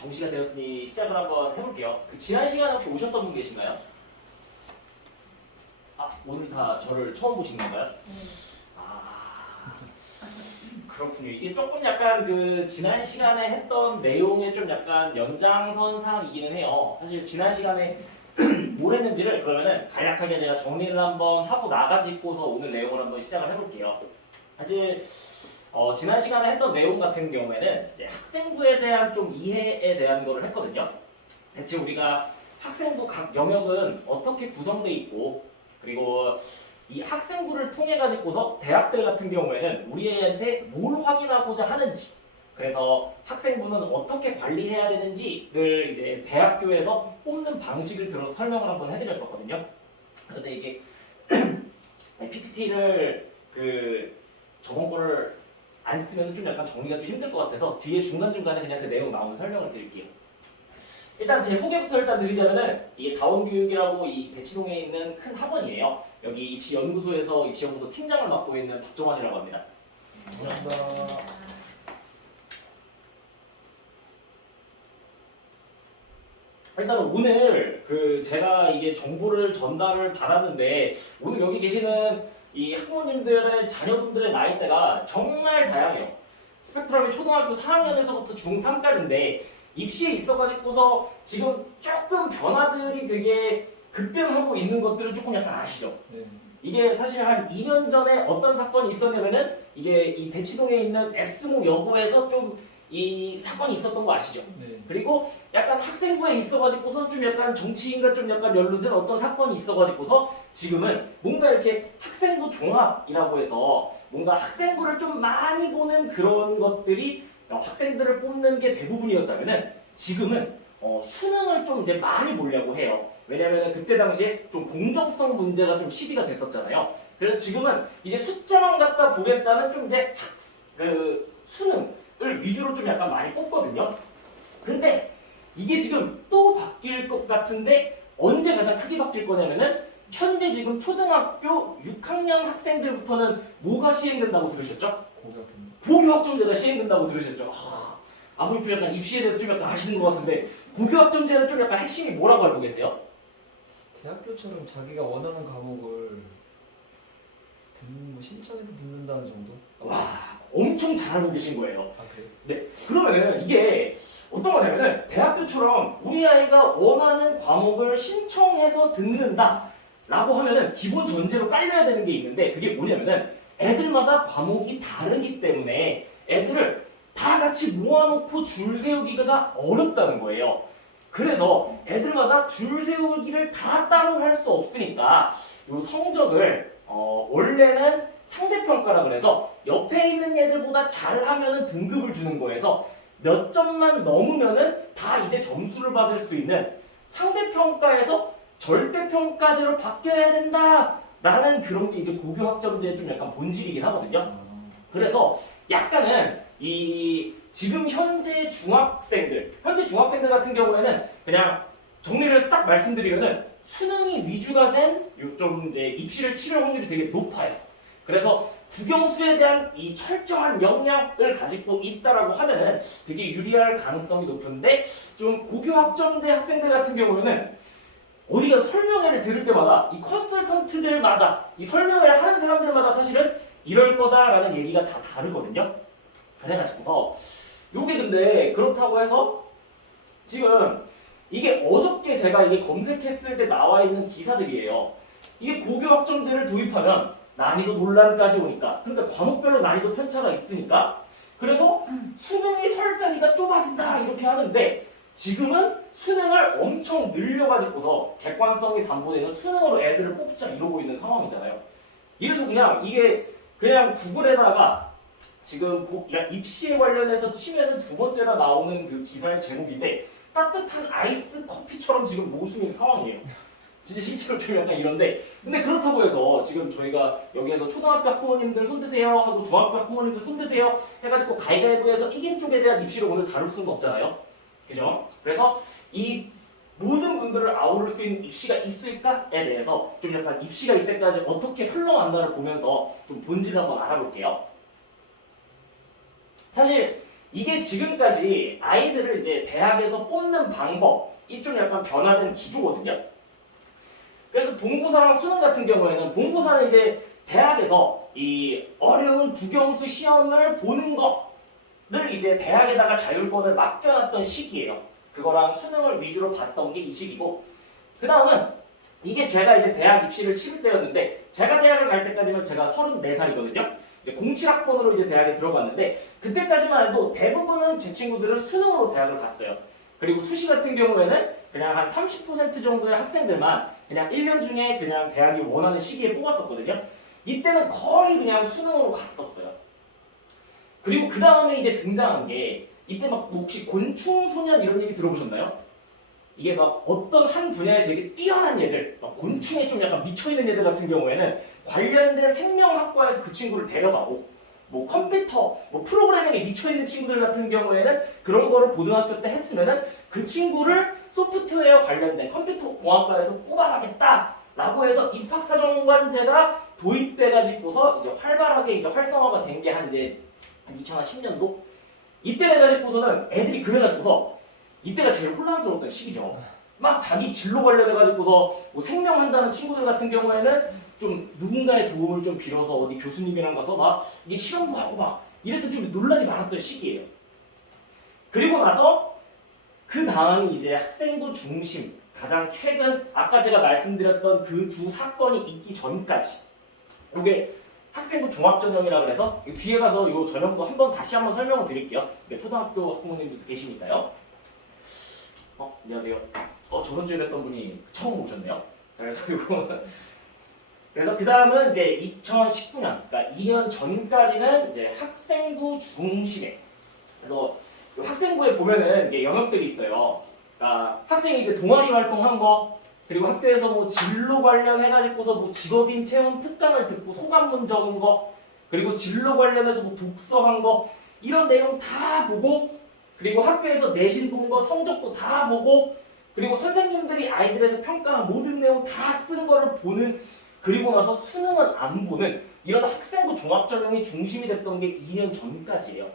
정시가 되었으니 시작을 한번 해볼게요. 그 지난 시간에 혹시 오셨던 분 계신가요? 아, 오늘 다 저를 처음 보신 건가요? 아, 그렇군요. 이게 조금 약간 그 지난 시간에 했던 내용의 좀 약간 연장선상이기는 해요. 사실 지난 시간에 뭘 했는지를 그러면은 간략하게 제가 정리를 한번 하고 나가지고서 오늘 내용을 한번 시작을 해볼게요. 사실 지난 시간에 했던 내용 같은 경우에는 이제 학생부에 대한 좀 이해에 대한 거를 했거든요. 대체 우리가 학생부 각 영역은 어떻게 구성돼 있고, 그리고 이 학생부를 통해 가지고서 대학들 같은 경우에는 우리한테 뭘 확인하고자 하는지, 그래서 학생부는 어떻게 관리해야 되는지를 이제 대학교에서 뽑는 방식을 들어서 설명을 한번 해드렸었거든요. 근데 이게 PPT를 그 저번 거를 안 쓰면 좀 약간 정리가 좀 힘들 것 같아서 뒤에 중간중간에 그냥 그 내용 나오는 설명을 드릴게요. 일단 제 소개부터 일단 드리자면은 이게 다원교육이라고 이 대치동에 있는 큰 학원이에요. 여기 입시연구소에서 입시연구소 팀장을 맡고 있는 박종환이라고 합니다. 감사합니다. 일단 오늘 그 제가 이게 정보를 전달을 받았는데 오늘 여기 계시는 이 학부모님들의 자녀분들의 나이대가 정말 다양해요. 스펙트럼이 초등학교 4학년에서부터 중3까지인데 입시에 있어가지고서 지금 조금 변화들이 되게 급변하고 있는 것들을 조금 약간 아시죠? 네. 이게 사실 한 2년 전에 어떤 사건이 있었냐면은 이게 이 대치동에 있는 S모 여고에서 좀 이 사건이 있었던 거 아시죠? 네. 그리고 약간 학생부에 있어가지고서 좀 약간 정치인과 좀 약간 연루된 어떤 사건이 있어가지고서 지금은 뭔가 이렇게 학생부 종합이라고 해서 뭔가 학생부를 좀 많이 보는 그런 것들이 학생들을 뽑는 게 대부분이었다면은 지금은 수능을 좀 이제 많이 보려고 해요. 왜냐면은 그때 당시에 좀 공정성 문제가 좀 시비가 됐었잖아요. 그래서 지금은 이제 숫자만 갖다 보겠다는 좀 이제 수능을 위주로 좀 약간 많이 뽑거든요. 근데 이게 지금 또 바뀔 것 같은데 언제 가장 크게 바뀔 거냐면은 현재 지금 초등학교 6학년 학생들부터는 뭐가 시행된다고 들으셨죠? 고교학입니다. 고교학점제가 시행된다고 들으셨죠? 아무리 좀 약간 입시에 대해서 좀 약간 아시는 것 같은데 고교학점제는 좀 약간 핵심이 뭐라고 알고 계세요? 대학교처럼 자기가 원하는 과목을 신청해서 듣는다는 정도? 와, 엄청 잘 알고 계신 거예요. 아 그래요? 네, 그러면은 이게 어떤 거냐면은 대학교처럼 우리 아이가 원하는 과목을 신청해서 듣는다 라고 하면은 기본 전제로 깔려야 되는 게 있는데 그게 뭐냐면은 애들마다 과목이 다르기 때문에 애들을 다 같이 모아놓고 줄 세우기가 어렵다는 거예요. 그래서 애들마다 줄 세우기를 다 따로 할 수 없으니까 이 성적을 원래는 상대평가라 그래서 옆에 있는 애들보다 잘하면은 등급을 주는 거여서 몇 점만 넘으면은 다 이제 점수를 받을 수 있는 상대평가에서 절대평가제로 바뀌어야 된다라는 그런 게 이제 고교학점제의 좀 약간 본질이긴 하거든요. 그래서 약간은 이 지금 현재 중학생들 같은 경우에는 그냥 정리를 딱 말씀드리면은 수능이 위주가 된 좀 이제 입시를 치를 확률이 되게 높아요. 그래서 국영수에 대한 이 철저한 역량을 가지고 있다라고 하면은 되게 유리할 가능성이 높은데 좀 고교학점제 학생들 같은 경우에는 어디가 설명회를 들을 때마다 이 컨설턴트들마다 이 설명회를 하는 사람들마다 사실은 이럴 거다라는 얘기가 다 다르거든요. 그래가지고서 요게 근데 그렇다고 해서 지금 이게 어저께 제가 이게 검색했을 때 나와 있는 기사들이에요. 이게 고교학점제를 도입하면 난이도 논란까지 오니까 그러니까 과목별로 난이도 편차가 있으니까 그래서 수능이 설 자리가 좁아진다 이렇게 하는데 지금은 수능을 엄청 늘려가지고서 객관성이 담보되는 수능으로 애들을 뽑자 이러고 있는 상황이잖아요. 이래서 그냥 이게 그냥 구글에다가 지금 입시에 관련해서 치면은 두 번째나 나오는 그 기사의 제목인데 따뜻한 아이스 커피처럼 지금 모순인 상황이에요. 진짜 실제로 좀 약간 이런데 근데 그렇다고 해서 지금 저희가 여기에서 초등학교 학부모님들 손드세요 하고 중학교 학부모님들 손드세요 해가지고 가위바위보해서 이긴 쪽에 대한 입시를 오늘 다룰 수는 없잖아요. 그죠? 그래서 이 모든 분들을 아우를 수 있는 입시가 있을까에 대해서 좀 약간 입시가 이때까지 어떻게 흘러왔나를 보면서 좀 본질을 한번 알아볼게요. 사실 이게 지금까지 아이들을 이제 대학에서 뽑는 방법이 좀 약간 변화된 기조거든요. 그래서 본고사랑 수능 같은 경우에는 본고사는 이제 대학에서 이 어려운 국영수 시험을 보는 거를 이제 대학에다가 자율권을 맡겨놨던 시기예요. 그거랑 수능을 위주로 봤던 게 이 시기고, 그 다음은 이게 제가 이제 대학 입시를 치를 때였는데, 제가 대학을 갈 때까지면 제가 34살이거든요. 이제 07학번으로 이제 대학에 들어갔는데, 그때까지만 해도 대부분은 제 친구들은 수능으로 대학을 갔어요. 그리고 수시 같은 경우에는 그냥 한 30% 정도의 학생들만 그냥 1년 중에 그냥 대학이 원하는 시기에 뽑았었거든요. 이때는 거의 그냥 수능으로 갔었어요. 그리고 그 다음에 이제 등장한 게, 이때 막 혹시 곤충소년 이런 얘기 들어보셨나요? 이게 막 어떤 한 분야에 되게 뛰어난 애들, 막 곤충에 좀 약간 미쳐있는 애들 같은 경우에는 관련된 생명학과에서 그 친구를 데려가고, 뭐 컴퓨터, 뭐 프로그래밍에 미쳐있는 친구들 같은 경우에는 그런 거를 고등학교 때 했으면은 그 친구를 소프트웨어 관련된 컴퓨터 공학과에서 뽑아가겠다라고 해서 입학사정관제가 도입돼가지고서 이제 활발하게 이제 활성화가 된 게 한 이제 2010년도 이때 돼가지고서는 애들이 그래가지고서 이때가 제일 혼란스러웠던 시기죠. 막 자기 진로 관련해가지고서 뭐 생명한다는 친구들 같은 경우에는 좀 누군가의 도움을 좀 빌어서 어디 교수님이랑 가서 막 이게 실험도 하고 막 이랬던 좀 논란이 많았던 시기예요. 그리고 나서 그 다음이 이제 학생부 중심, 가장 최근 아까 제가 말씀드렸던 그 두 사건이 있기 전까지, 이게 학생부 종합전형이라고 해서 뒤에 가서 이 전형도 한번 다시 한번 설명을 드릴게요. 초등학교 학부모님도 계시니까요. 안녕하세요. 저번 주에 뵀던 분이 처음 오셨네요. 그래서 그래서 그 다음은 이제 2019년, 그러니까 2년 전까지는 이제 학생부 중심에, 그래서 학생부에 보면은 이게 영역들이 있어요. 그러니까 학생이 이제 동아리 활동한 거, 그리고 학교에서 뭐 진로 관련해가지고서 뭐 직업인 체험 특강을 듣고 소감문 적은 거, 그리고 진로 관련해서 뭐 독서한 거, 이런 내용 다 보고, 그리고 학교에서 내신 본 거 성적도 다 보고, 그리고 선생님들이 아이들에서 평가한 모든 내용 다 쓴 거를 보는, 그리고 나서 수능은 안 보는 이런 학생부 종합전형이 중심이 됐던 게 2년 전까지예요.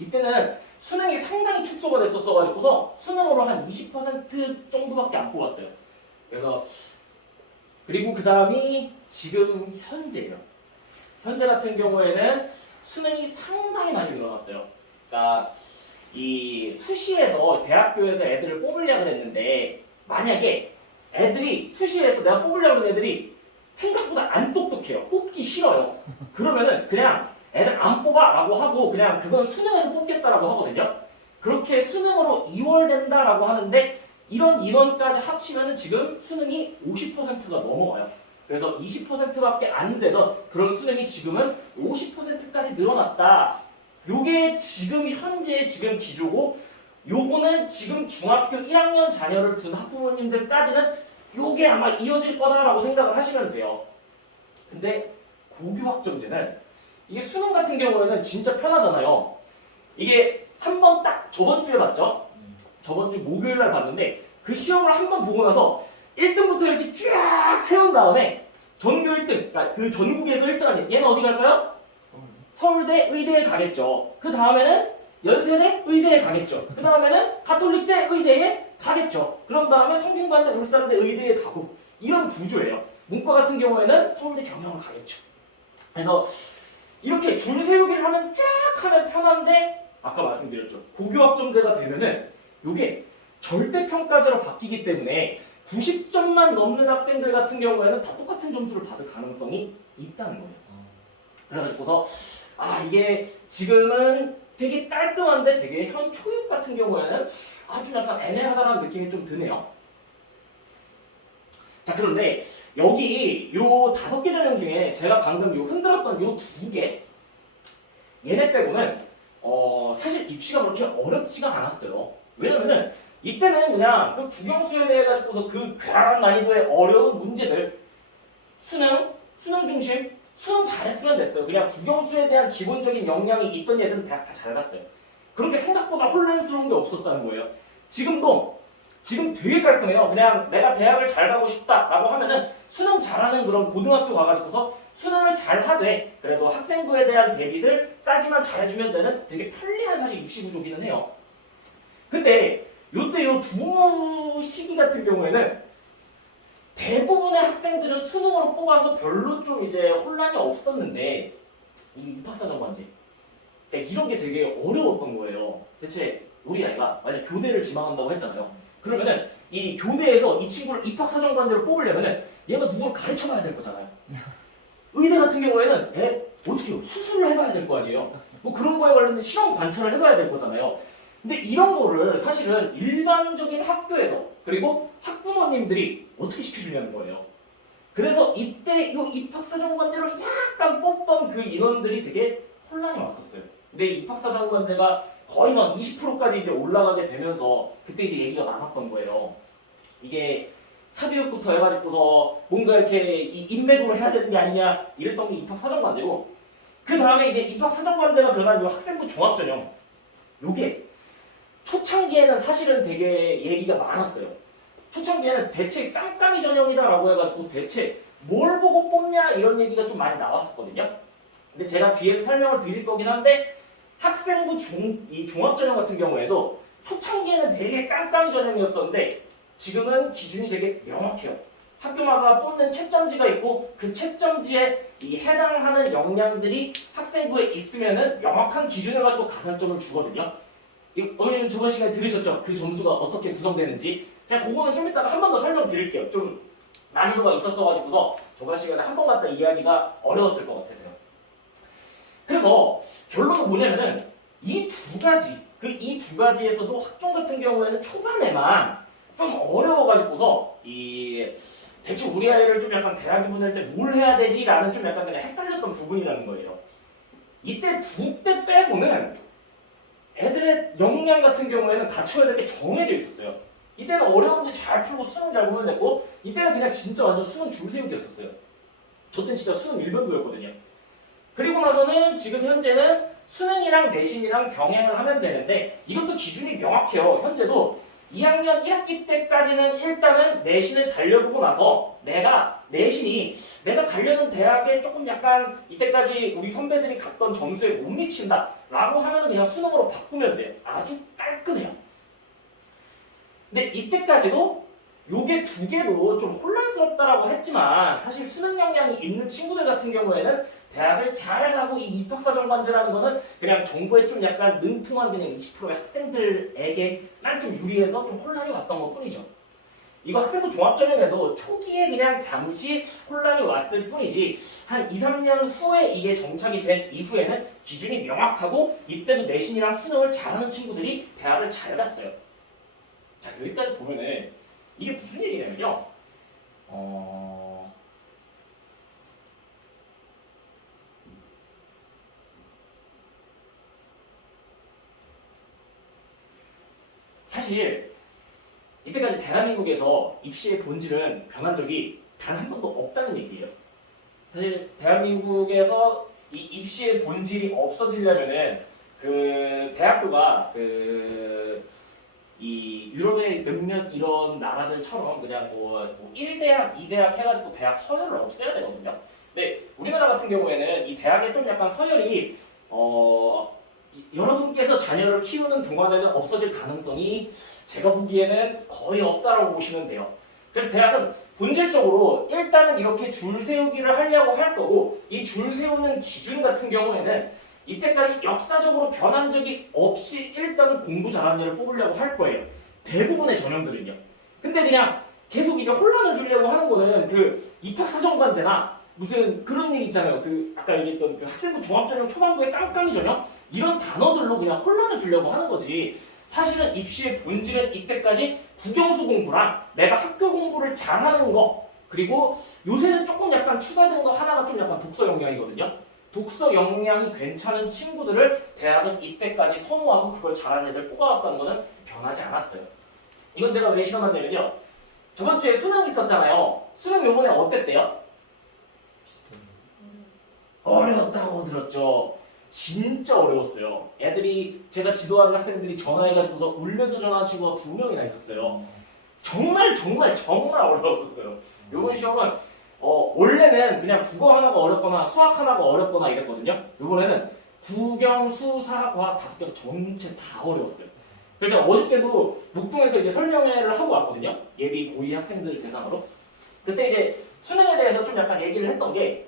이때는 수능이 상당히 축소가 됐었어가지고서 수능으로 한 20% 정도밖에 안 뽑았어요. 그래서 그리고 그 다음이 지금 현재예요. 현재 같은 경우에는 수능이 상당히 많이 늘어났어요. 그러니까 이 수시에서 대학교에서 애들을 뽑으려고 했는데, 만약에 애들이 수시에서 내가 뽑으려고 하는 애들이 생각보다 안 똑똑해요. 뽑기 싫어요. 그러면은 그냥 애들 안 뽑아라고 하고 그냥 그건 수능에서 뽑겠다라고 하거든요. 그렇게 수능으로 2월 된다라고 하는데, 이런 인원까지 합치면은 지금 수능이 50%가 넘어가요. 그래서 20%밖에 안 되던 그런 수능이 지금은 50%까지 늘어났다. 요게 지금 현재의 지금 기조고, 요거는 지금 중학교 1학년 자녀를 둔 학부모님들까지는 요게 아마 이어질 거다라고 생각을 하시면 돼요. 근데 고교학점제는 이게 수능 같은 경우에는 진짜 편하잖아요. 이게 한 번 딱 저번 주에 봤죠? 저번 주 목요일 날 봤는데, 그 시험을 한 번 보고 나서 1등부터 이렇게 쫙 세운 다음에 전교 1등, 그러니까 그 전국에서 1등 아닌 얘는 어디 갈까요? 서울대 의대에 가겠죠. 그 다음에는 연세대 의대에 가겠죠. 그 다음에는 가톨릭대 의대에 가겠죠. 그런 다음에 성균관대 울산대 의대에 가고, 이런 구조예요. 문과 같은 경우에는 서울대 경영을 가겠죠. 그래서 이렇게 줄 세우기를 하면 쫙 하면 편한데, 아까 말씀드렸죠. 고교학점제가 되면은 이게 절대평가제로 바뀌기 때문에 90점만 넘는 학생들 같은 경우에는 다 똑같은 점수를 받을 가능성이 있다는 거예요. 그래가지고서 이게 지금은 되게 깔끔한데 되게 현 초육 같은 경우에는 아주 약간 애매하다는 느낌이 좀 드네요. 자, 그런데 여기 요 5개 전형 중에 제가 방금 요 흔들었던 요 2개, 얘네 빼고는 사실 입시가 그렇게 어렵지가 않았어요. 왜냐면은 이때는 그냥 그 국영수에 대해 가지고서 그 괴랄한 난이도의 어려운 문제들, 수능 중심, 수능 잘했으면 됐어요. 그냥 국영수에 대한 기본적인 역량이 있던 애들은 대학 다 잘 갔어요. 그렇게 생각보다 혼란스러운 게 없었다는 거예요. 지금도 지금 되게 깔끔해요. 그냥 내가 대학을 잘 가고 싶다라고 하면은 수능 잘하는 그런 고등학교 가가지고서 수능을 잘 하되 그래도 학생부에 대한 대비들 따지만 잘해주면 되는 되게 편리한 사실 입시 구조기는 해요. 근데 요때 요 두 시기 같은 경우에는 대부분의 학생들은 수능으로 뽑아서 별로 좀 이제 혼란이 없었는데 이 입학사정관제 이런 게 되게 어려웠던 거예요. 대체 우리 아이가 만약 교대를 지망한다고 했잖아요. 그러면은 이 교대에서 이 친구를 입학사정관제로 뽑으려면은 얘가 누구를 가르쳐봐야 될 거잖아요. 의대 같은 경우에는 어떻게 해요? 수술을 해봐야 될 거 아니에요. 뭐 그런 거에 관련된 실험 관찰을 해봐야 될 거잖아요. 근데 이런 거를 사실은 일반적인 학교에서 그리고 학부모님들이 어떻게 시켜주냐는 거예요. 그래서 이때 이 입학사정관제로 약간 뽑던 그 인원들이 되게 혼란이 왔었어요. 근데 입학사정관제가 거의 막 20%까지 이제 올라가게 되면서 그때 이제 얘기가 많았던 거예요. 이게 사교육부터 해가지고서 뭔가 이렇게 이 인맥으로 해야 되는 게 아니냐 이랬던 게 입학사정관제고 그 다음에 이제 입학사정관제가 변한 요 학생부 종합전형 요게 초창기에는 사실은 되게 얘기가 많았어요. 초창기에는 대체 깜깜이 전형이다라고 해가지고 대체 뭘 보고 뽑냐 이런 얘기가 좀 많이 나왔었거든요. 근데 제가 뒤에서 설명을 드릴 거긴 한데 학생부 이 종합전형 같은 경우에도 초창기에는 되게 깜깜이 전형이었었는데 지금은 기준이 되게 명확해요. 학교마다 뽑는 채점지가 있고 그 채점지에 이 해당하는 역량들이 학생부에 있으면은 명확한 기준을 가지고 가산점을 주거든요. 어머님 저번 시간에 들으셨죠? 그 점수가 어떻게 구성되는지. 제가 그거는 좀 이따가 한 번 더 설명드릴게요. 좀 난이도가 있었어가지고서 저번 시간에 한 번 갖다 이해하기가 어려웠을 것 같아서요. 그래서 결론은 뭐냐면은 이 두 가지에서도 학종 같은 경우에는 초반에만 좀 어려워가지고서 대체 우리 아이를 좀 약간 대학에 보낼 때 뭘 해야 되지라는 좀 약간 그냥 헷갈렸던 부분이라는 거예요. 이때 두 때 빼고는 애들의 역량 같은 경우에는 갖춰야 될 게 정해져 있었어요. 이때는 어려운 문제 잘 풀고 수능 잘 보면 됐고 이때는 그냥 진짜 완전 수능 줄 세우기였었어요. 저 때는 진짜 수능 일변도였거든요. 그리고 나서는 지금 현재는 수능이랑 내신이랑 병행을 하면 되는데 이것도 기준이 명확해요. 현재도 2학년 1학기 때까지는 일단은 내신을 달려보고 나서 내가 가려는 대학에 조금 약간 이때까지 우리 선배들이 갔던 점수에 못 미친다 라고 하면 그냥 수능으로 바꾸면 돼요. 아주 깔끔해요. 근데 이때까지도 요게 두 개도 좀 혼란스럽다라고 했지만 사실 수능 역량이 있는 친구들 같은 경우에는 대학을 잘 가고 이 입학사정관제라는 거는 그냥 정부에 좀 약간 능통한 그냥 20%의 학생들에게만 좀 유리해서 좀 혼란이 왔던 것 뿐이죠. 이거 학생부 종합전형에도 초기에 그냥 잠시 혼란이 왔을 뿐이지 한 2, 3년 후에 이게 정착이 된 이후에는 기준이 명확하고 이때도 내신이랑 수능을 잘하는 친구들이 대학을 잘 갔어요. 자 여기까지 보면은 이게 무슨 얘기냐면요. 사실 이때까지 대한민국에서 입시의 본질은 변한 적이 단 한 번도 없다는 얘기예요. 사실 대한민국에서 이 입시의 본질이 없어지려면은 그 대학교가 이 유럽의 몇몇 이런 나라들처럼 그냥 뭐 1대학, 2대학 해가지고 대학 서열을 없애야 되거든요. 근데 우리나라 같은 경우에는 이 대학에 좀 약간 서열이 여러분께서 자녀를 키우는 동안에는 없어질 가능성이 제가 보기에는 거의 없다라고 보시면 돼요. 그래서 대학은 본질적으로 일단은 이렇게 줄 세우기를 하려고 할 거고 이 줄 세우는 기준 같은 경우에는 이때까지 역사적으로 변한 적이 없이 일단은 공부 잘하는 애를 뽑으려고 할 거예요. 대부분의 전형들은요. 근데 그냥 계속 이제 혼란을 주려고 하는 거는 그 입학사정관제나 무슨 그런 얘기 있잖아요. 그 아까 얘기했던 그 학생부 종합전형 초반부의 깜깜이 전형 이런 단어들로 그냥 혼란을 주려고 하는 거지. 사실은 입시의 본질은 이때까지 국영수 공부랑 내가 학교 공부를 잘하는 거 그리고 요새는 조금 약간 추가된 거 하나가 좀 약간 독서 역량이거든요. 독서 역량이 괜찮은 친구들을 대학은 이때까지 선호하고 그걸 잘하는 애들 뽑아왔다는 거는 변하지 않았어요. 이건 제가 왜 실험한다면요. 저번 주에 수능 있었잖아요. 수능 요번에 어땠대요? 어려웠다고 들었죠. 진짜 어려웠어요. 애들이 제가 지도하는 학생들이 전화해가지고서 울면서 전화한 친구가 2명이나 있었어요. 정말 어려웠었어요. 이번 시험은 원래는 그냥 국어 하나가 어렵거나 수학 하나가 어렵거나 이랬거든요. 이번에는 국영, 수, 사, 과학 5개가 전체 다 어려웠어요. 그래서 제가 어저께도 목동에서 이제 설명회를 하고 왔거든요. 예비 고2 학생들 대상으로. 그때 이제 수능에 대해서 좀 약간 얘기를 했던 게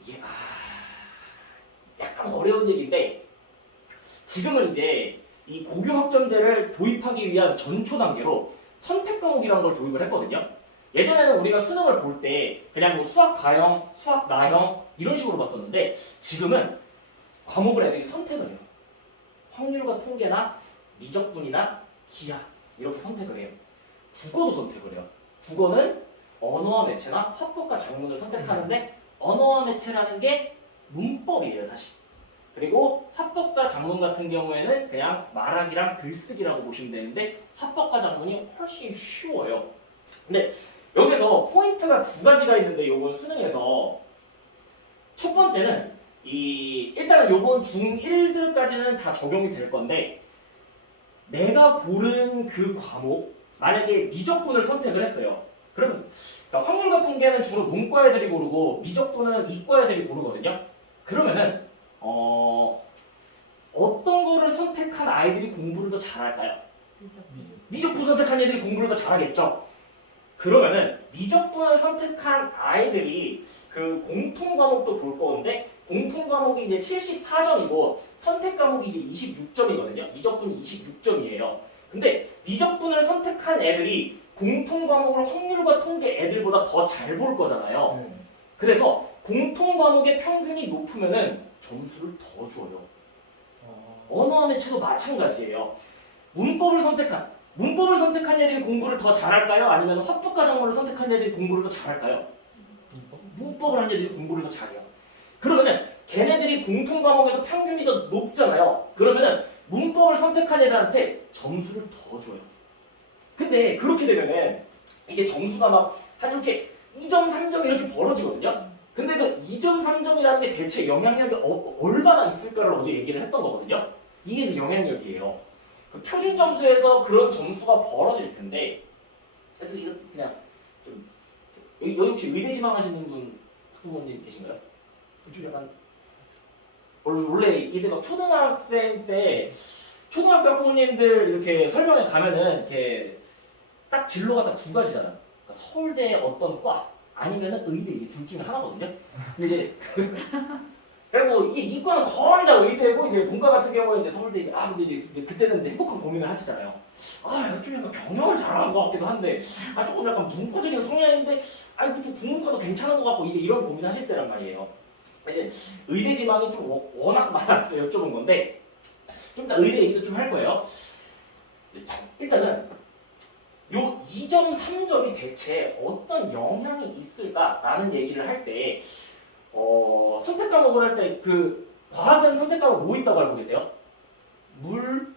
이게 약간 어려운 얘기인데 지금은 이제 이 고교학점제를 도입하기 위한 전초 단계로 선택 과목이라는 걸 도입을 했거든요. 예전에는 우리가 수능을 볼 때 그냥 뭐 수학 가형, 수학 나형 이런 식으로 봤었는데 지금은 과목을 애들이 선택을 해요. 확률과 통계나 미적분이나 기하 이렇게 선택을 해요. 국어도 선택을 해요. 국어는 언어와 매체나 화법과 작문을 선택하는데 언어와 매체라는 게 문법이에요, 사실. 그리고 화법과 작문 같은 경우에는 그냥 말하기랑 글쓰기라고 보시면 되는데 화법과 작문이 훨씬 쉬워요. 근데 여기서 포인트가 2가지가 있는데 요번 수능에서 첫 번째는 일단은 요번 중1들까지는 다 적용이 될 건데 내가 고른 그 과목 만약에 미적분을 선택을 했어요. 그러면 그러니까 확률과 통계는 주로 문과 애들이 고르고 미적분은 이과 애들이 고르거든요. 그러면은 어떤 거를 선택한 아이들이 공부를 더 잘할까요? 미적분 선택한 애들이 공부를 더 잘하겠죠. 그러면은 미적분을 선택한 아이들이 그 공통 과목도 볼 건데 공통 과목이 이제 74점이고 선택 과목이 이제 26점이거든요. 미적분이 26점이에요. 근데 미적분을 선택한 애들이 공통 과목을 확률과 통계 애들보다 더 잘 볼 거잖아요. 그래서 공통 과목의 평균이 높으면은 점수를 더 줘요. 언어와 매체도 마찬가지예요. 문법을 선택한 애들이 공부를 더 잘할까요? 아니면 화법과 작문을 선택한 애들이 공부를 더 잘할까요? 문법을 한 애들이 공부를 더 잘해요. 그러면은 걔네들이 공통 과목에서 평균이 더 높잖아요. 그러면은 문법을 선택한 애들한테 점수를 더 줘요. 근데 그렇게 되면은 이게 점수가 막 한 이렇게 2점, 3점 이렇게 벌어지거든요. 근데 그 2점, 3점이라는 게 대체 영향력이 얼마나 있을까를 어제 얘기를 했던 거거든요. 이게 그 영향력이에요. 그 표준 점수에서 그런 점수가 벌어질 텐데, 그래도 이거 그냥 좀 여기 혹시 의대 지망하시는 분 학부모님 계신가요? 좀 약간 원래 이때 막 초등학생 때 초등학교 학부모님들 이렇게 설명회 가면은 이렇게 딱 진로가 딱 2가지잖아. 그러니까 서울대 어떤 과 아니면은 의대 이게 둘 중에 하나거든요. 근데 이제 그리고 이게 이과는 거의 다 의대고 이제 문과 같은 경우에 이제 서울대 근데 이제 그때는 이제 행복한 고민을 하시잖아요. 이거 좀 약간 경영을 잘하는 것 같기도 한데 조금 약간 문과적인 성향인데 좀 국문과도 괜찮은 것 같고 이제 이런 고민하실 때란 말이에요. 이제 의대 지망이 좀 워낙 많아서 여쭤본 건데 좀 이따 의대 얘기도 좀 할 거예요. 자, 일단은 요 2점, 3점이 대체 어떤 영향이 있을까라는 얘기를 할 때 선택 과목을 할 때 그 과학은 선택 과목 뭐 있다고 알고 계세요? 물,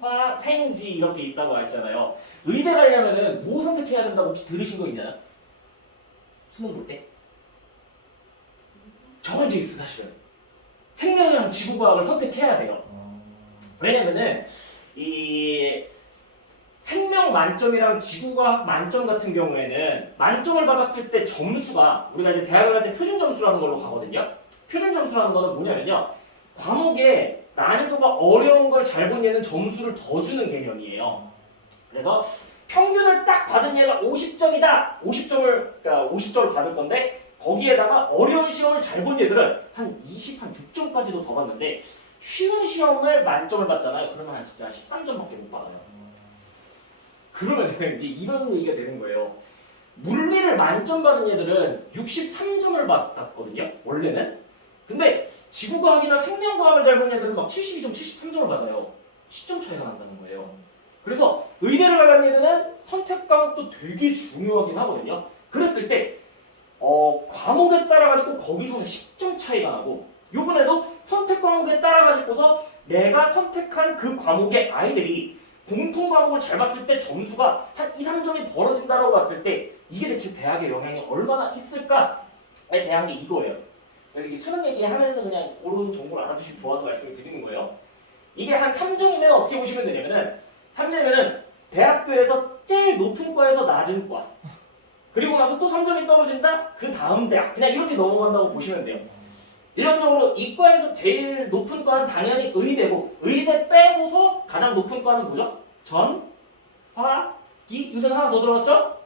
화, 생지 이렇게 있다고 아시잖아요. 의대 가려면은 뭐 선택해야 된다고 혹시 들으신 거 있나요? 수능 볼 때? 정해져 있어 사실은. 생명이랑 지구과학을 선택해야 돼요. 왜냐면은 이 생명 만점이랑 지구과학 만점 같은 경우에는 만점을 받았을 때 점수가 우리가 이제 대학을 갈 때 표준 점수라는 걸로 가거든요. 표준 점수라는 거는 뭐냐면요. 과목의 난이도가 어려운 걸 잘 본 얘는 점수를 더 주는 개념이에요. 그래서 평균을 딱 받은 얘가 50점이다. 50점을 받을 건데 거기에다가 어려운 시험을 잘 본 얘들은 한 6점까지도 더 받는데 쉬운 시험을 만점을 받잖아요. 그러면 한 진짜 13점밖에 못 받아요. 그러면 이제 이런 얘기가 되는 거예요. 물리를 만점 받은 얘들은 63점을 받았거든요. 원래는. 근데 지구과학이나 생명과학을 잘 본 애들은 막 72점, 73점을 받아요. 10점 차이가 난다는 거예요. 그래서 의대를 가려는 애들은 선택 과목도 되게 중요하긴 하거든요. 그랬을 때 과목에 따라 가지고 거기서는 10점 차이가 나고 요번에도 선택 과목에 따라 가지고서 내가 선택한 그 과목의 아이들이 공통 과목을 잘 봤을 때 점수가 한 2, 3점이 벌어진다고 봤을 때 이게 대체 대학의 영향이 얼마나 있을까에 대한 게 이거예요. 그래서 이게 수능 얘기하면서 그냥 그런 정보를 알아두시면 좋아서 말씀을 드리는 거예요. 이게 한 3점이면 어떻게 보시면 되냐면은 3점이면은 대학교에서 제일 높은 과에서 낮은 과 그리고 나서 또 3점이 떨어진다? 그 다음 대학 그냥 이렇게 넘어간다고 보시면 돼요. 일반적으로 이과에서 제일 높은 과는 당연히 의대고 의대 빼고서 가장 높은 과는 뭐죠? 전화기 요새는 하나 더 들어갔죠?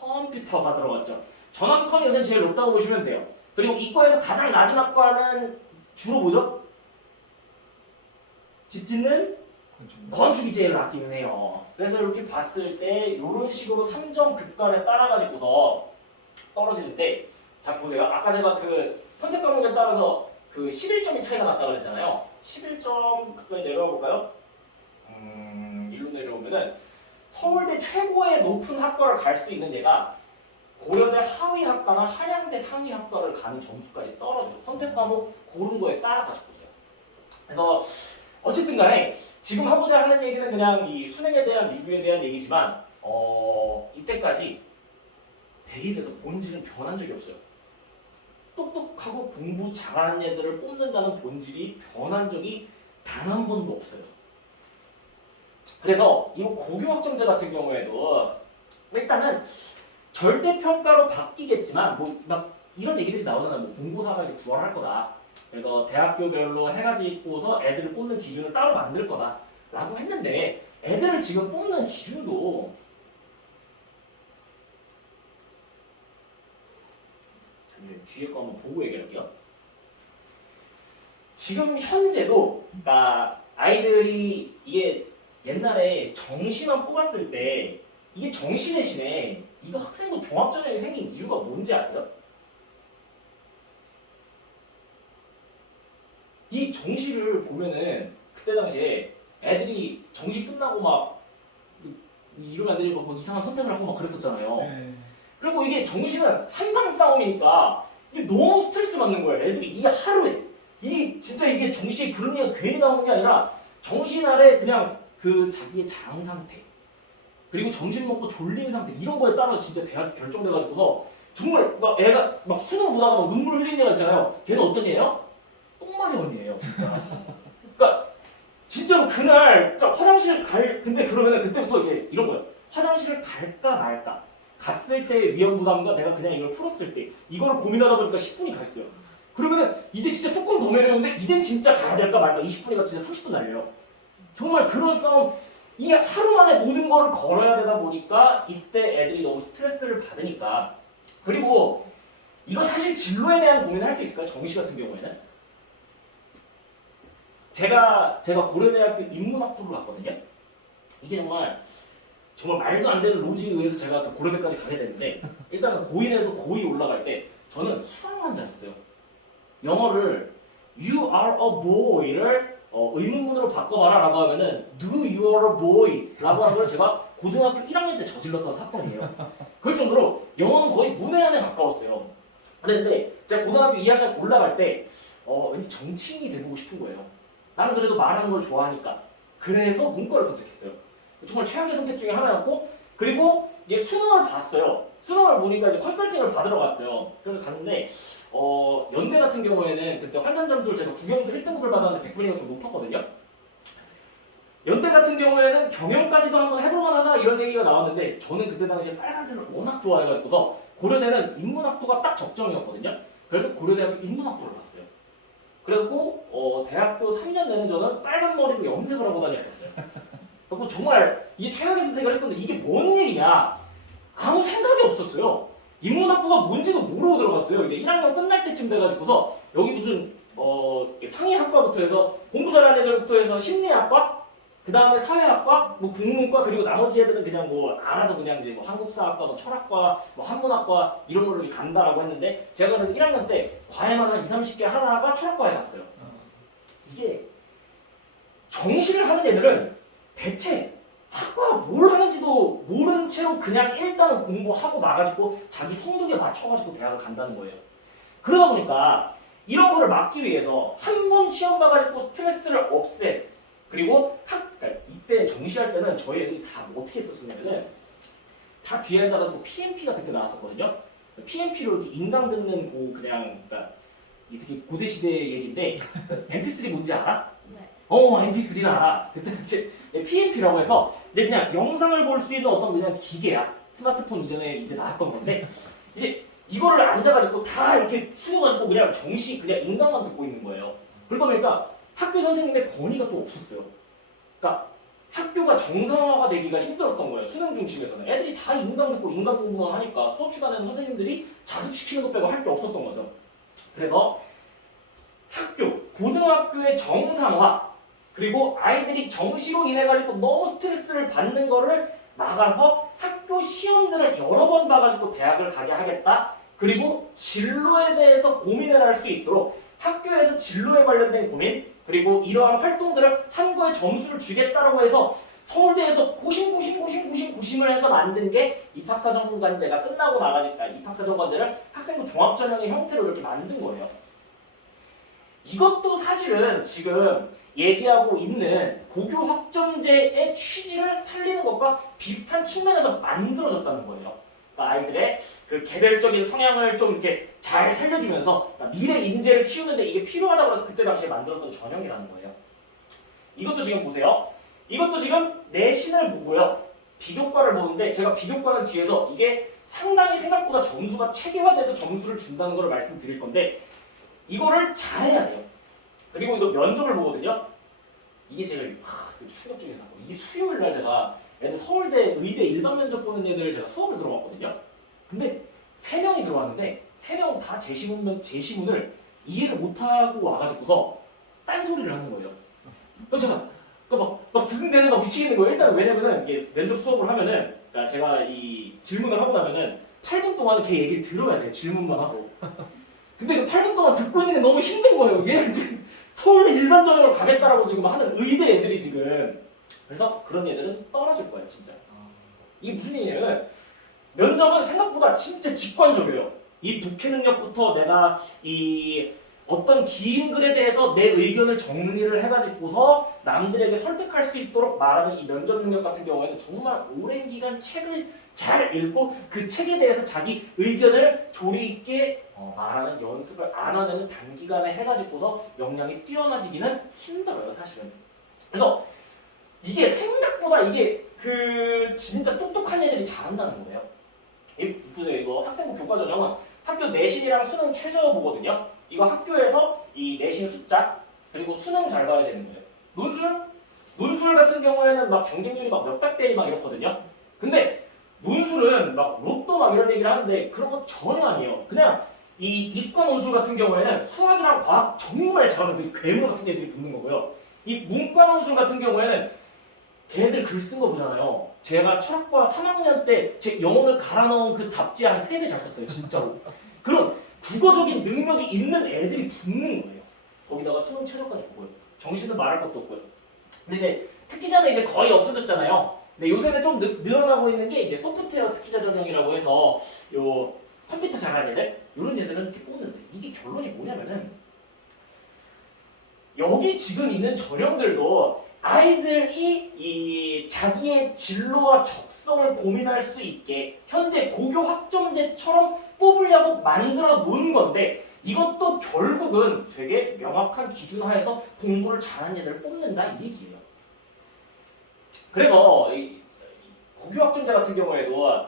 컴퓨터가 들어갔죠. 전화기 컴이 요새는 제일 높다고 보시면 돼요. 그리고 이과에서 가장 낮은 학과는 주로 뭐죠? 집 짓는 건축이 제일 낮기는 해요. 그래서 이렇게 봤을 때 이런 식으로 3점 급간에 따라가지고서 떨어지는데 자 보세요. 아까 제가 그 선택 과목에 따라서 그 11점이 차이가 났다고 그랬잖아요. 11점 가까이 내려가 볼까요? 일로 내려오면은 서울대 최고의 높은 학과를 갈 수 있는 얘가 고려대 하위 학과나 한양대 상위 학과를 가는 점수까지 떨어져요. 선택 과목 고른 거에 따라가지고서요. 그래서 어쨌든 간에 지금 하고자 하는 얘기는 그냥 이 수능에 대한 리뷰에 대한 얘기지만 이때까지 대입에서 본질은 변한 적이 없어요. 똑똑하고 공부 잘하는 애들을 뽑는다는 본질이 변한 적이 단 한 번도 없어요. 그래서 이 고교학점제 같은 경우에도 일단은 절대평가로 바뀌겠지만 뭐 막 이런 얘기들이 나오잖아요. 뭐 공고사가 이제 부활할 거다. 그래서 대학교별로 해가지고서 애들을 뽑는 기준을 따로 만들 거다 라고 했는데 애들을 지금 뽑는 기준도 뒤에 거 한번 보고 얘기할게요. 지금 현재도 그러니까 아이들이 이게 옛날에 정시만 뽑았을 때 이게 정시 대신에 이거 학생부 종합전형이 생긴 이유가 뭔지 아세요? 이 정시를 보면은 그때 당시에 애들이 정시 끝나고 막 이러면 안 되고 뭐 이상한 선택을 하고 막 그랬었잖아요. 네. 그리고 이게 정시는 한방 싸움이니까 이게 너무 스트레스 받는 거예요. 애들이 이 하루에 이 진짜 이게 정시에 그런 얘기가 괜히 나오는 게 아니라 정시날에 그냥 그 자기의 장 상태 그리고 점심 먹고 졸린 상태 이런 거에 따라서 진짜 대학이 결정돼가지고서 정말 막 애가 막 수능 보다가 막 눈물 흘리는 애가 있잖아요. 걔는 어떤 애예요? 똥마리 언니예요, 진짜. 그러니까 진짜로 그날 진짜 화장실 근데 그러면은 그때부터 이제 이런 거예요. 화장실을 갈까 말까. 갔을 때 위험 부담과 내가 그냥 이걸 풀었을 때 이거를 고민하다 보니까 10분이 갔어요. 그러면은 이제 진짜 조금 더 내려오는데 이제 진짜 가야 될까 말까 20분이가 진짜 30분 날려요. 정말 그런 싸움 이게 하루 만에 모든 거를 걸어야 되다 보니까 이때 애들이 너무 스트레스를 받으니까 그리고 이거 사실 진로에 대한 고민을 할 수 있을까요? 정시 같은 경우에는 제가 고려대학교 인문학부를 갔거든요. 이게 정말 말도 안 되는 로직에 의해서 제가 그 고려대까지 가게 됐는데 일단은 고1에서 고2 올라갈 때 저는 수학만 잘했어요. 영어를 You are a boy를 의문문으로 바꿔봐라 라고 하면은 Do you are a boy 라고 하는 걸 제가 고등학교 1학년 때 저질렀던 사건이에요. 그럴 정도로 영어는 거의 문외한에 가까웠어요. 그런데 제가 고등학교 2학년 올라갈 때 왠지 정치인이 되고 싶은 거예요. 나는 그래도 말하는 걸 좋아하니까. 그래서 문과를 선택했어요. 정말 최악의 선택 중에 하나였고 그리고 이제 수능을 봤어요. 수능을 보니까 이제 컨설팅을 받으러 갔어요. 그래서 갔는데 연대 같은 경우에는 그때 환산 점수를 제가 국영수 1등급을 받았는데 100분위가 좀 높았거든요. 연대 같은 경우에는 경영까지도 한번 해볼 만하다 이런 얘기가 나왔는데 저는 그때 당시에 빨간색을 워낙 좋아해가지고서 고려대는 인문학부가 딱 적정이었거든요. 그래서 고려대학교 인문학부를 갔어요. 그리고 대학교 3년 내내 저는 빨간 머리로 염색을 하고 다녔었어요. 그리고 정말 이게 최악의 선택을 했었는데 이게 뭔 얘기냐 아무 생각이 없었어요. 인문학부가 뭔지도 모르고 들어갔어요. 이제 1학년 끝날 때쯤 돼가지고서 여기 무슨 상위학과부터 해서 공부 잘하는 애들부터 해서 심리학과 그 다음에 사회학과, 뭐 국문과 그리고 나머지 애들은 그냥 뭐 알아서 그냥 이제 뭐 한국사학과, 뭐 철학과, 뭐 한문학과 이런 걸로 간다라고 했는데 제가 그래서 1학년 때 과외만 한 20, 30개 하다가 철학과에 갔어요. 이게 정시를 하는 애들은 대체 학과가 뭘 하는지도 모르는 채로 그냥 일단은 공부하고 나가지고 자기 성적에 맞춰가지고 대학을 간다는 거예요. 그러다 보니까 이런 거를 막기 위해서 한 번 시험 봐가지고 스트레스를 없애 그리고 그러니까 이때 정시할 때는 저희 애들이 다 어떻게 했었냐면은 다 뒤에 앉아가지고 PMP가 그때 나왔었거든요. PMP로 이렇게 인강 듣는 그냥 그러니까 이 되게 고대 시대의 얘기인데 MP3 뭔지 알아? 네. MP3나 그때는 이제 PMP라고 해서 이제 그냥 영상을 볼 수 있는 어떤 그냥 기계야. 스마트폰 이전에 이제 나왔던 건데 이제 이거를 앉아가지고 다 이렇게 숙여가지고 그냥 정시 그냥 인강만 듣고 있는 거예요. 그러다 보니까 학교 선생님의 권위가 또 없었어요. 그러니까 학교가 정상화가 되기가 힘들었던 거예요. 수능 중심에서는 애들이 다 인강 듣고 인강 공부만 하니까 수업 시간에는 선생님들이 자습시키는 것 빼고 할 게 없었던 거죠. 그래서 고등학교의 정상화 그리고 아이들이 정시로 인해 가지고 너무 스트레스를 받는 거를 막아서 학교 시험들을 여러 번 봐가지고 대학을 가게 하겠다. 그리고 진로에 대해서 고민을 할 수 있도록 학교에서 진로에 관련된 고민 그리고 이러한 활동들을 한 거에 점수를 주겠다라고 해서 서울대에서 고심을 해서 만든 게 입학사정관제가 끝나고 나가니까 입학사정관제를 학생부 종합전형의 형태로 이렇게 만든 거예요. 이것도 사실은 지금 얘기하고 있는 고교 학점제의 취지를 살리는 것과 비슷한 측면에서 만들어졌다는 거예요. 그러니까 아이들의 그 개별적인 성향을 좀 이렇게 잘 살려주면서 미래 인재를 키우는데 이게 필요하다고 해서 그때 당시에 만들었던 전형이라는 거예요. 이것도 지금 보세요. 이것도 지금 내신을 보고요. 비교과를 보는데 제가 비교과는 뒤에서 이게 상당히 생각보다 점수가 체계화돼서 점수를 준다는 걸 말씀드릴 건데 이거를 잘해야 돼요. 그리고 이거 면접을 보거든요. 이게 제가 충격적인 사건. 이게 수요일 날 제가 애들 서울대 의대 일반 면접 보는 애들 제가 수업을 들어봤거든요. 근데 3명이 들어왔는데 3명 다 제 시문을 이해를 못하고 와가지고서 딴소리를 하는 거예요. 그래서 제가 막 듣는 막 미치겠는 거예요. 일단 왜냐면은 이게 면접 수업을 하면은 그러니까 제가 이 질문을 하고 나면은 8분 동안은 걔 얘기를 들어야 돼요. 질문만 하고. 근데 그 8분 동안 듣고 있는 게 너무 힘든 거예요. 얘는 지금 서울대 일반 전형을 가겠다라고 지금 하는 의대 애들이 지금. 그래서 그런 애들은 떨어질 거예요, 진짜. 이게 무슨 얘기냐면 면접은 생각보다 진짜 직관적이에요. 이 독해 능력부터 내가 이 어떤 긴 글에 대해서 내 의견을 정리를 해가지고서 남들에게 설득할 수 있도록 말하는 이 면접 능력 같은 경우에는 정말 오랜 기간 책을 잘 읽고 그 책에 대해서 자기 의견을 조리 있게 말하는 연습을 안 하면 단기간에 해가지고서 역량이 뛰어나지기는 힘들어요, 사실은. 그래서 이게 생각보다 이게 그 진짜 똑똑한 애들이 잘한다는 거예요. 보세요, 이거 학생부 교과전형은 학교 내신이랑 수능 최저 보거든요. 이거 학교에서 이 내신 숫자 그리고 수능 잘 봐야 되는 거예요. 논술 같은 경우에는 막 경쟁률이 막 몇백 대1 막 이렇거든요. 근데 논술은 막 로또 막 이런 얘기를 하는데 그런 거 전혀 아니에요. 그냥 이 이과 논술 같은 경우에는 수학이랑 과학 정말 잘하는 그 괴물 같은 애들이 붙는 거고요. 이 문과 논술 같은 경우에는 걔네들 글 쓴 거 보잖아요. 제가 철학과 3학년 때 제 영어를 갈아 넣은 그 답지 한 3배 잘 썼어요, 진짜로. 그런 국어적인 능력이 있는 애들이 붙는 거예요. 거기다가 수능 최저까지 보고요. 정신은 말할 것도 없고요. 근데 이제 특기자는 이제 거의 없어졌잖아요. 근데 요새는 좀 늘어나고 있는 게 이제 소프트웨어 특기자 전형이라고 해서 요 컴퓨터 잘하는 애들 이런 애들은 이렇게 뽑는데 이게 결론이 뭐냐면은 여기 지금 있는 전형들도 아이들이 이 자기의 진로와 적성을 고민할 수 있게 현재 고교 학점제처럼 뽑으려고 만들어 놓은 건데 이것도 결국은 되게 명확한 기준 하에서 공부를 잘하는 애들을 뽑는다 이 얘기예요. 그래서 이 고교 학점제 같은 경우에도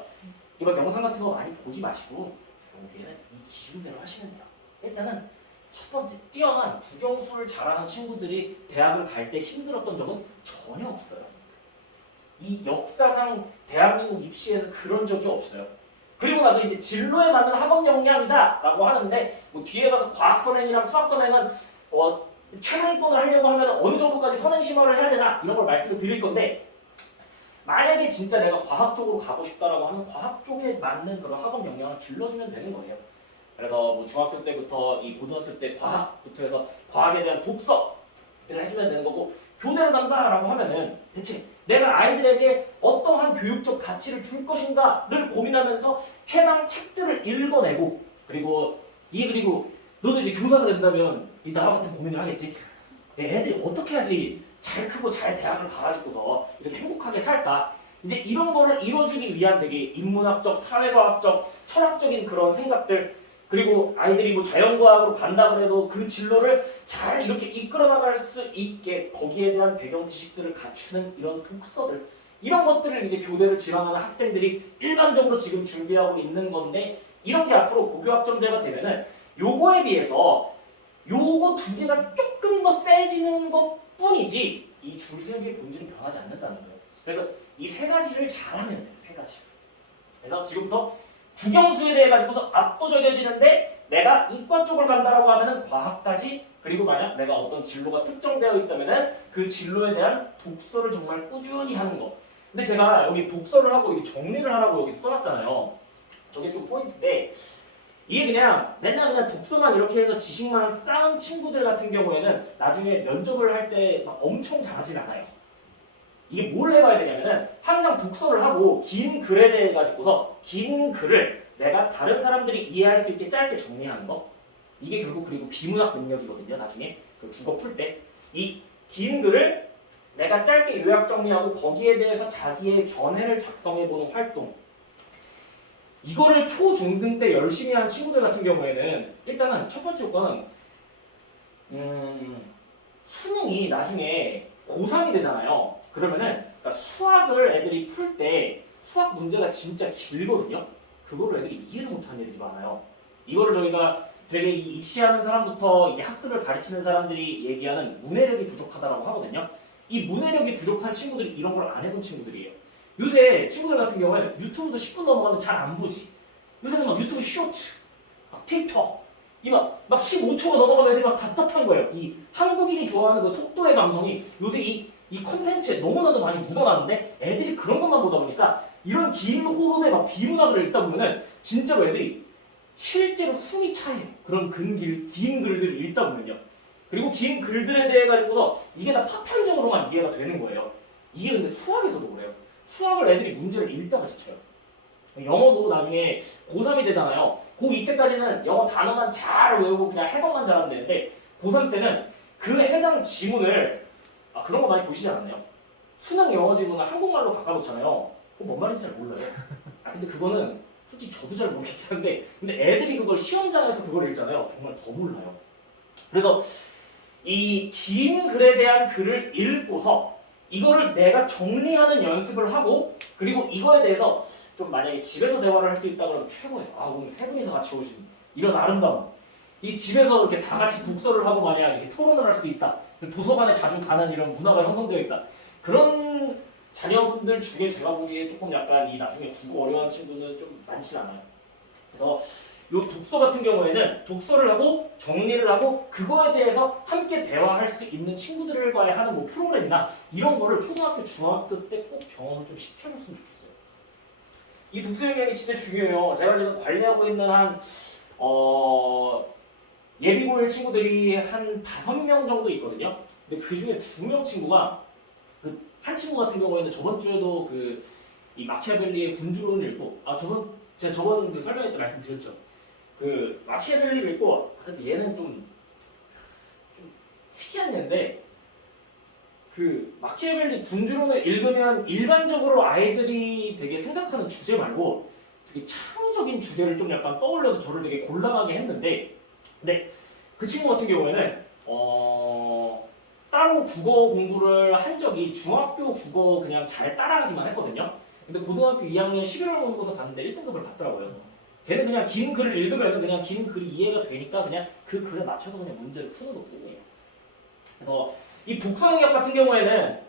이번 영상 같은 거 많이 보지 마시고 제가 보기에는 이 기준대로 하시면 돼요. 일단은 첫 번째, 뛰어난 국영수를 잘하는 친구들이 대학을 갈 때 힘들었던 적은 전혀 없어요. 이 역사상 대한민국 입시에서 그런 적이 없어요. 그리고 나서 이제 진로에 맞는 학업 역량이다라고 하는데 뭐 뒤에 가서 과학 선행이랑 수학 선행은 최상위권을 하려고 하면 어느 정도까지 선행 심화를 해야 되나 이런 걸 말씀을 드릴 건데 만약에 진짜 내가 과학 쪽으로 가고 싶다라고 하면 과학 쪽에 맞는 그런 학업 역량을 길러주면 되는 거예요. 그래서 뭐 중학교 때부터 이 고등학교 때 과학부터 해서 과학에 대한 독서를 해주면 되는 거고 교대를 간다라고 하면은 대체 내가 아이들에게 어떠한 교육적 가치를 줄 것인가를 고민하면서 해당 책들을 읽어내고 그리고 너도 이제 교사가 된다면 이 나와 같은 고민을 하겠지. 애들이 어떻게 해야지 잘 크고 잘 대학을 가가지고서 이렇게 행복하게 살까? 이제 이런 거를 이뤄주기 위한 되게 인문학적, 사회과학적, 철학적인 그런 생각들 그리고 아이들이 뭐 자연과학으로 간다 그래도 그 진로를 잘 이렇게 이끌어 나갈 수 있게 거기에 대한 배경 지식들을 갖추는 이런 독서들, 이런 것들을 이제 교대를 지망하는 학생들이 일반적으로 지금 준비하고 있는 건데, 이런 게 앞으로 고교학점제가 되면은 요거에 비해서 요거 두 개가 조금 더 세지는 것 뿐이지 이 줄세우기의 본질은 변하지 않는다는 거예요. 그래서 이 세 가지를 잘하면 돼요. 세 가지. 그래서 지금부터 국영수에 대해 가지고서 압도적이어지는데, 내가 이과 쪽을 간다라고 하면은 과학까지, 그리고 만약 내가 어떤 진로가 특정되어 있다면은 그 진로에 대한 독서를 정말 꾸준히 하는 거. 근데 제가 여기 독서를 하고 여기 정리를 하라고 여기 써놨잖아요. 저게 좀 포인트인데, 이게 그냥 맨날 그냥 독서만 이렇게 해서 지식만 쌓은 친구들 같은 경우에는 나중에 면접을 할 때 막 엄청 잘하진 않아요. 이게 뭘 해봐야 되냐면은 항상 독서를 하고 긴 글에 대해 가지고서 긴 글을 내가 다른 사람들이 이해할 수 있게 짧게 정리하는 거, 이게 결국 그리고 비문학 능력이거든요. 나중에 그 국어 풀 때 이 긴 글을 내가 짧게 요약 정리하고 거기에 대해서 자기의 견해를 작성해보는 활동, 이거를 초중등 때 열심히 한 친구들 같은 경우에는 일단은 첫 번째 요건은 수능이 나중에 고3이 되잖아요. 그러면은 그러니까 수학을 애들이 풀 때 수학 문제가 진짜 길거든요. 그거를 애들이 이해를 못하는 애들이 많아요. 이거를 저희가 되게 이 입시하는 사람부터 이게 학습을 가르치는 사람들이 얘기하는 문해력이 부족하다라고 하거든요. 이 문해력이 부족한 친구들이 이런 걸 안 해본 친구들이에요. 요새 친구들 같은 경우에는 유튜브도 10분 넘어가면 잘 안 보지. 요새는 막 유튜브 쇼츠, 막 틱톡, 막 15초가 넘어가면 애들이 막 답답한 거예요. 이 한국인이 좋아하는 그 속도의 감성이 요새 이 콘텐츠에 너무나도 많이 묻어나는데, 애들이 그런 것만 보다 보니까 이런 긴 호흡에 막 비문학을 읽다 보면은 진짜로 애들이 실제로 숨이 차요. 그런 긴 글들을 읽다 보면요. 그리고 긴 글들에 대해 가지고서 이게 다 파편적으로만 이해가 되는 거예요. 이게 근데 수학에서도 그래요. 수학을 애들이 문제를 읽다가 지쳐요. 영어도 나중에 고3이 되잖아요. 고2 때까지는 영어 단어만 잘 외우고 그냥 해석만 잘하면 되는데, 고3 때는 그 해당 지문을 그런 거 많이 보시지 않았나요? 수능 영어 지문을 한국말로 바꿔놓잖아요. 그거 뭔 말인지 잘 몰라요. 근데 그거는 솔직히 저도 잘 모르겠긴 한데, 근데 애들이 그걸 시험장에서 그걸 읽잖아요. 정말 더 몰라요. 그래서 이 긴 글에 대한 글을 읽고서 이거를 내가 정리하는 연습을 하고, 그리고 이거에 대해서 좀 만약에 집에서 대화를 할 수 있다 그러면 최고예요. 오늘 세 분이서 같이 오신 이런 아름다움. 이 집에서 이렇게 다 같이 독서를 하고 만약 이렇게 토론을 할 수 있다. 도서관에 자주 가는 이런 문화가 형성되어 있다. 그런 자녀분들 중에 제가 보기에 조금 약간 이 나중에 국어 어려워하는 친구는 좀 많지 않아요. 그래서 요 독서 같은 경우에는 독서를 하고 정리를 하고 그거에 대해서 함께 대화할 수 있는 친구들과의 하는 뭐 프로그램이나 이런 거를 초등학교, 중학교 때 꼭 경험을 좀 시켜줬으면 좋겠어요. 이 독서 영향이 진짜 중요해요. 제가 지금 관리하고 있는 예비고1 친구들이 한 5명 정도 있거든요. 근데 그 중에 2명 친구가 한 친구 같은 경우에는 저번 주에도 이 마키아벨리의 군주론을 읽고 제가 저번 설명회 때 말씀드렸죠. 그 마키아벨리를 읽고 근데 얘는 좀 특이한 애인데, 그 마키아벨리 군주론을 읽으면 일반적으로 아이들이 되게 생각하는 주제 말고 되게 창의적인 주제를 좀 약간 떠올려서 저를 되게 곤란하게 했는데, 근데 그 친구 같은 경우에는 따로 국어 공부를 한 적이 중학교 국어 그냥 잘 따라하기만 했거든요. 근데 고등학교 2학년 11월 모의고사 봤는데 1등급을 받더라고요. 걔는 그냥 긴 글을 읽으면 그냥 긴 글이 이해가 되니까 그냥 그 글에 맞춰서 그냥 문제를 푸는 것 뿐이에요. 그래서 이 독서 능력 같은 경우에는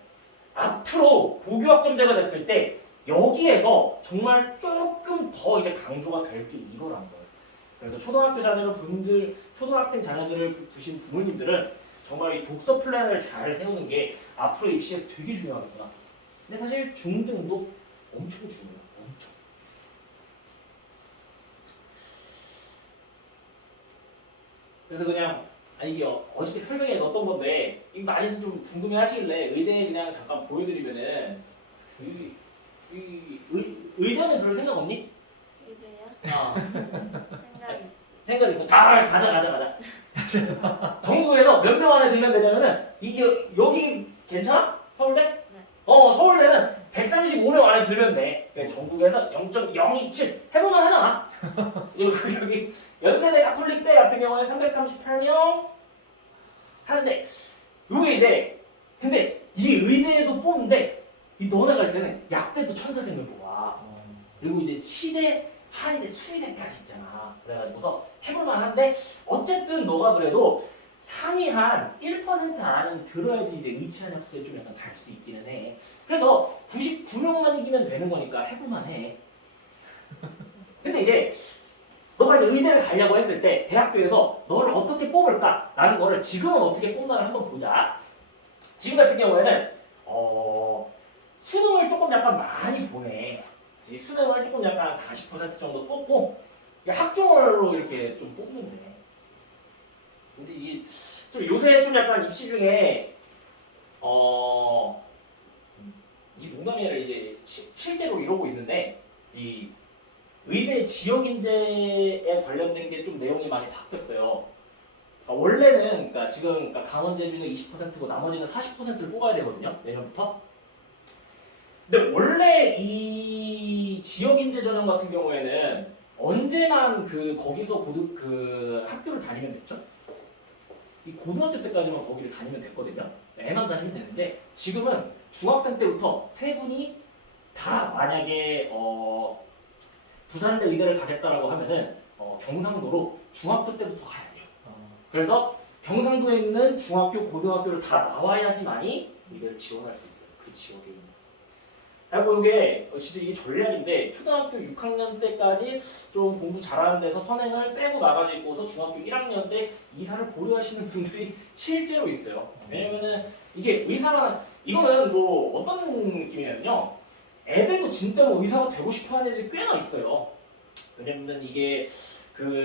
앞으로 고교학점제가 됐을 때 여기에서 정말 조금 더 이제 강조가 될 게 이거라는 거예요. 그래서 초등학생 자녀들을 두신 부모님들은 정말 이 독서 플랜을 잘 세우는 게 앞으로 입시에서 되게 중요하겠구나. 근데 사실 중등도 엄청 중요해요. 엄청. 그래서 그냥 이게 어저께 설명에 넣었던 건데 이거 많이 좀 궁금해하시길래 의대에 그냥 잠깐 보여드리면은 의대는 별 생각 없니? 의대요? 생각 있어. 생각 있어. 가자. 전국에서 몇 명 안에 들면 되냐면은 이게 여기 괜찮아? 서울대? 네. 서울대는 135명 안에 들면 돼. 그러니까 전국에서 0.027 해볼만 하잖아. 그리고 여기 연세대 가톨릭대 같은 경우에 338명 하는데 요게 이제 근데 이 의대에도 뽑는데 이 너네 갈 때는 약대도 1,400명 뽑아. 그리고 이제 치대, 한의대, 수의대까지 있잖아. 그래가지고서 해볼만 한데 어쨌든 너가 그래도 상위 한 1% 안은 들어야지 이제 의치한 학수에 좀 약간 갈 수 있기는 해. 그래서 99명만 이기면 되는 거니까 해볼만 해. 근데 이제 너가 이제 의대를 가려고 했을 때 대학교에서 너를 어떻게 뽑을까라는 거를 지금은 어떻게 뽑나를 한번 보자. 지금 같은 경우에는 수능을 조금 약간 많이 보내. 수능을 조금 약간 40% 정도 뽑고 학종으로 이렇게 좀 뽑는데. 근데 이게 좀 요새 좀 약간 입시 중에 이 농담이 아니라 이제 실제로 이러고 있는데 이 의대 지역 인재에 관련된 게 좀 내용이 많이 바뀌었어요. 그러니까 원래는 그러니까 지금 그러니까 강원 제주는 20%고 나머지는 40%를 뽑아야 되거든요. 내년부터. 근데 원래 이 지역 인재 전형 같은 경우에는 언제만 거기서 학교를 다니면 됐죠? 이 고등학교 때까지만 거기를 다니면 됐거든요. 애만 다니면 되는데 지금은 중학생 때부터 세 분이 다 만약에 부산대 의대를 가겠다라고 하면은 경상도로 중학교 때부터 가야 돼요. 그래서 경상도에 있는 중학교, 고등학교를 다 나와야지만이 의대를 지원할 수 있어요. 그 지역에 있는. 그리고 이게 진짜 이게 전략인데 초등학교 6학년 때까지 좀 공부 잘하는 데서 선행을 빼고 나가지고서 중학교 1학년 때 이사를 고려하시는 분들이 실제로 있어요. 왜냐면은 이게 의사가 이거는 뭐 어떤 느낌이냐면요. 애들도 진짜로 의사가 되고 싶어하는 애들이 꽤나 있어요. 왜냐면은 이게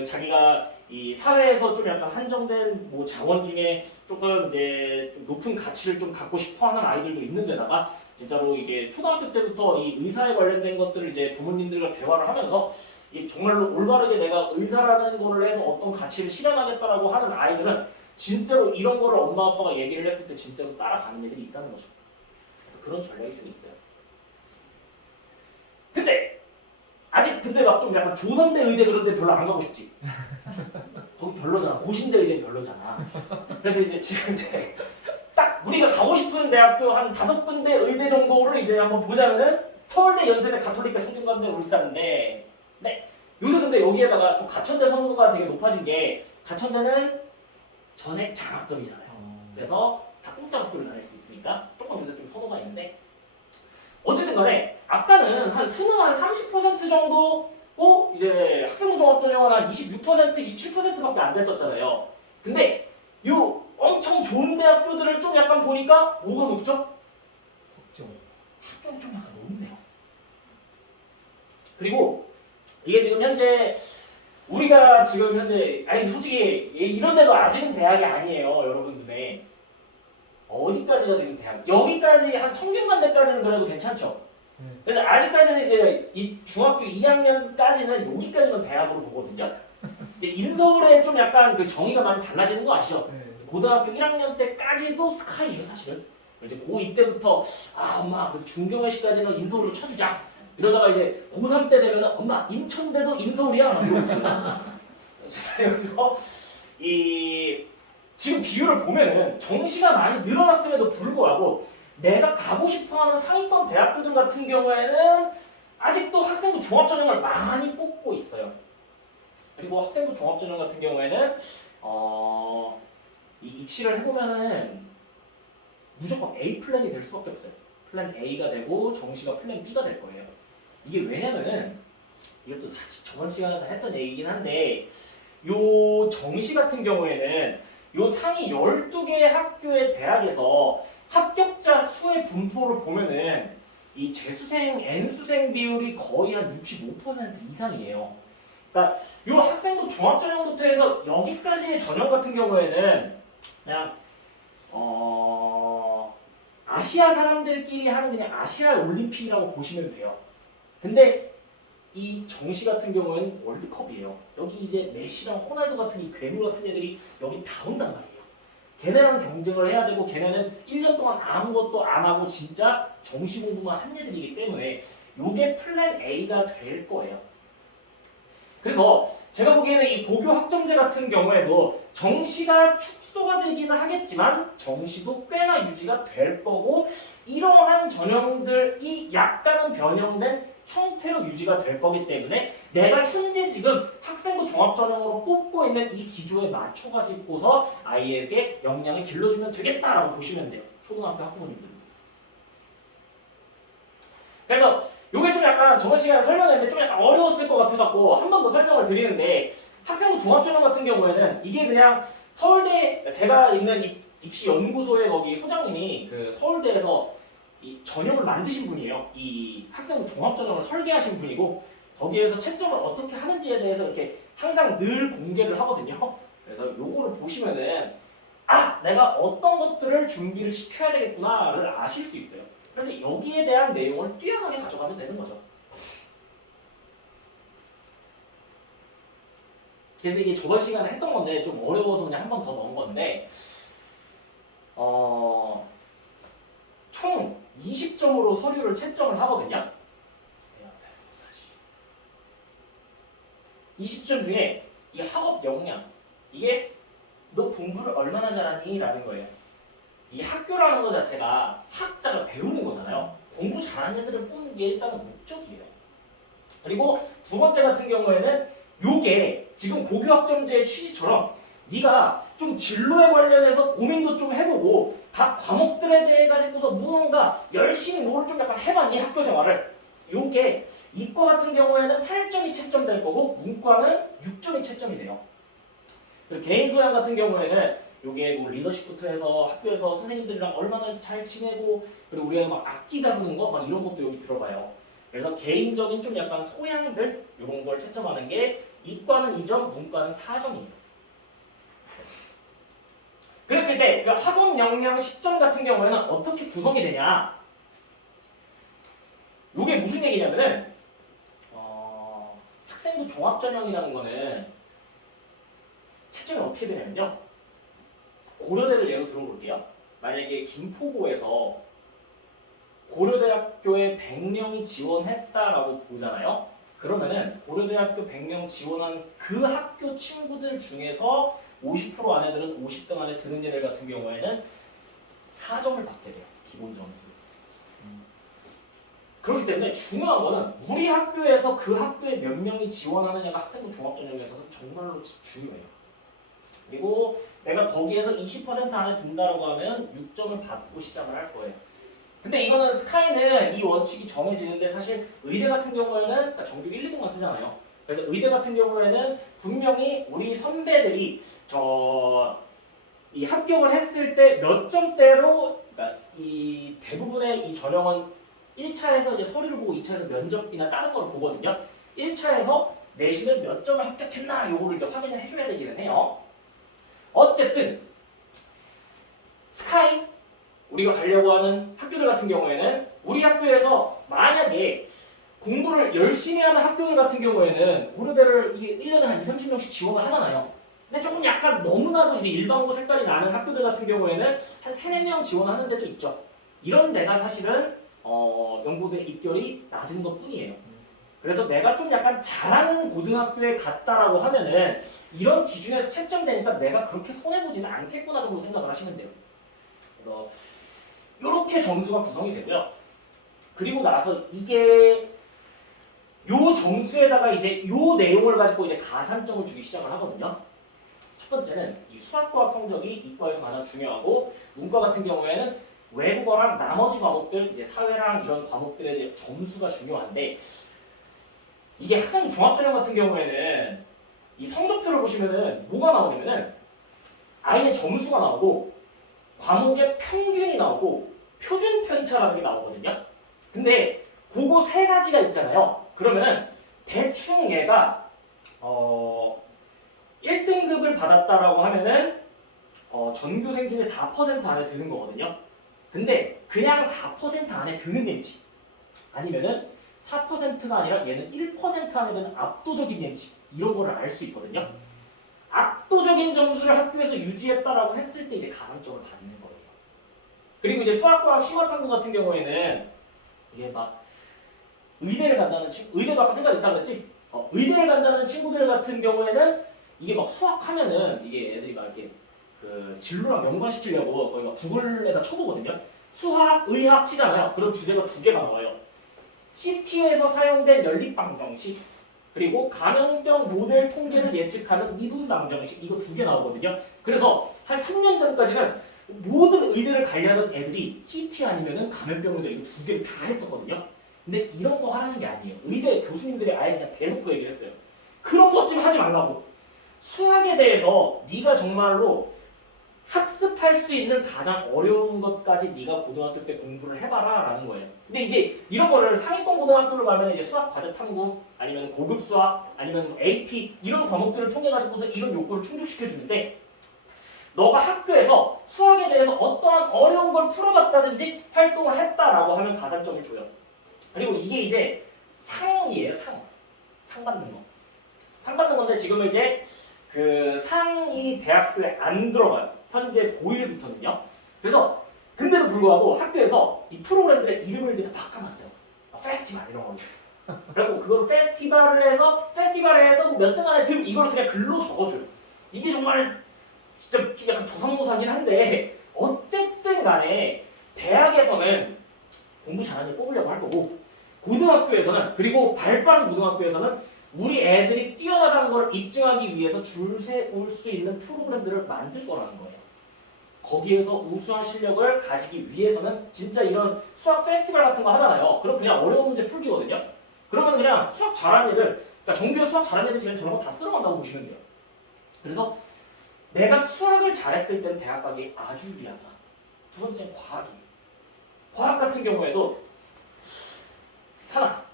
자기가 이 사회에서 좀 약간 한정된 뭐 자원 중에 조금 이제 좀 높은 가치를 좀 갖고 싶어하는 아이들도 있는데다가 진짜로 이게 초등학교 때부터 이 의사에 관련된 것들을 이제 부모님들과 대화를 하면서 이 정말로 올바르게 내가 의사라는 거를 해서 어떤 가치를 실현하겠다라고 하는 아이들은 진짜로 이런 거를 엄마 아빠가 얘기를 했을 때 진짜로 따라가는 애들이 있다는 거죠. 그래서 그런 전략이 좀 있어요. 근데 막 좀 약간 조선대 의대 그런데 별로 안 가고 싶지. 거기 별로잖아. 고신대 의대 별로잖아. 그래서 이제 지금 이제 딱 우리가 가고 싶은 대학교 한 5군데 의대 정도를 이제 한번 보자면은 서울대, 연세대, 가톨릭대, 성균관대, 울산대. 네. 요새 근데 여기에다가 좀 가천대 선호도가 되게 높아진 게 가천대는 전액 장학금이잖아요. 그래서 다 공짜 학교를 다닐 수 있으니까 조금 요새 좀 선호가 있는데 어쨌든 간에 아까는 한 수능 한 30% 정도고 이제 학생부 종합전형은 한 26%, 27%밖에 안 됐었잖아요. 근데 요 엄청 좋은 대학교들을 좀 약간 보니까 뭐가 높죠? 학종이 좀 약간 높네요. 그리고 이게 지금 현재 우리가 지금 현재 아니 솔직히 이런 데도 아직은 대학이 아니에요, 여러분들의. 어디까지가 지금 대학? 여기까지 한 성균관대까지는 그래도 괜찮죠. 그래서 아직까지는 이제 이 중학교 2학년까지는 여기까지만 대학으로 보거든요. 이제 인서울에 좀 약간 그 정의가 많이 달라지는 거 아시죠? 고등학교 1학년 때까지도 스카이예요, 사실은. 이제 고2 때부터 엄마 그래도 중경외시까지는 인서울로 쳐주자. 이러다가 이제 고3 때 되면 엄마 인천대도 인서울이야. 이러고 있어요. 그래서 지금 비율을 보면은 정시가 많이 늘어났음에도 불구하고 내가 가고 싶어하는 상위권 대학교들 같은 경우에는 아직도 학생부 종합전형을 많이 뽑고 있어요. 그리고 학생부 종합전형 같은 경우에는 이 입시를 해보면은 무조건 A 플랜이 될 수밖에 없어요. 플랜 A가 되고 정시가 플랜 B가 될 거예요. 이게 왜냐면은 이것도 사실 저번 시간에 다 했던 얘기긴 한데 요 정시 같은 경우에는 요 상위 12개의 학교의 대학에서 합격자 수의 분포를 보면은 이 재수생, N수생 비율이 거의 한 65% 이상이에요. 그러니까 요 학생부 종합전형부터 해서 여기까지의 전형 같은 경우에는 그냥 아시아 사람들끼리 하는 그냥 아시아 올림픽이라고 보시면 돼요. 근데 이 정시 같은 경우에는 월드컵이에요. 여기 이제 메시랑 호날두 같은 이 괴물 같은 애들이 여기 다 온단 말이에요. 걔네랑 경쟁을 해야 되고 걔네는 1년 동안 아무것도 안 하고 진짜 정시 공부만 한 애들이기 때문에 요게 플랜 A가 될 거예요. 그래서 제가 보기에는 이 고교 학점제 같은 경우에도 정시가 축소가 되기는 하겠지만 정시도 꽤나 유지가 될 거고 이러한 전형들이 약간은 변형된 형태로 유지가 될 거기 때문에 내가 현재 지금 학생부 종합전형으로 뽑고 있는 이 기조에 맞춰가지고서 아이에게 역량을 길러주면 되겠다라고 보시면 돼요. 초등학교 학부모님들. 그래서 요게 좀 약간 저번 시간에 설명했는데 좀 약간 어려웠을 것 같아갖고 한 번 더 설명을 드리는데 학생부 종합전형 같은 경우에는 이게 그냥 서울대 제가 있는 입시연구소의 거기 소장님이 그 서울대에서 이 전형을 만드신 분이에요. 이 학생부 종합전형을 설계하신 분이고 거기에서 채점을 어떻게 하는지에 대해서 이렇게 항상 늘 공개를 하거든요. 그래서 요거를 보시면은 아 내가 어떤 것들을 준비를 시켜야 되겠구나를 아실 수 있어요. 그래서 여기에 대한 내용을 뛰어나게 가져가면 되는 거죠. 그래서 이게 저번 시간에 했던 건데 좀 어려워서 그냥 한 번 더 넣은 건데 총 20점으로 서류를 채점을 하거든요. 20점 중에 이 학업 역량 이게 너 공부를 얼마나 잘하니? 라는 거예요. 이 학교라는 거 자체가 학자가 배우는 거잖아요. 공부 잘하는 애들을 뽑는 게 일단은 목적이에요. 그리고 두 번째 같은 경우에는 요게 지금 고교학점제의 취지처럼 네가 좀 진로에 관련해서 고민도 좀 해보고 각 과목들에 대해 가지고서 무언가 열심히 노를 좀 약간 해봤니 학교 생활을 요게 이과 같은 경우에는 8점이 채점될 거고 문과는 6점이 채점이 돼요. 그리고 개인 소양 같은 경우에는 요게 뭐 리더십부터 해서 학교에서 선생님들이랑 얼마나 잘 지내고 그리고 우리가 막 악기 다루는 거 막 이런 것도 여기 들어가요. 그래서 개인적인 좀 약간 소양들 이런 걸 채점하는 게 이과는 2점, 문과는 4점이에요. 그랬을 때 그 학업 역량 10점 같은 경우에는 어떻게 구성이 되냐? 요게 무슨 얘기냐면은 학생부 종합전형이라는 거는 채점이 어떻게 되냐면요. 고려대를 예로 들어볼게요. 만약에 김포고에서 고려대학교에 100명이 지원했다라고 보잖아요. 그러면은 고려대학교 100명 지원한 그 학교 친구들 중에서 50% 안에들은 50등 안에 드는 애들 같은 경우에는 4점을 받게 돼요. 기본 점수. 그렇기 때문에 중요한 거는 우리 학교에서 그 학교에 몇 명이 지원하느냐가 학생부 종합전형에서는 정말로 중요해요. 그리고 내가 거기에서 20% 안에 든다라고 하면 6점을 받고 시작을 할 거예요. 근데 이거는 스카이는 이 원칙이 정해지는데 사실 의대 같은 경우에는 정규 1, 2등만 쓰잖아요. 그래서 의대 같은 경우에는 분명히 우리 선배들이 이 합격을 했을 때 몇 점대로 그러니까 이 대부분의 이 전형은 1차에서 이제 서류를 보고 2차에서 면접이나 다른 걸 보거든요. 1차에서 내신을 몇 점을 합격했나 요거를 이제 확인을 해줘야 되기는 해요. 어쨌든 스카이 우리가 가려고 하는 학교들 같은 경우에는 우리 학교에서 만약에 공부를 열심히 하는 학교들 같은 경우에는 고려대를 이게 1년에 한 2, 30명씩 지원을 하잖아요. 근데 조금 약간 너무나도 이제 일반고 색깔이 나는 학교들 같은 경우에는 한 3, 4명 지원하는 데도 있죠. 이런 데가 사실은 연고대 입결이 낮은 것 뿐이에요. 그래서 내가 좀 약간 잘하는 고등학교에 갔다라고 하면은 이런 기준에서 채점되니까 내가 그렇게 손해보지는 않겠구나 정도 생각을 하시면 돼요. 그래서 이렇게 점수가 구성이 되고요. 그리고 나서 이게 요 점수에다가 이제 요 내용을 가지고 이제 가산점을 주기 시작을 하거든요. 첫 번째는 이 수학과학 성적이 이과에서 가장 중요하고 문과 같은 경우에는 외국어랑 나머지 과목들 이제 사회랑 이런 과목들에 대해 점수가 중요한데 이게 학생 종합전형 같은 경우에는 이 성적표를 보시면은 뭐가 나오냐면은 아이의 점수가 나오고 과목의 평균이 나오고 표준 편차라는 게 나오거든요. 근데 그거 세 가지가 있잖아요. 그러면은 대충 얘가 1등급을 받았다라고 하면은 전교생 중에 4% 안에 드는 거거든요. 근데 그냥 4% 안에 드는 앤지 아니면은 4%가 아니라 얘는 1% 안에 드는 압도적인 앤지 이런 거를 알 수 있거든요. 압도적인 점수를 학교에서 유지했다라고 했을 때 이제 가산점을 받는 거예요. 그리고 이제 수학과학 심화탐구 같은 경우에는 이게 막 의대를 간다는 의대도 아까 생각 있다 그랬지? 의대를 간다는 친구들 같은 경우에는 이게 막 수학하면은 이게 애들이 막 이렇게 그 진로랑 연관시키려고 거의 막 구글에다 쳐보거든요. 수학, 의학 치잖아요. 그럼 주제가 두 개가 나와요. CT에서 사용된 연립방정식 그리고 감염병 모델 통계를 예측하는 이분방정식 이거 두 개 나오거든요. 그래서 한 3년 전까지는 모든 의대를 가려는 애들이 CT 아니면은 감염병 모델 이거 두 개를 다 했었거든요. 근데 이런 거 하라는 게 아니에요. 의대 교수님들이 아예 그냥 대놓고 얘기를 했어요. 그런 것 좀 하지 말라고. 수학에 대해서 네가 정말로 학습할 수 있는 가장 어려운 것까지 네가 고등학교 때 공부를 해봐라 라는 거예요. 근데 이제 이런 거를 상위권 고등학교를 가면 이제 수학 과제 탐구 아니면 고급 수학 아니면 AP 이런 과목들을 통해 가지고서 이런 욕구를 충족시켜 주는데 너가 학교에서 수학에 대해서 어떠한 어려운 걸 풀어봤다든지 활동을 했다라고 하면 가산점을 줘요. 그리고 이게 이제 상이에요. 상 받는 거. 상 받는 건데 지금은 이제 그 상이 대학교에 안 들어가요. 현재 고1부터는요. 그래서 근데도 불구하고 학교에서 이 프로그램들의 이름을 그냥 바꿔놨어요. 페스티벌 이런 거. 그리고 그걸 페스티벌에 해서 몇 등 안에 등 이걸 그냥 글로 적어줘요. 이게 정말 진짜 좀 약간 조선모사긴 한데 어쨌든 간에 대학에서는 공부 잘하는 애 뽑으려고 할 거고 고등학교에서는 그리고 발빠른 고등학교에서는 우리 애들이 뛰어나다는 걸 입증하기 위해서 줄 세울 수 있는 프로그램들을 만들 거라는 거예요. 거기에서 우수한 실력을 가지기 위해서는 진짜 이런 수학 페스티벌 같은 거 하잖아요. 그럼 그냥 어려운 문제 풀기거든요. 그러면 그냥 수학 잘하는 애들, 그러니까 정규 수학 잘하는 애들 그냥 저런 거 다 쓸어간다고 보시면 돼요. 그래서 내가 수학을 잘했을 땐 대학 가기 아주 유리하다. 두 번째 과학이에요. 과학 같은 경우에도 하나,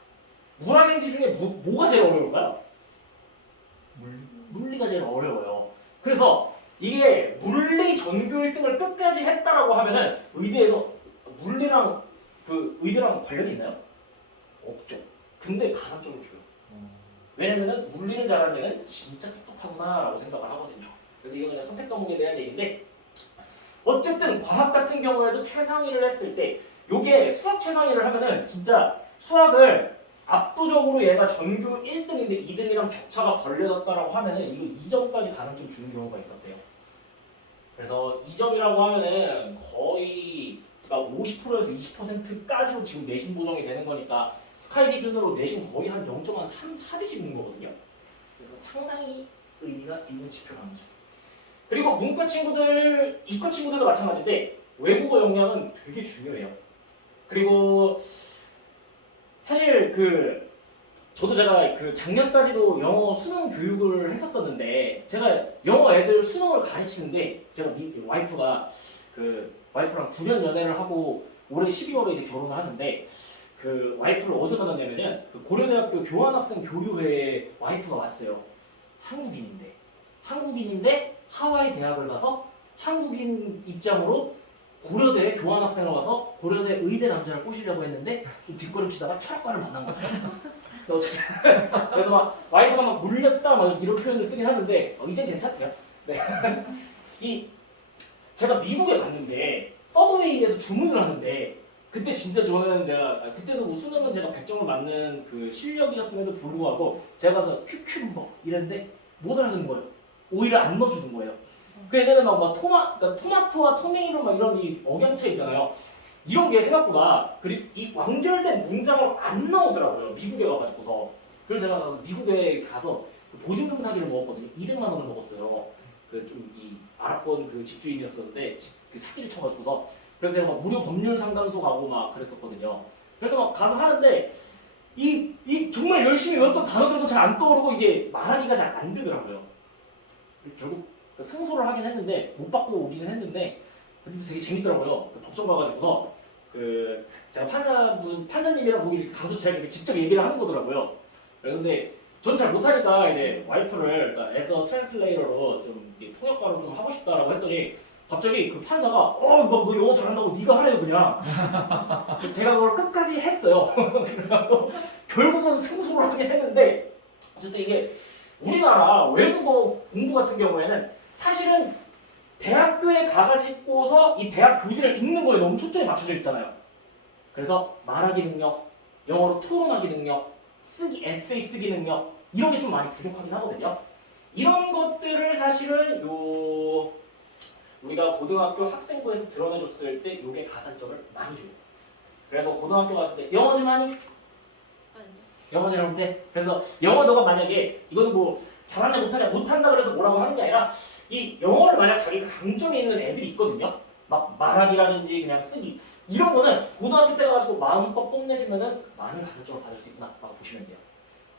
문화생지 중에 뭐가 제일 어려울까요? 물리가 제일 어려워요. 그래서 이게 물리 전교 1등을 끝까지 했다라고 하면은 의대에서 물리랑 의대랑 관련이 있나요? 없죠. 근데 가산점을 줘요. 왜냐면은 물리를 잘하는 애는 진짜 똑똑하구나라고 생각을 하거든요. 그래서 이건 그냥 선택 과목에 대한 얘기인데 어쨌든 과학 같은 경우에도 최상위를 했을 때 요게 수학 최상위를 하면은 진짜 수학을 압도적으로 얘가 전교 1등인데 2등이랑 격차가 벌려졌다라고 하면은 이거 2점까지 가산점 주는 경우가 있었대요. 그래서 2점이라고 하면은 거의 50%에서 20%까지로 지금 내신 보정이 되는 거니까 스카이 기준으로 내신 거의 한 0.3, 4지 찍는 거거든요. 그래서 상당히 의미가 있는 지표라는 거죠. 그리고 문과 친구들, 이과 친구들도 마찬가지인데 외국어 역량은 되게 중요해요. 그리고 사실 저도 제가 작년까지도 영어 수능 교육을 했었었는데 제가 영어 애들 수능을 가르치는데 제가 와이프가 와이프랑 9년 연애를 하고 올해 12월에 이제 결혼을 하는데 와이프를 어디서 만났냐면은 고려대학교 교환학생 교류회에 와이프가 왔어요. 한국인인데 하와이 대학을 가서 한국인 입장으로 고려대에 교환학생을 와서 고려대 의대 남자를 꼬시려고 했는데 뒷걸음치다가 철학과를 만난 거죠. 그래서 막 와이프가 막 물렸다 막 이런 표현을 쓰긴 하는데 이젠 괜찮대요. 네. 제가 미국에 갔는데 서브웨이에서 주문을 하는데 그때 진짜 저는 그때도 뭐 수능은 제가 100점을 맞는 실력이었음에도 불구하고 제가 가서 큐큐버 이랬는데 못 알아듣는 거예요. 오히려 안 넣어주는 거예요. 그 예전에 그러니까 토마토와 토메이로 막 이런 이 억양체 있잖아요. 이런 게 생각보다 이 완결된 문장으로 안 나오더라고요. 미국에 가가지고서. 그래서 제가 미국에 가서 보증금 사기를 먹었거든요. 200만 원을 먹었어요. 이 아랍권 집주인이었었는데 사기를 쳐가지고서. 그래서 제가 막 무료 법률 상담소 가고 막 그랬었거든요. 그래서 막 가서 하는데 이 정말 열심히 외웠던 단어들도 잘 안 떠오르고 이게 말하기가 잘 안 되더라고요. 결국 승소를 하긴 했는데 못 받고 오기는 했는데 근데 되게 재밌더라고요. 법정 가가지고서 제가 판사님이랑 거기 가서 제가 직접 얘기를 하는 거더라고요. 그런데 전 잘 못하니까 이제 와이프를 에서 트랜슬레이터로 좀 통역가로 좀 하고 싶다라고 했더니 갑자기 판사가 너 영어 잘한다고 네가 하래요 그냥. 제가 그걸 끝까지 했어요. 그래갖고 결국은 승소를 하긴 했는데 어쨌든 이게 우리나라 외국어 공부 같은 경우에는 사실은 대학교에 가가지고서 이 대학 교재를 읽는 거에 너무 초점이 맞춰져 있잖아요. 그래서 말하기 능력, 영어로 토론하기 능력, 쓰기 에세이 쓰기 능력 이런 게 좀 많이 부족하긴 하거든요. 이런 것들을 사실은 우리가 고등학교 학생부에서 드러내줬을 때 이게 가산점을 많이 줘요. 그래서 고등학교 갔을 때 영어 좀 하니? 아니요. 영어 잘 못해? 그래서 영어 너가 만약에 이거는 뭐 잘하냐 못한다 그래서 뭐라고 하는 게 아니라 이 영어를 만약 자기가 강점이 있는 애들이 있거든요. 막 말하기라든지 그냥 쓰기 이런 거는 고등학교 때 가지고 마음껏 뽐내주면은 많은 가산점을 받을 수 있구나라고 보시면 돼요.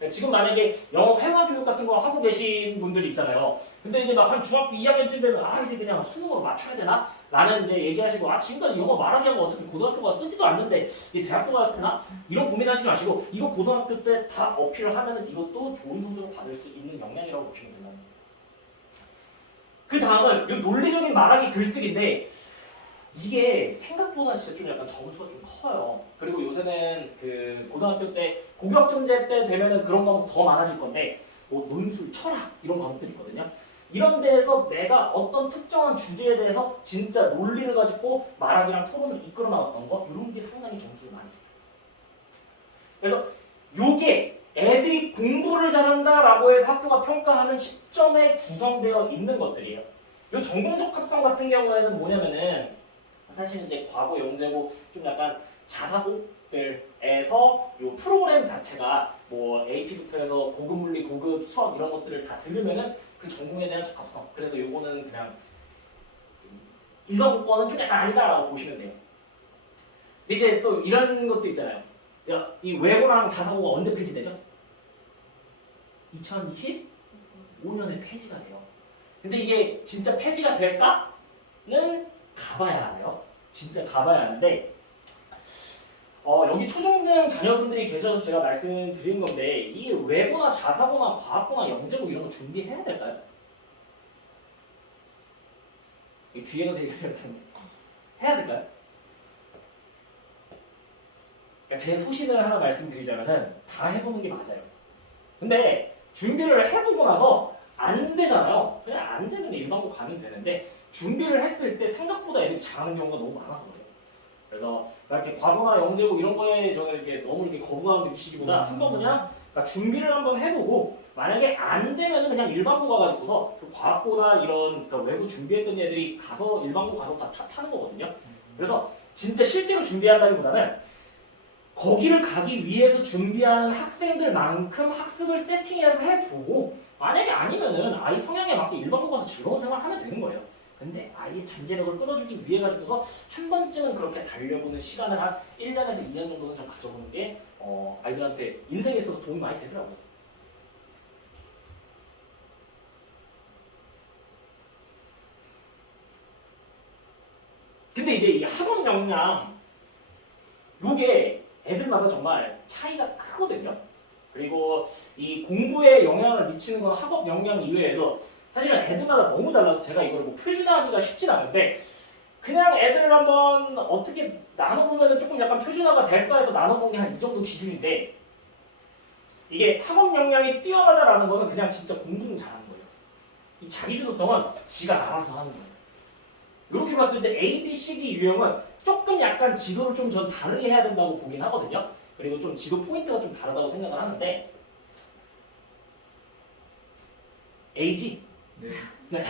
지금 만약에 영어 회화 교육 같은 거 하고 계신 분들이 있잖아요. 근데 이제 막 한 중학교 2학년쯤 되면 이제 그냥 수능으로 맞춰야 되나? 라는 이제 얘기하시고 지금까지 영어 말하기 하고 어차피 고등학교가 쓰지도 않는데 이 대학교가 쓰나? 이런 고민하시지 마시고 이거 고등학교 때 다 어필을 하면은 이것도 좋은 성적을 받을 수 있는 역량이라고 보시면 됩니다. 그 다음은 이 논리적인 말하기 글쓰기인데 이게 생각보다 진짜 좀 약간 점수가 좀 커요. 그리고 요새는 그 고등학교 때 고교학점제 때 되면은 그런 과목 더 많아질 건데 뭐 논술, 철학 이런 과목들이 있거든요. 이런 데에서 내가 어떤 특정한 주제에 대해서 진짜 논리를 가지고 말하기랑 토론을 이끌어 나갔던 거 이런 게 상당히 점수를 많이 줘요. 그래서 요게 애들이 공부를 잘한다라고 해서 학교가 평가하는 10점에 구성되어 있는 것들이에요. 요 전공적 합성 같은 경우에는 뭐냐면은 사실 이제 과거 영재고 좀 약간 자사고들에서 요 프로그램 자체가 뭐 AP부터 해서 고급 물리, 고급 수학 이런 것들을 다 들으면은 그 전공에 대한 적합성. 그래서 요거는 그냥 좀 일반고과는 좀 약간 아니다라고 보시면 돼요. 근데 이제 또 이런 것도 있잖아요. 이 외고랑 자사고가 언제 폐지되죠? 2025년에 폐지가 돼요. 근데 이게 진짜 폐지가 될까는 가봐야 해요. 진짜 가봐야 하는데 여기 초중등 자녀분들이 계셔서 제가 말씀드린 건데 이게 외고나 자사고나 과학고나 영재고 이런 거 준비해야 될까요? 이 뒤에가 되게 어려울 텐데 해야 될까요? 그러니까 제 소신을 하나 말씀드리자면은 다 해보는 게 맞아요. 근데 준비를 해보고 나서 안 되잖아요. 그냥 안 되면 일반고 가면 되는데 준비를 했을 때 생각보다 애들이 잘하는 경우가 너무 많아서 그래요. 그래서 이렇게 과거나 영재고 이런 거에 저는 이렇게 너무 이렇게 거부감 느끼시기보다 한번 그냥 그러니까 준비를 한번 해보고 만약에 안 되면은 그냥 일반고 가가지고서 그 과학고나 이런 그러니까 외부 준비했던 애들이 가서 일반고 가서 다 탑하는 거거든요. 그래서 진짜 실제로 준비한다기보다는 거기를 가기 위해서 준비하는 학생들만큼 학습을 세팅해서 해보고 만약에 아니면은 아이 성향에 맞게 일반고 가서 즐거운 생활 하면 되는 거예요. 근데 아이의 잠재력을 끌어주기 위해 가지고서 한 번쯤은 그렇게 달려보는 시간을 한 1년에서 2년 정도는 좀 가져보는 게 아이들한테 인생에 있어서 도움이 많이 되더라고요. 근데 이제 이 학업 역량 요게 애들마다 정말 차이가 크거든요. 그리고 이 공부에 영향을 미치는 건 학업 역량 이외에도 사실은 애들마다 너무 달라서 제가 이걸 뭐 표준화하기가 쉽진 않은데 그냥 애들을 한번 어떻게 나눠보면 조금 약간 표준화가 될까 해서 나눠본 게 한 이 정도 기준인데 이게 학업 역량이 뛰어나다라는 거는 그냥 진짜 공부는 잘하는 거예요. 이 자기주도성은 지가 알아서 하는 거예요. 이렇게 봤을 때 A, B, C, D 유형은 조금 약간 지도를 좀 전 다르게 해야 된다고 보긴 하거든요. 그리고 좀 지도 포인트가 좀 다르다고 생각을 하는데 A지? 네.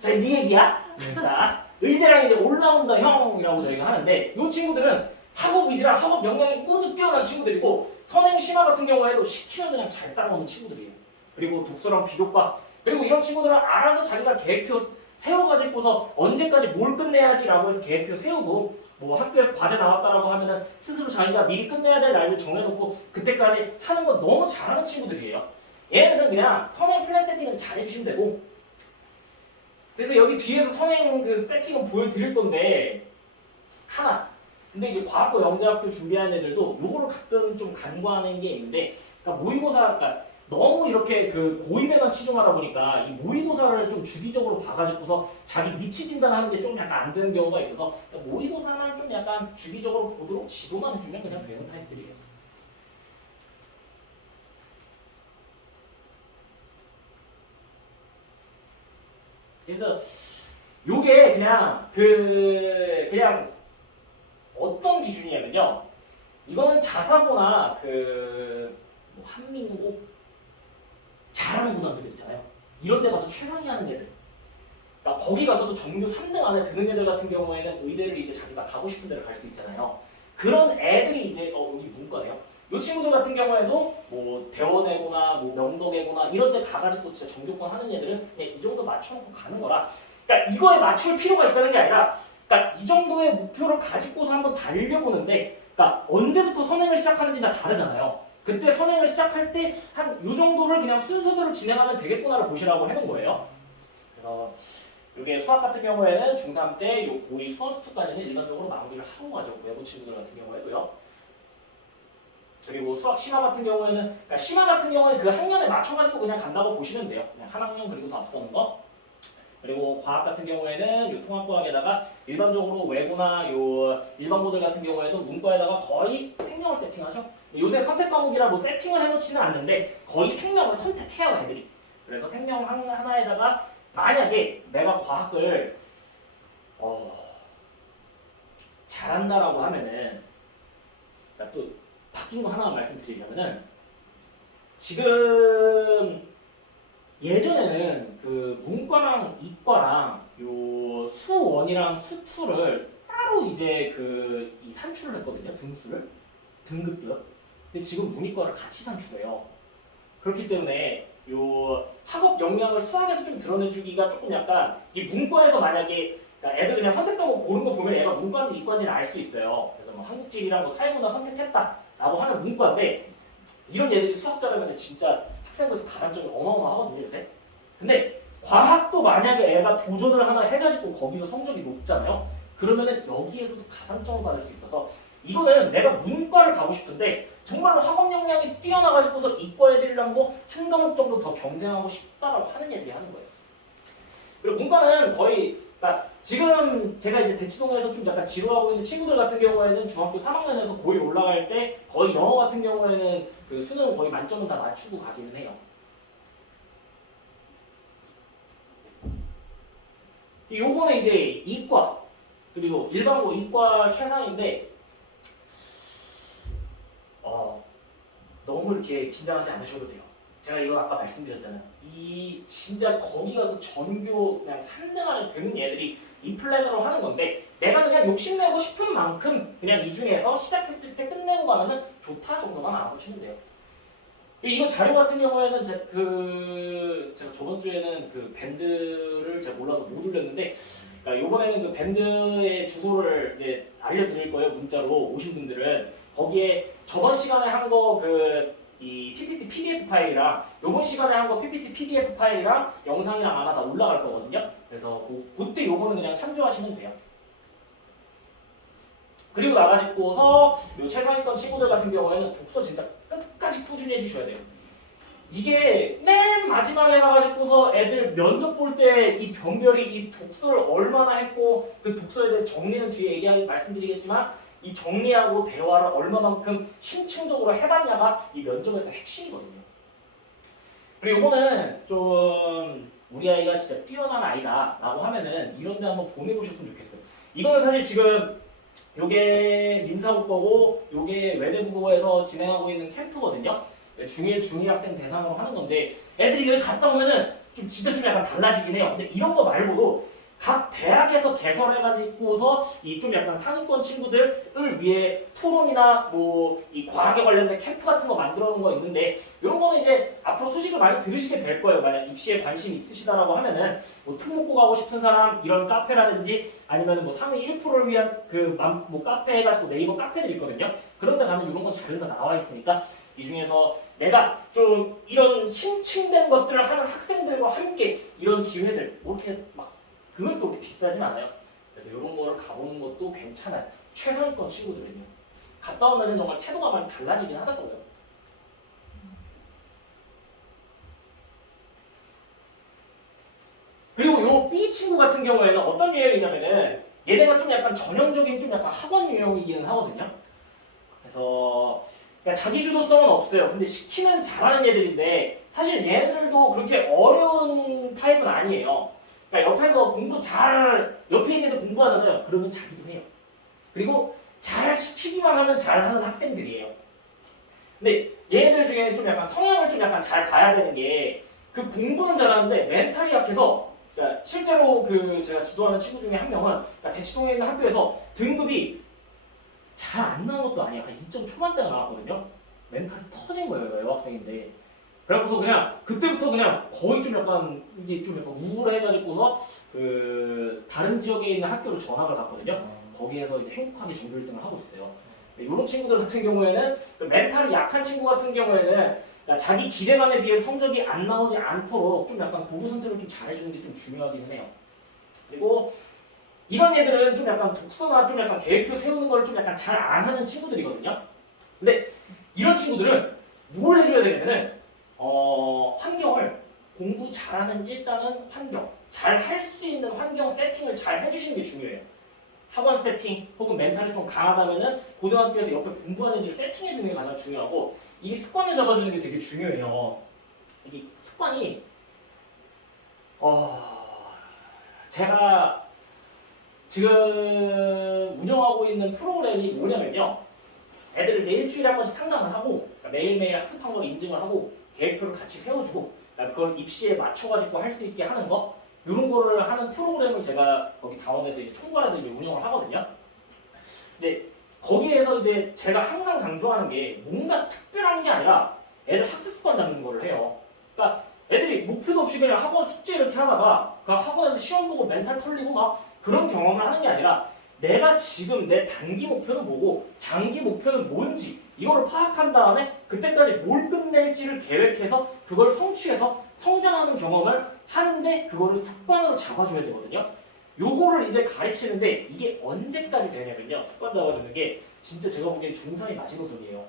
자, 네 얘기야? 네. 자, 의대랑 이제 올라운더 형이라고 저희가 하는데 이 친구들은 학업 위주랑 학업 역량이 모두 뛰어난 친구들이고 선행 심화 같은 경우에도 시키면 그냥 잘 따라오는 친구들이에요. 그리고 독서랑 비교과 그리고 이런 친구들은 알아서 자기가 계획표 세워가지고서 언제까지 뭘 끝내야지라고 해서 계획표 세우고 뭐 학교에서 과제 나왔다라고 하면은 스스로 자기가 미리 끝내야 될 날을 정해놓고 그때까지 하는 거 너무 잘하는 친구들이에요. 얘네들은 그냥 선행 플랜 세팅을 잘 해주시면 되고 그래서 여기 뒤에서 선행 그 세팅은 보여드릴 건데 하나 근데 이제 과학고 영재학교 준비하는 애들도 요거를 가끔 좀 간과하는 게 있는데 그러니까 모의고사 그러니까 너무 이렇게 그 고입에만 치중하다 보니까 이 모의고사를 좀 주기적으로 봐가지고서 자기 위치 진단하는 게 좀 약간 안 되는 경우가 있어서 그러니까 모의고사만 좀 약간 주기적으로 보도록 지도만 해주면 그냥 되는 타입들이에요. 그래서 요게 그냥 그냥 어떤 기준이냐면요. 이거는 자사고나 뭐 한민고 잘하는 고등학교들 있잖아요. 이런 데 가서 최상위 하는 애들. 그러니까 거기 가서도 전교 3등 안에 드는 애들 같은 경우에는 의대를 이제 자기가 가고 싶은 데를 갈 수 있잖아요. 그런 애들이 이제 여기 문과네요. 이 친구들 같은 경우에도 뭐 대원외고나 뭐 명덕외고나 이런 데 가가지고 진짜 전교권 하는 애들은 그냥 이 정도 맞춰놓고 가는 거라. 그러니까 이거에 맞출 필요가 있다는 게 아니라 그러니까 이 정도의 목표를 가지고서 한번 달려보는데 그러니까 언제부터 선행을 시작하는지 다 다르잖아요. 그때 선행을 시작할 때 한 요 정도를 그냥 순서대로 진행하면 되겠구나를 보시라고 해놓은 거예요. 그래서 이게 수학 같은 경우에는 중3 때 요 고2 수원수투까지는 일반적으로 마무리를 하고 가죠. 외부 친구들 같은 경우에도요. 그리고 수학 심화 같은 경우에는 그러니까 심화 같은 경우에 그 학년에 맞춰가지고 그냥 간다고 보시면 돼요. 그냥 한 학년 그리고 더 앞서는 거. 그리고 과학 같은 경우에는 요 통합과학에다가 일반적으로 외고나 요 일반고들 같은 경우에도 문과에다가 거의 생명을 세팅하죠. 요새 선택 과목이라 뭐 세팅을 해놓지는 않는데 거의 생명을 선택해요 애들이. 그래서 생명 하나에다가 만약에 내가 과학을 잘한다라고 하면은 그러니까 또 바뀐 거 하나 말씀드리자면은 지금 예전에는 그 문과랑 이과랑 요 수1이랑 수2를 따로 이제 이 산출을 했거든요. 등수를 등급별. 근데 지금 문이과를 같이 산출해요. 그렇기 때문에 요 학업 역량을 수학에서 좀 드러내주기가 조금 약간 이 문과에서 만약에 그러니까 애들 그냥 선택 과목 고른 거 보면 얘가 문과인지 이과인지는 알 수 있어요. 그래서 뭐 한국지리랑 뭐 사회문화 선택했다라고 하면 문과인데 이런 애들이 수학자라면 진짜 학생들에서 가산점이 어마어마하거든요 요새. 근데 과학도 만약에 애가 도전을 하나 해가지고 거기서 성적이 높잖아요. 그러면은 여기에서도 가산점을 받을 수 있어서 이거는 내가 문과를 가고 싶은데 정말로 학업 역량이 뛰어나가지고서 이과 애들이랑도 한 과목 정도 더 경쟁하고 싶다라고 하는 애들이 하는 거예요. 그리고 문과는 거의 그러니까 지금 제가 이제 대치동에서 좀 약간 지루하고 있는 친구들 같은 경우에는 중학교 3학년에서 고1 올라갈 때 거의 영어 같은 경우에는 그 수능 거의 만점은 다 맞추고 가기는 해요. 요거는 이제 이과 그리고 일반고 이과 최상인데 너무 이렇게 긴장하지 않으셔도 돼요. 제가 이거 아까 말씀드렸잖아요. 이 진짜 거기 가서 전교 그냥 3등 안에 드는 애들이 이 플랜으로 하는 건데 내가 그냥 욕심내고 싶은 만큼 그냥 이 중에서 시작했을 때 끝내고 가면은 좋다 정도만 알아보시면 돼요. 이거 자료 같은 경우에는 제가 저번 주에는 그 밴드를 제가 몰라서 못 올렸는데 그러니까 이번에는 그 밴드의 주소를 이제 알려드릴 거예요. 문자로 오신 분들은 거기에 저번 시간에 한 거 이 PPT PDF 파일이랑 요번 시간에 한 거 PPT PDF 파일이랑 영상이랑 아마 다 올라갈 거거든요. 그래서 그때 요거는 그냥 참조하시면 돼요. 그리고 나가시고서 요 최상위권 친구들 같은 경우에는 독서 진짜 끝까지 꾸준히 해주셔야 돼요. 이게 맨 마지막에 가가지고서 애들 면접 볼 때 이 변별이 이 독서를 얼마나 했고 그 독서에 대해 정리는 뒤에 말씀드리겠지만 이 정리하고 대화를 얼마만큼 심층적으로 해봤냐가 이 면접에서 핵심이거든요. 그리고 이거는 좀 우리 아이가 진짜 뛰어난 아이다라고 하면은 이런 데 한번 보내보셨으면 좋겠어요. 이거는 사실 지금 요게 민사고 거고 요게 외대부고에서 진행하고 있는 캠프거든요. 중1, 중2 학생 대상으로 하는 건데 애들이 여기 갔다 오면은 진짜 좀 약간 달라지긴 해요. 근데 이런 거 말고도 각 대학에서 개설해가지고서 이 좀 약간 상위권 친구들을 위해 토론이나 뭐 이 과학에 관련된 캠프 같은 거 만들어 놓은 거 있는데 이런 거는 이제 앞으로 소식을 많이 들으시게 될 거예요. 만약 입시에 관심 있으시다라고 하면은 뭐 특목고 가고 싶은 사람 이런 카페라든지 아니면 뭐 상위 1%를 위한 뭐 카페 해가지고 네이버 카페들 있거든요. 그런 데 가면 이런 건 자료가 나와 있으니까 이 중에서 내가 좀 이런 심층된 것들을 하는 학생들과 함께 이런 기회들 뭐 이렇게 막 그건 또 그렇게 비싸진 않아요. 그래서 이런 거를 가보는 것도 괜찮아요. 최상위권 친구들은요. 갔다 오면 정말 태도가 많이 달라지긴 하더라고요. 그리고 요 B 친구 같은 경우에는 어떤 유형이냐면은 얘네가 좀 약간 전형적인 좀 약간 학원 유형이긴 하거든요. 그래서 그러니까 자기 주도성은 없어요. 근데 시키면 잘하는 애들인데 사실 얘들도 그렇게 어려운 타입은 아니에요. 그러니까 옆에서 옆에 있는 애들 공부하잖아요. 그러면 자기도 해요. 그리고 잘 시키기만 하면 잘하는 학생들이에요. 근데 얘들 중에 좀 약간 성향을 좀 약간 잘 봐야 되는 게 그 공부는 잘하는데 멘탈이 약해서 그러니까 실제로 그 제가 지도하는 친구 중에 한 명은 그러니까 대치동에 있는 학교에서 등급이 잘 안 나온 것도 아니야. 한 2점 초반대가 나왔거든요. 멘탈이 터진 거예요. 여학생인데. 그래갖고서 그냥 그때부터 그냥 거의 좀 약간 이게 좀 약간 우울해가지고서 그 다른 지역에 있는 학교로 전학을 갔거든요. 거기에서 이제 행복하게 전교 1등을 하고 있어요. 이런 친구들 같은 경우에는 그 멘탈이 약한 친구 같은 경우에는 자기 기대감에 비해 성적이 안 나오지 않도록 좀 약간 고교 선택을 좀 잘해주는 게 좀 중요하기는 해요. 그리고 이런 애들은 좀 약간 독서나 좀 약간 계획표 세우는 걸 좀 약간 잘 안 하는 친구들이거든요. 근데 이런 친구들은 뭘 해줘야 되냐면은 환경을 공부 잘하는 일단은 환경, 잘 할 수 있는 환경 세팅을 잘 해주시는 게 중요해요. 학원 세팅 혹은 멘탈이 좀 강하다면은 고등학교에서 옆에 공부하는 애들 세팅해주는 게 가장 중요하고 이 습관을 잡아주는 게 되게 중요해요. 이게 습관이 제가 지금 운영하고 있는 프로그램이 뭐냐면요. 애들을 이제 일주일에 한 번씩 상담을 하고 그러니까 매일매일 학습한 걸 인증을 하고 계획표를 같이 세워주고 그러니까 그걸 입시에 맞춰가지고 할 수 있게 하는 거 이런 거를 하는 프로그램을 제가 거기 다원에서 이제 총괄해서 이제 운영을 하거든요. 근데 거기에서 이제 제가 항상 강조하는 게 뭔가 특별한 게 아니라 애들 학습 습관 잡는 거를 해요. 그러니까 애들이 목표도 없이 그냥 학원 숙제 이렇게 하다가 그 학원에서 시험 보고 멘탈 털리고 막 그런 경험을 하는 게 아니라 내가 지금 내 단기 목표는 뭐고 장기 목표는 뭔지 이거를 파악한 다음에 그때까지 뭘 끝낼지를 계획해서 그걸 성취해서 성장하는 경험을 하는데 그거를 습관으로 잡아줘야 되거든요. 요거를 이제 가르치는데 이게 언제까지 되냐면요. 습관 잡아주는 게 진짜 제가 보기엔 중3이 마지노선이에요.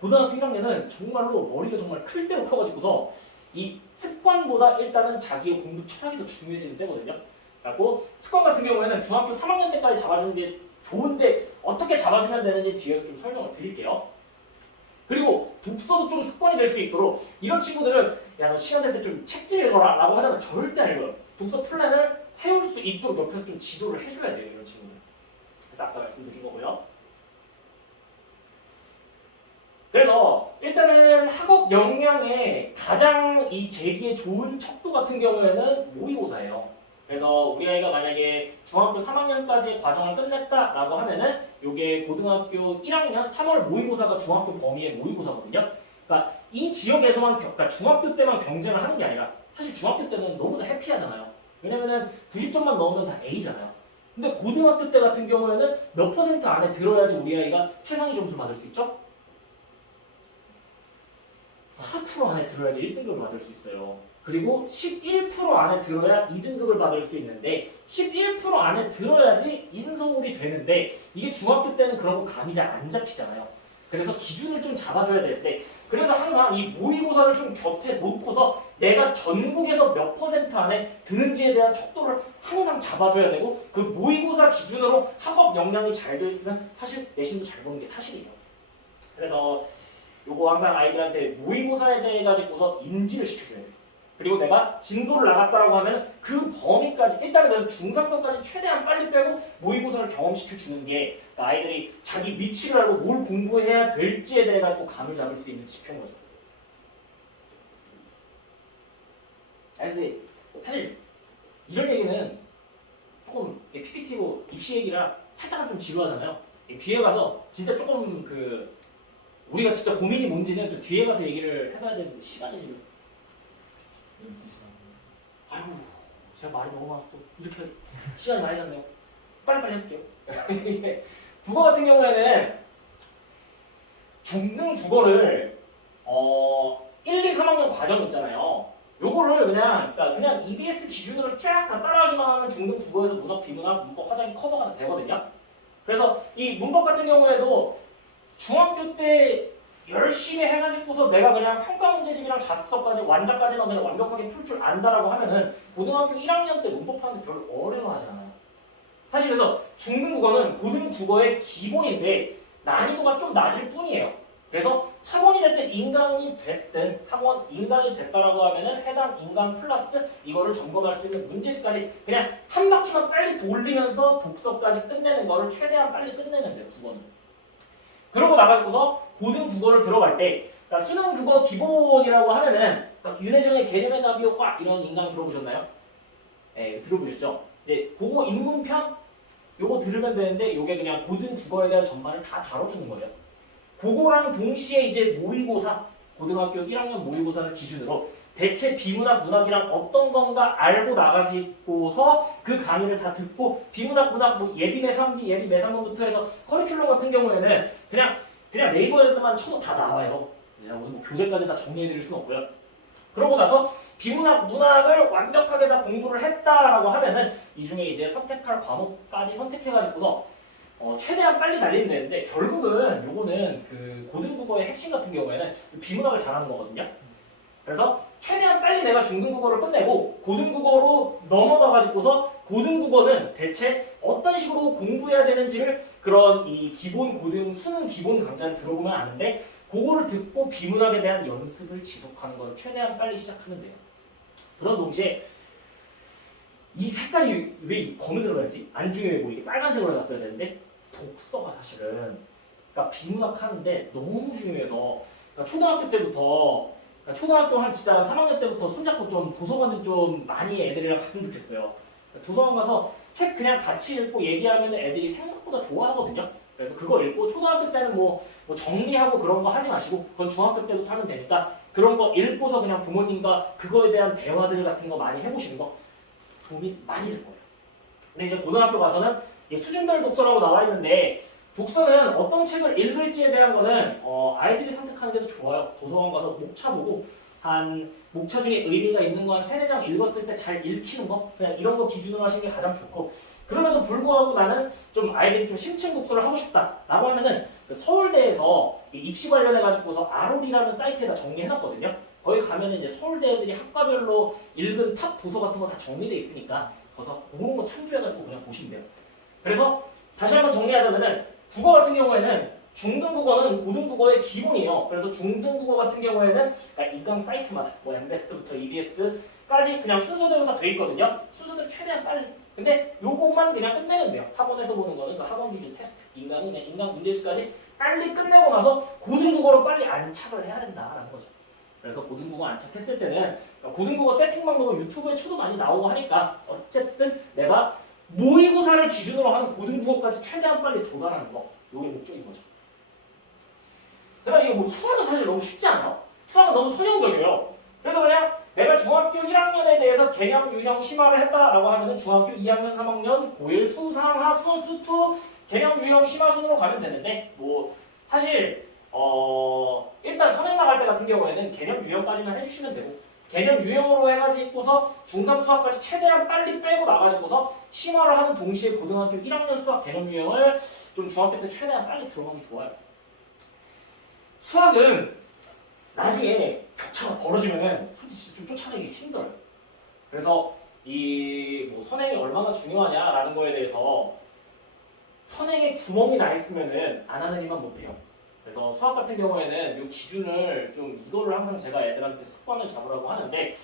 고등학교 1학년은 정말로 머리가 정말 클 대로 커가지고서 이 습관보다 일단은 자기의 공부 철학이 더 중요해지는 때거든요. 그리고 습관 같은 경우에는 중학교 3학년 때까지 잡아주는 게 좋은데 어떻게 잡아주면 되는지 뒤에서 좀 설명을 드릴게요. 그리고 독서도 좀 습관이 될 수 있도록 이런 친구들은 야 너 시간 될 때 좀 책 좀 읽어라 라고 하잖아. 절대 안 읽어요. 독서 플랜을 세울 수 있도록 옆에서 좀 지도를 해줘야 돼요. 이런 친구들. 그래서 아까 말씀드린 거고요. 그래서 일단은 학업 역량의 가장 이 재기에 좋은 척도 같은 경우에는 모의고사예요. 그래서 우리 아이가 만약에 중학교 3학년까지의 과정을 끝냈다라고 하면은 요게 고등학교 1학년 3월 모의고사가 중학교 범위의 모의고사거든요. 그러니까 이 지역에서만 그러니까 중학교 때만 경쟁을 하는 게 아니라 사실 중학교 때는 너무나 해피하잖아요. 왜냐면은 90점만 넣으면 다 A잖아요. 근데 고등학교 때 같은 경우에는 몇 % 안에 들어야지 우리 아이가 최상위 점수를 받을 수 있죠? 4% 안에 들어야지 1등급을 받을 수 있어요. 그리고 11% 안에 들어야 2등급을 받을 수 있는데 11% 안에 들어야지 인서울이 되는데 이게 중학교 때는 그런 거 감이 잘 안 잡히잖아요. 그래서 기준을 좀 잡아줘야 되는데 그래서 항상 이 모의고사를 좀 곁에 놓고서 내가 전국에서 몇 % 안에 드는지에 대한 척도를 항상 잡아줘야 되고 그 모의고사 기준으로 학업 역량이 잘 돼 있으면 사실 내신도 잘 보는 게 사실이에요. 그래서 요거 항상 아이들한테 모의고사에 대해 가지고서 인지를 시켜줘야 돼요. 그리고 내가 진도를 나갔다라고 하면 그 범위까지 일단은 그래서 중상도까지 최대한 빨리 빼고 모의고사를 경험시켜 주는 게 그러니까 아이들이 자기 위치를 알고 뭘 공부해야 될지에 대해 가지고 감을 잡을 수 있는 지표인 거죠. 아니 근데 사실 이런 얘기는 조금 PPT고 입시 얘기라 살짝은 좀 지루하잖아요. 뒤에 가서 진짜 조금 그 우리가 진짜 고민이 뭔지는 좀 뒤에 가서 얘기를 해봐야 되는데 시간이 지금 아이고 제가 말이 너무 많아서 또 이렇게 시간이 많이 갔네요. 빨리빨리 할게요. 국어 같은 경우에는 중등 국어를 1, 2, 3학년 과정 있잖아요. 요거를 그냥 EBS 기준으로 쫙 다 따라하기만 하면 중등 국어에서 문학, 비문학, 문법, 화작이 커버가 다 되거든요. 그래서 이 문법 같은 경우에도 중학교 때 열심히 해가지고서 내가 그냥 평가 문제집이랑 자습서까지 완자까지만 그냥 완벽하게 풀 줄 안다라고 하면은 고등학교 1학년 때 문법 하는데 별로 어려워하지 않아요. 사실 그래서 중등 국어는 고등 국어의 기본인데 난이도가 좀 낮을 뿐이에요. 그래서 학원이 됐든 인강이 됐든 인강이 됐다라고 하면은 해당 인강 플러스 이거를 점검할 수 있는 문제집까지 그냥 한 바퀴만 빨리 돌리면서 독서까지 끝내는 거를 최대한 빨리 끝내면 돼요. 국어는. 그러고 나가지고서 고등 국어를 들어갈 때 그러니까 수능 국어 기본이라고 하면은 윤혜정의 개념의 나비 효과 이런 인강 들어보셨나요? 네, 들어보셨죠? 네, 그거 입문편 요거 들으면 되는데 요게 그냥 고등 국어에 대한 전반을 다 다뤄주는 거예요. 그거랑 동시에 이제 모의고사, 고등학교 1학년 모의고사를 기준으로 대체 비문학, 문학이랑 어떤 건가 알고 나가지고서 그 강의를 다 듣고 비문학, 문학, 뭐 예비 매상기, 예비 매상문부터 해서 커리큘럼 같은 경우에는 그냥 네이버에만 쳐도 다 나와요. 오늘 뭐 교재까지 다 정리해드릴 수는 없고요. 그러고 나서 비문학, 문학을 완벽하게 다 공부를 했다라고 하면은 이 중에 이제 선택할 과목까지 선택해가지고서 최대한 빨리 달리면 되는데 결국은 요거는 그 고등국어의 핵심 같은 경우에는 비문학을 잘하는 거거든요. 그래서 최대한 빨리 내가 중등국어를 끝내고 고등국어로 넘어가가지고서 고등국어는 대체 어떤 식으로 공부해야 되는지를 그런 이 기본 고등 수능 기본 강좌를 들어보면 아는데 그거를 듣고 비문학에 대한 연습을 지속하는 걸 최대한 빨리 시작하면 돼요. 그런 동시에 이 색깔이 왜 검은색으로 해야지? 안중에 뭐 이게 빨간색으로 해놨어야 되는데 독서가 사실은 그러니까 비문학 하는데 너무 중요해서 그러니까 초등학교 때부터 그러니까 초등학교 한 진짜 3학년 때부터 손잡고 좀 도서관 좀 많이 애들이랑 갔으면 좋겠어요. 도서관 가서 책 그냥 같이 읽고 얘기하면 애들이 생각보다 좋아하거든요. 그래서 그거 읽고 초등학교 때는 뭐 정리하고 그런 거 하지 마시고 그건 중학교 때부터 하면 되니까 그런 거 읽고서 그냥 부모님과 그거에 대한 대화들 같은 거 많이 해보시는 거 도움이 많이 될 거예요. 근데 이제 고등학교 가서는 수준별 독서라고 나와 있는데 독서는 어떤 책을 읽을지에 대한 거는 아이들이 선택하는 게 더 좋아요. 도서관 가서 목차 보고 한 목차 중에 의미가 있는 거 한 3-4장 읽었을 때 잘 읽히는 거 그냥 이런 거 기준으로 하시는 게 가장 좋고 그럼에도 불구하고 나는 좀 아이들이 좀 심층 독서를 하고 싶다라고 하면은 그 서울대에서 입시 관련해 가지고서 아롤이라는 사이트에다 정리해놨거든요. 거기 가면은 이제 서울대 애들이 학과별로 읽은 탑 도서 같은 거 다 정리돼 있으니까 거기서 그런 거 참조해가지고 그냥 보시면 돼요. 그래서 다시 한번 정리하자면은 국어 같은 경우에는 중등국어는 고등국어의 기본이에요. 그래서 중등국어 같은 경우에는 인강 사이트마다 뭐 엠베스트부터 EBS까지 그냥 순서대로 다 돼 있거든요. 순서대로 최대한 빨리. 근데 요것만 그냥 끝내면 돼요. 학원에서 보는 거는 그 학원 기준 테스트, 인강은 그냥 인강 문제집까지 빨리 끝내고 나서 고등국어로 빨리 안착을 해야 된다라는 거죠. 그래서 고등국어 안착했을 때는 고등국어 세팅 방법은 유튜브에 쳐도 많이 나오고 하니까 어쨌든 내가 모의고사를 기준으로 하는 고등국어까지 최대한 빨리 도달하는 거 이게 목적인 거죠. 그다음 이게 뭐 수학은 사실 너무 쉽지 않아요? 수학은 너무 선형적이에요. 그래서 그냥 내가 중학교 1학년에 대해서 개념, 유형, 심화를 했다라고 하면은 중학교 2학년, 3학년, 고1, 수, 상하, 수원, 수투, 개념, 유형, 심화 순으로 가면 되는데 뭐 사실 일단 선행 나갈 때 같은 경우에는 개념, 유형까지만 해주시면 되고 개념 유형으로 해가지고서 중3 수학까지 최대한 빨리 빼고 나가지고서 심화를 하는 동시에 고등학교 1학년 수학 개념 유형을 좀 중학교 때 최대한 빨리 들어가는 게 좋아요. 수학은 나중에 격차가 벌어지면은 솔직히 좀 쫓아내기 힘들어요. 그래서 이 뭐 선행이 얼마나 중요하냐라는 거에 대해서 선행에 구멍이 나 있으면은 안 하는 이만 못해요. 그래서 수학 같은 경우에는 이 기준을 좀 이거를 항상 제가 애들한테 습관을 잡으라고 하는데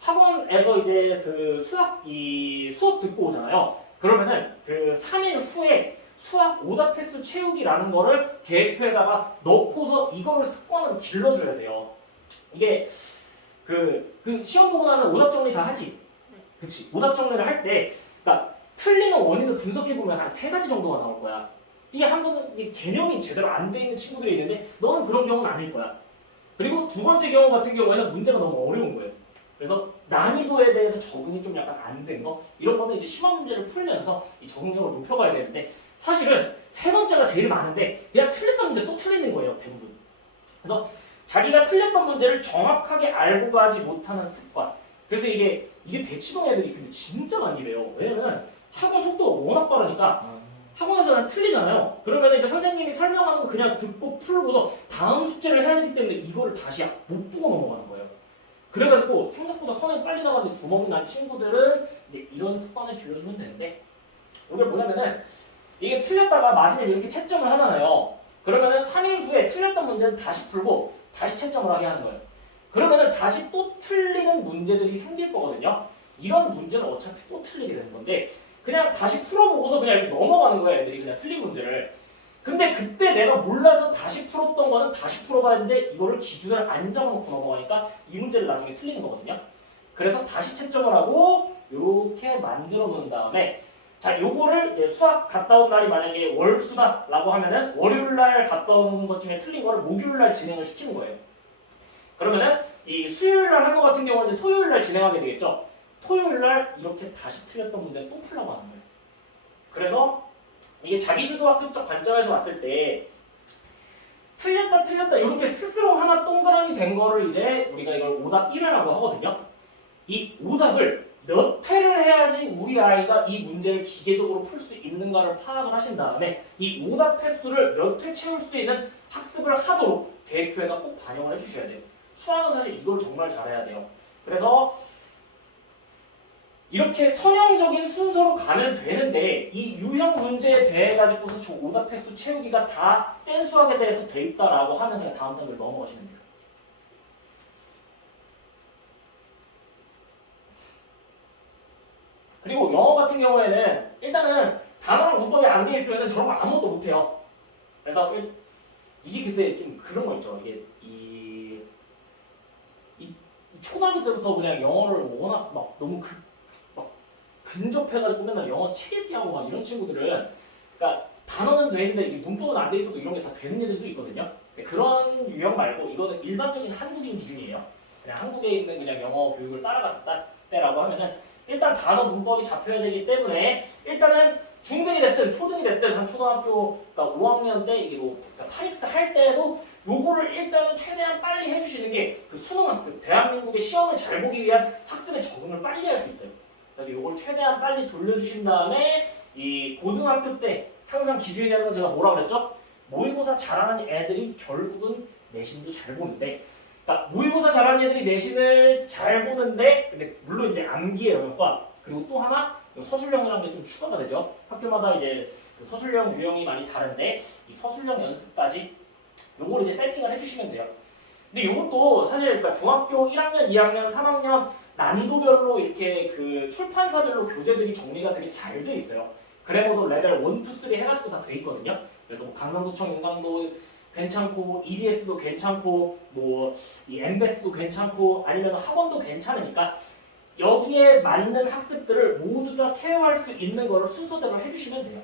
학원에서 이제 그 수업 듣고 오잖아요. 그러면은 그 3일 후에 수학 오답 횟수 채우기라는 거를 계획표에다가 넣고서 이거를 습관으로 길러줘야 돼요. 이게 그 시험 보고 나면 오답 정리 다 하지. 그치? 오답 정리를 할 때 그러니까 틀리는 원인을 분석해 보면 한 3가지 정도가 나올 거야. 이게 한 번은 이게 개념이 제대로 안 돼 있는 친구들이 있는데 너는 그런 경우는 아닐 거야. 그리고 두 번째 경우 같은 경우에는 문제가 너무 어려운 거예요. 그래서 난이도에 대해서 적응이 좀 약간 안 된 거 이런 거는 이제 심화 문제를 풀면서 이 적응력을 높여가야 되는데 사실은 세 번째가 제일 많은데 그냥 틀렸던 문제 또 틀리는 거예요 대부분. 그래서 자기가 틀렸던 문제를 정확하게 알고 가지 못하는 습관. 그래서 이게 대치동 애들이 근데 진짜 많이 이래요. 왜냐면 학원 속도가 워낙 빠르니까 학원에서는 틀리잖아요. 그러면 이제 선생님이 설명하는 거 그냥 듣고 풀고서 다음 숙제를 해야 되기 때문에 이거를 다시 못 보고 넘어가는 거예요. 그래가지고 생각보다 선행 빨리 나가는데 구멍이 난 친구들은 이제 이런 습관을 길러주면 되는데 이게 뭐냐면은 이게 틀렸다가 마지막에 이렇게 채점을 하잖아요. 그러면은 3일 후에 틀렸던 문제는 다시 풀고 다시 채점을 하게 하는 거예요. 그러면은 다시 또 틀리는 문제들이 생길 거거든요. 이런 문제는 어차피 또 틀리게 되는 건데 그냥 다시 풀어보고서 그냥 이렇게 넘어가는 거예요. 애들이 그냥 틀린 문제를. 근데 그때 내가 몰라서 다시 풀었던 거는 다시 풀어봐야 되는데 이거를 기준을 안 잡아놓고 넘어가니까 이 문제를 나중에 틀리는 거거든요. 그래서 다시 채점을 하고 이렇게 만들어 놓은 다음에 자 요거를 이제 수학 갔다 온 날이 만약에 월수다라고 하면은 월요일날 갔다 온 것 중에 틀린 거를 목요일날 진행을 시키는 거예요. 그러면은 이 수요일날 한 거 같은 경우는 토요일날 진행하게 되겠죠. 토요일날 이렇게 다시 틀렸던 문제 또 풀려고 하는 거예요. 그래서 이게 자기주도 학습적 관점에서 봤을 때 틀렸다 이렇게 스스로 하나 동그라미 된 거를 이제 우리가 이걸 오답 1회라고 하거든요. 이 오답을 몇 회를 해야지 우리 아이가 이 문제를 기계적으로 풀 수 있는가를 파악을 하신 다음에 이 오답 횟수를 몇 회 채울 수 있는 학습을 하도록 계획표에다 꼭 반영을 해주셔야 돼요. 수학은 사실 이걸 정말 잘해야 돼요. 그래서 이렇게 선형적인 순서로 가면 되는데 이 유형 문제에 대해 가지고서 저 오답 횟수 채우기가 다 센 수학에 대해서 돼 있다라고 하면 그냥 다음 단계로 넘어가시면 돼요. 그리고 영어 같은 경우에는 일단은 단어랑 문법이 안 돼 있으면 저런 거 아무것도 못 해요. 그래서 이게 근데 좀 그런 거 있죠. 이게 이 초등학교 때부터 그냥 영어를 워낙 막 너무 근접해가지고 맨날 영어 책 읽기 하고 막 이런 친구들은 그러니까 단어는 되는데 이게 문법은 안 돼 있어도 이런 게 다 되는 애들도 있거든요. 그런 유형 말고 이거는 일반적인 한국인 기준이에요. 그냥 한국에 있는 그냥 영어 교육을 따라갔을 때라고 하면은 일단 단어 문법이 잡혀야 되기 때문에 일단은 중등이 됐든 초등이 됐든 한 초등학교 그러니까 5학년 때 이게 뭐 그러니까 8X 할 때도 요거를 일단은 최대한 빨리 해주시는 게 그 수능 학습, 대한민국의 시험을 잘 보기 위한 학습에 적응을 빨리 할 수 있어요. 그래서 요걸 최대한 빨리 돌려주신 다음에 이 고등학교 때 항상 기준이 되는 건 제가 뭐라고 그랬죠? 모의고사 잘하는 애들이 결국은 내신도 잘 보는데 그러니까 모의고사 잘하는 애들이 내신을 잘 보는데 근데 물론 이제 암기의 영역과 그리고 또 하나 서술형이라는 게 좀 추가가 되죠. 학교마다 이제 그 서술형 유형이 많이 다른데 이 서술형 연습까지 요걸 이제 세팅을 해주시면 돼요. 근데 요것도 사실 그러니까 중학교 1학년, 2학년, 3학년 난도별로 이렇게 그 출판사별로 교재들이 정리가 되게 잘 돼 있어요. 그래모도 레벨 1, 2, 3 해가지고 다 돼 있거든요. 그래서 뭐 강남도청 인강도 괜찮고 EBS도 괜찮고 뭐 이 엠베스도 괜찮고 아니면 학원도 괜찮으니까 여기에 맞는 학습들을 모두 다 케어할 수 있는 거를 순서대로 해주시면 돼요.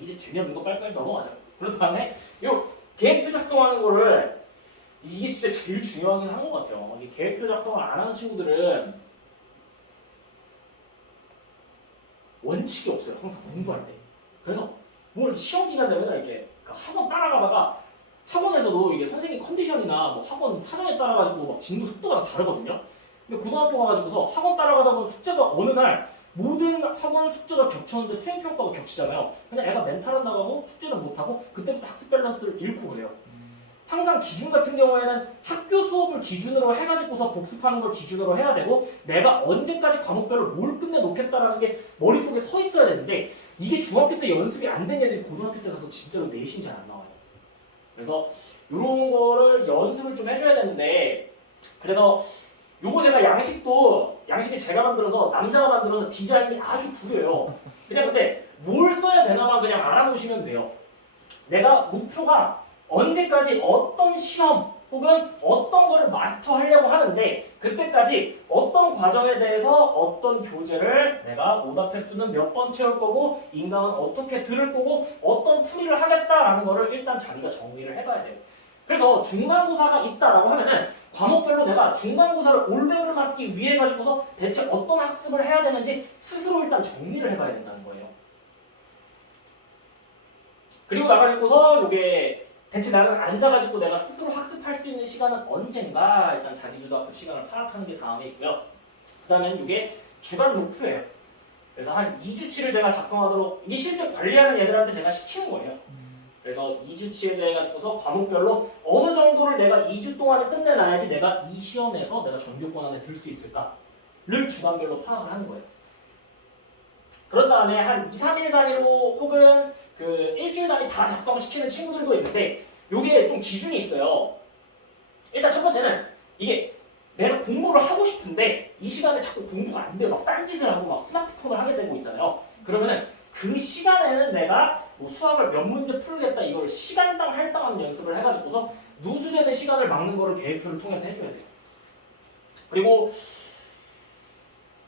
이제 재미없는 거 빨리빨리 넘어가죠. 그런 다음에 요 계획표 작성하는 거를 이게 진짜 제일 중요하긴 한 것 같아요. 이 계획표 작성을 안 하는 친구들은 원칙이 없어요. 항상 공부할 때. 그래서 뭐 시험 기간 되면 이렇게 학원 따라가다가 학원에서도 이게 선생님 컨디션이나 뭐 학원 사정에 따라가지고 막 진도 속도가 다르거든요. 근데 고등학교 가가지고서 학원 따라가다 보면 숙제가 어느 날 모든 학원 숙제가 겹쳤는데 수행평가가 겹치잖아요. 그냥 애가 멘탈은 나가고 숙제는 못하고 그때부터 학습 밸런스를 잃고 그래요. 항상 기준 같은 경우에는 학교 수업을 기준으로 해가지고서 복습하는 걸 기준으로 해야 되고 내가 언제까지 과목별로 뭘 끝내 놓겠다라는 게 머릿속에 서 있어야 되는데 이게 중학교 때 연습이 안 된 애들이 고등학교 때 가서 진짜로 내신 잘 안 나와요. 그래서 이런 거를 연습을 좀 해줘야 되는데 그래서 요거 제가 양식이 제가 만들어서 남자가 만들어서 디자인이 아주 구려요. 그냥 근데 뭘 써야 되나만 그냥 알아놓으시면 돼요. 내가 목표가 언제까지 어떤 시험 혹은 어떤 거를 마스터하려고 하는데 그때까지 어떤 과정에 대해서 어떤 교재를 내가 오답 횟수는 몇 번 채울 거고 인강은 어떻게 들을 거고 어떤 풀이를 하겠다라는 거를 일단 자기가 정리를 해봐야 돼요. 그래서 중간고사가 있다라고 하면은 과목별로 내가 중간고사를 올백을 맞기 위해 가지고서 대체 어떤 학습을 해야 되는지 스스로 일단 정리를 해봐야 된다는 거예요. 그리고 나가지고서 이게 대체 나는 앉아가지고 내가 스스로 학습할 수 있는 시간은 언젠가 일단 자기주도 학습 시간을 파악하는 게 다음에 있고요. 그 다음엔 이게 주간 목표예요. 그래서 한 2주치를 제가 작성하도록 이게 실제 관리하는 애들한테 제가 시키는 거예요. 그래서 2주치에 대해 가지고서 과목별로 어느 정도를 내가 2주 동안에 끝내놔야지 내가 이 시험에서 내가 전교권 안에 들 수 있을까를 주간별로 파악을 하는 거예요. 그런 다음에 한 2, 3일 단위로 혹은 그 일주일 단위 다 작성시키는 친구들도 있는데 요게 좀 기준이 있어요. 일단 첫 번째는 이게 내가 공부를 하고 싶은데 이 시간에 자꾸 공부가 안 돼요. 막 딴짓을 하고 막 스마트폰을 하게 되고 있잖아요. 그러면은 그 시간에는 내가 뭐 수학을 몇 문제 풀겠다 이걸 시간당 할당하는 연습을 해가지고서 누수되는 시간을 막는 거를 계획표를 통해서 해줘야 돼요. 그리고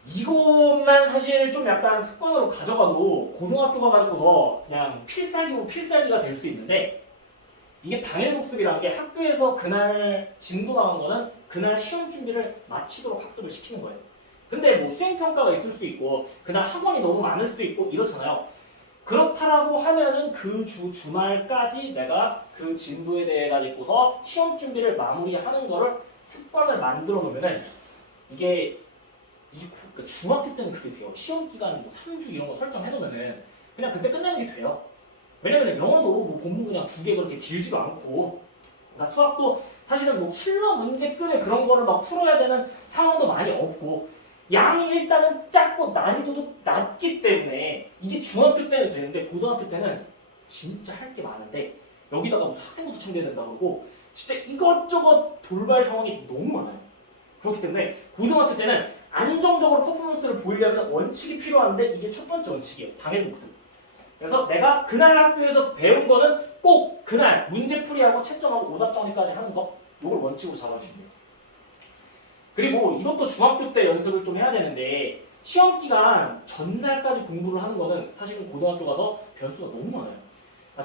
이것만 사실 좀 약간 습관으로 가져가도 고등학교 가가지고서 그냥 필살기고 필살기가 될 수 있는데 이게 당일 복습이라는 게 학교에서 그날 진도 나온 거는 그날 시험 준비를 마치도록 학습을 시키는 거예요. 근데 뭐 수행평가가 있을 수도 있고 그날 학원이 너무 많을 수도 있고 이렇잖아요. 그렇다라고 하면은 그 주말까지 내가 그 진도에 대해 가지고서 시험 준비를 마무리하는 거를 습관을 만들어 놓으면은 이게 그러니까 중학교 때는 그게 돼요. 시험 기간 뭐 3주 이런 거 설정해 놓으면은 그냥 그때 끝나는 게 돼요. 왜냐면 영어도 뭐 본문 그냥 2개 그렇게 길지도 않고 그러니까 수학도 사실은 뭐 킬러 문제급의 그런 거를 막 풀어야 되는 상황도 많이 없고 양이 일단은 작고 난이도도 낮기 때문에 이게 중학교 때는 되는데 고등학교 때는 진짜 할 게 많은데 여기다가 무슨 학생부도 챙겨야 된다고 그러고 진짜 이것저것 돌발 상황이 너무 많아요. 그렇기 때문에 고등학교 때는 안정적으로 퍼포먼스를 보이려면 원칙이 필요한데 이게 첫 번째 원칙이에요. 당일 복습. 그래서 내가 그날 학교에서 배운 거는 꼭 그날 문제풀이하고 채점하고 오답 정리까지 하는 거 이걸 원칙으로 잡아주시면 돼요. 그리고 이것도 중학교 때 연습을 좀 해야 되는데 시험 기간 전날까지 공부를 하는 거는 사실은 고등학교 가서 변수가 너무 많아요.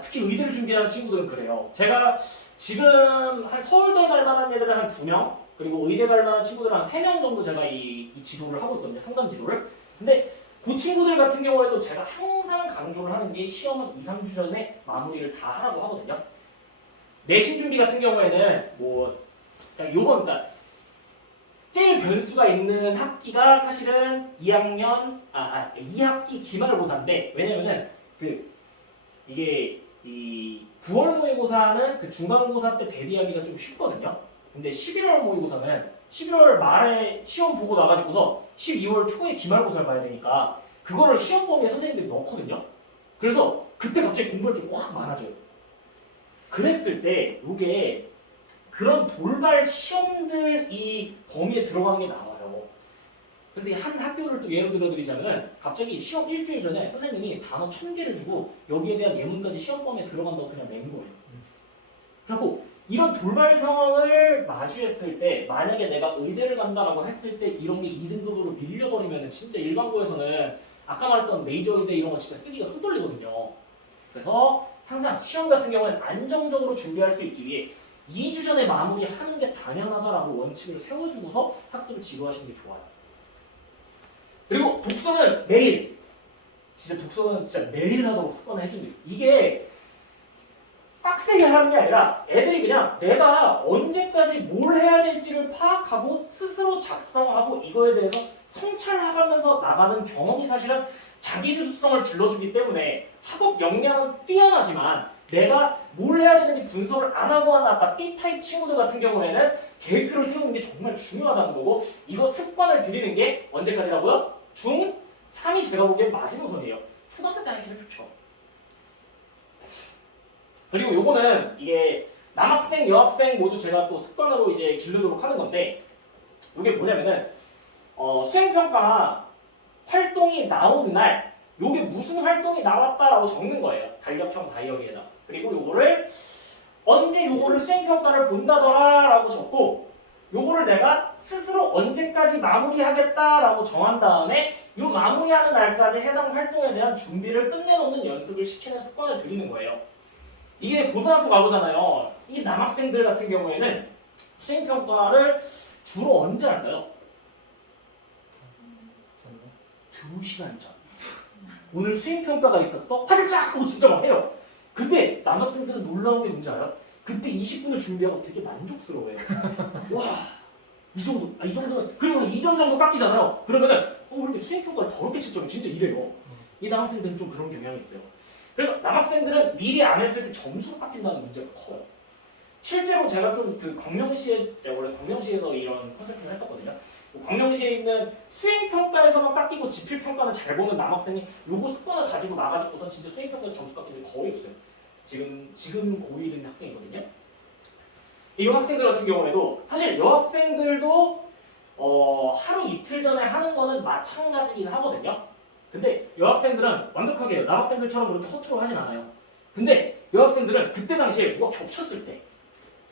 특히 의대를 준비하는 친구들은 그래요. 제가 지금 한 서울대 갈 만한 애들은 한 2명 그리고 의대 갈 만한 친구들은 한 3명 정도 제가 이 지도를 하고 있거든요. 상담 지도를. 근데 그 친구들 같은 경우에도 제가 항상 강조를 하는 게 시험은 2, 3주 전에 마무리를 다 하라고 하거든요. 내신 준비 같은 경우에는 뭐 그러니까 제일 변수가 있는 학기가 사실은 2학기 기말고사인데 왜냐면은 이게 이 9월 모의고사는 그 중간고사 때 대비하기가 좀 쉽거든요. 근데 11월 모의고사는 11월 말에 시험 보고 나가지고서 12월 초에 기말고사를 봐야 되니까 그거를 시험 범위에 선생님들이 넣거든요. 그래서 그때 갑자기 공부할 게 확 많아져요. 그랬을 때 이게 그런 돌발 시험들 이 범위에 들어가는 게 나와요. 그래서 한 학교를 또 예로 들어드리자면 갑자기 시험 일주일 전에 선생님이 단어 1000개를 주고 여기에 대한 예문까지 시험 범위에 들어간다고 그냥 낸 거예요. 그리고 이런 돌발 상황을 마주했을 때 만약에 내가 의대를 간다라고 했을 때 이런 게 2등급으로 밀려버리면 진짜 일반고에서는 아까 말했던 메이저 의대 이런 거 진짜 쓰기가 손 떨리거든요. 그래서 항상 시험 같은 경우는 안정적으로 준비할 수 있기 위해 2주 전에 마무리하는 게 당연하다라고 원칙을 세워주고서 학습을 지도하시는 게 좋아요. 그리고 독서는 매일 진짜 독서는 진짜 매일 하도록 습관을 해주는 게 좋아요. 이게 빡세게 하는 게 아니라 애들이 그냥 내가 언제까지 뭘 해야 될지를 파악하고 스스로 작성하고 이거에 대해서 성찰하면서 나가는 경험이 사실은 자기주도성을 길러주기 때문에 학업 역량은 뛰어나지만 내가 뭘 해야 되는지 분석을 안 하고 하는 아까 B타입 친구들 같은 경우에는 계획표를 세우는 게 정말 중요하다는 거고 이거 습관을 들이는 게 언제까지라고요? 중3이 제가 보기엔 마지노선이에요. 초등학교 때 하기 제일 좋죠. 그리고 요거는 이게 남학생, 여학생 모두 제가 또 습관으로 이제 기르도록 하는 건데 이게 뭐냐면은 수행평가 활동이 나온 날 요게 무슨 활동이 나왔다라고 적는 거예요. 달력형 다이어리에다. 그리고 요거를 언제 요거를 수행평가를 본다더라라고 적고 요거를 내가 스스로 언제까지 마무리하겠다라고 정한 다음에 요 마무리하는 날까지 해당 활동에 대한 준비를 끝내놓는 연습을 시키는 습관을 들이는 거예요. 이게 고등학교 가보잖아요. 이 남학생들 같은 경우에는 수행평가를 주로 언제 할까요? 2시간 전. 오늘 수행평가가 있었어? 화들짝 하고 진짜 막 해요. 근데 남학생들은 놀라운 게 뭔지 알아요? 그때 20분을 준비하고 되게 만족스러워해요. 와, 이 정도면 그리고 한 2점 정도 깎이잖아요. 그러면은 왜 이렇게 수행평가를 더럽게 쳤죠? 진짜 이래요. 이 남학생들은 좀 그런 경향이 있어요. 그래서 남학생들은 미리 안 했을 때 점수가 깎인다는 문제가 커요. 실제로 제가 좀 그 광명시에 원래 광명시에서 이런 컨설팅을 했었거든요. 광명시에 있는 수행평가에서만 깎이고 지필평가는 잘 보는 남학생이 요거 습관을 가지고 나가지고선 진짜 수행평가에서 점수 깎이는 게 거의 없어요. 지금 고1인 학생이거든요. 이 학생들 같은 경우에도 사실 여학생들도 하루 이틀 전에 하는 거는 마찬가지긴 하거든요. 근데 여학생들은 완벽하게 남학생들처럼 그렇게 허투루 하진 않아요. 근데 여학생들은 그때 당시에 뭐가 겹쳤을 때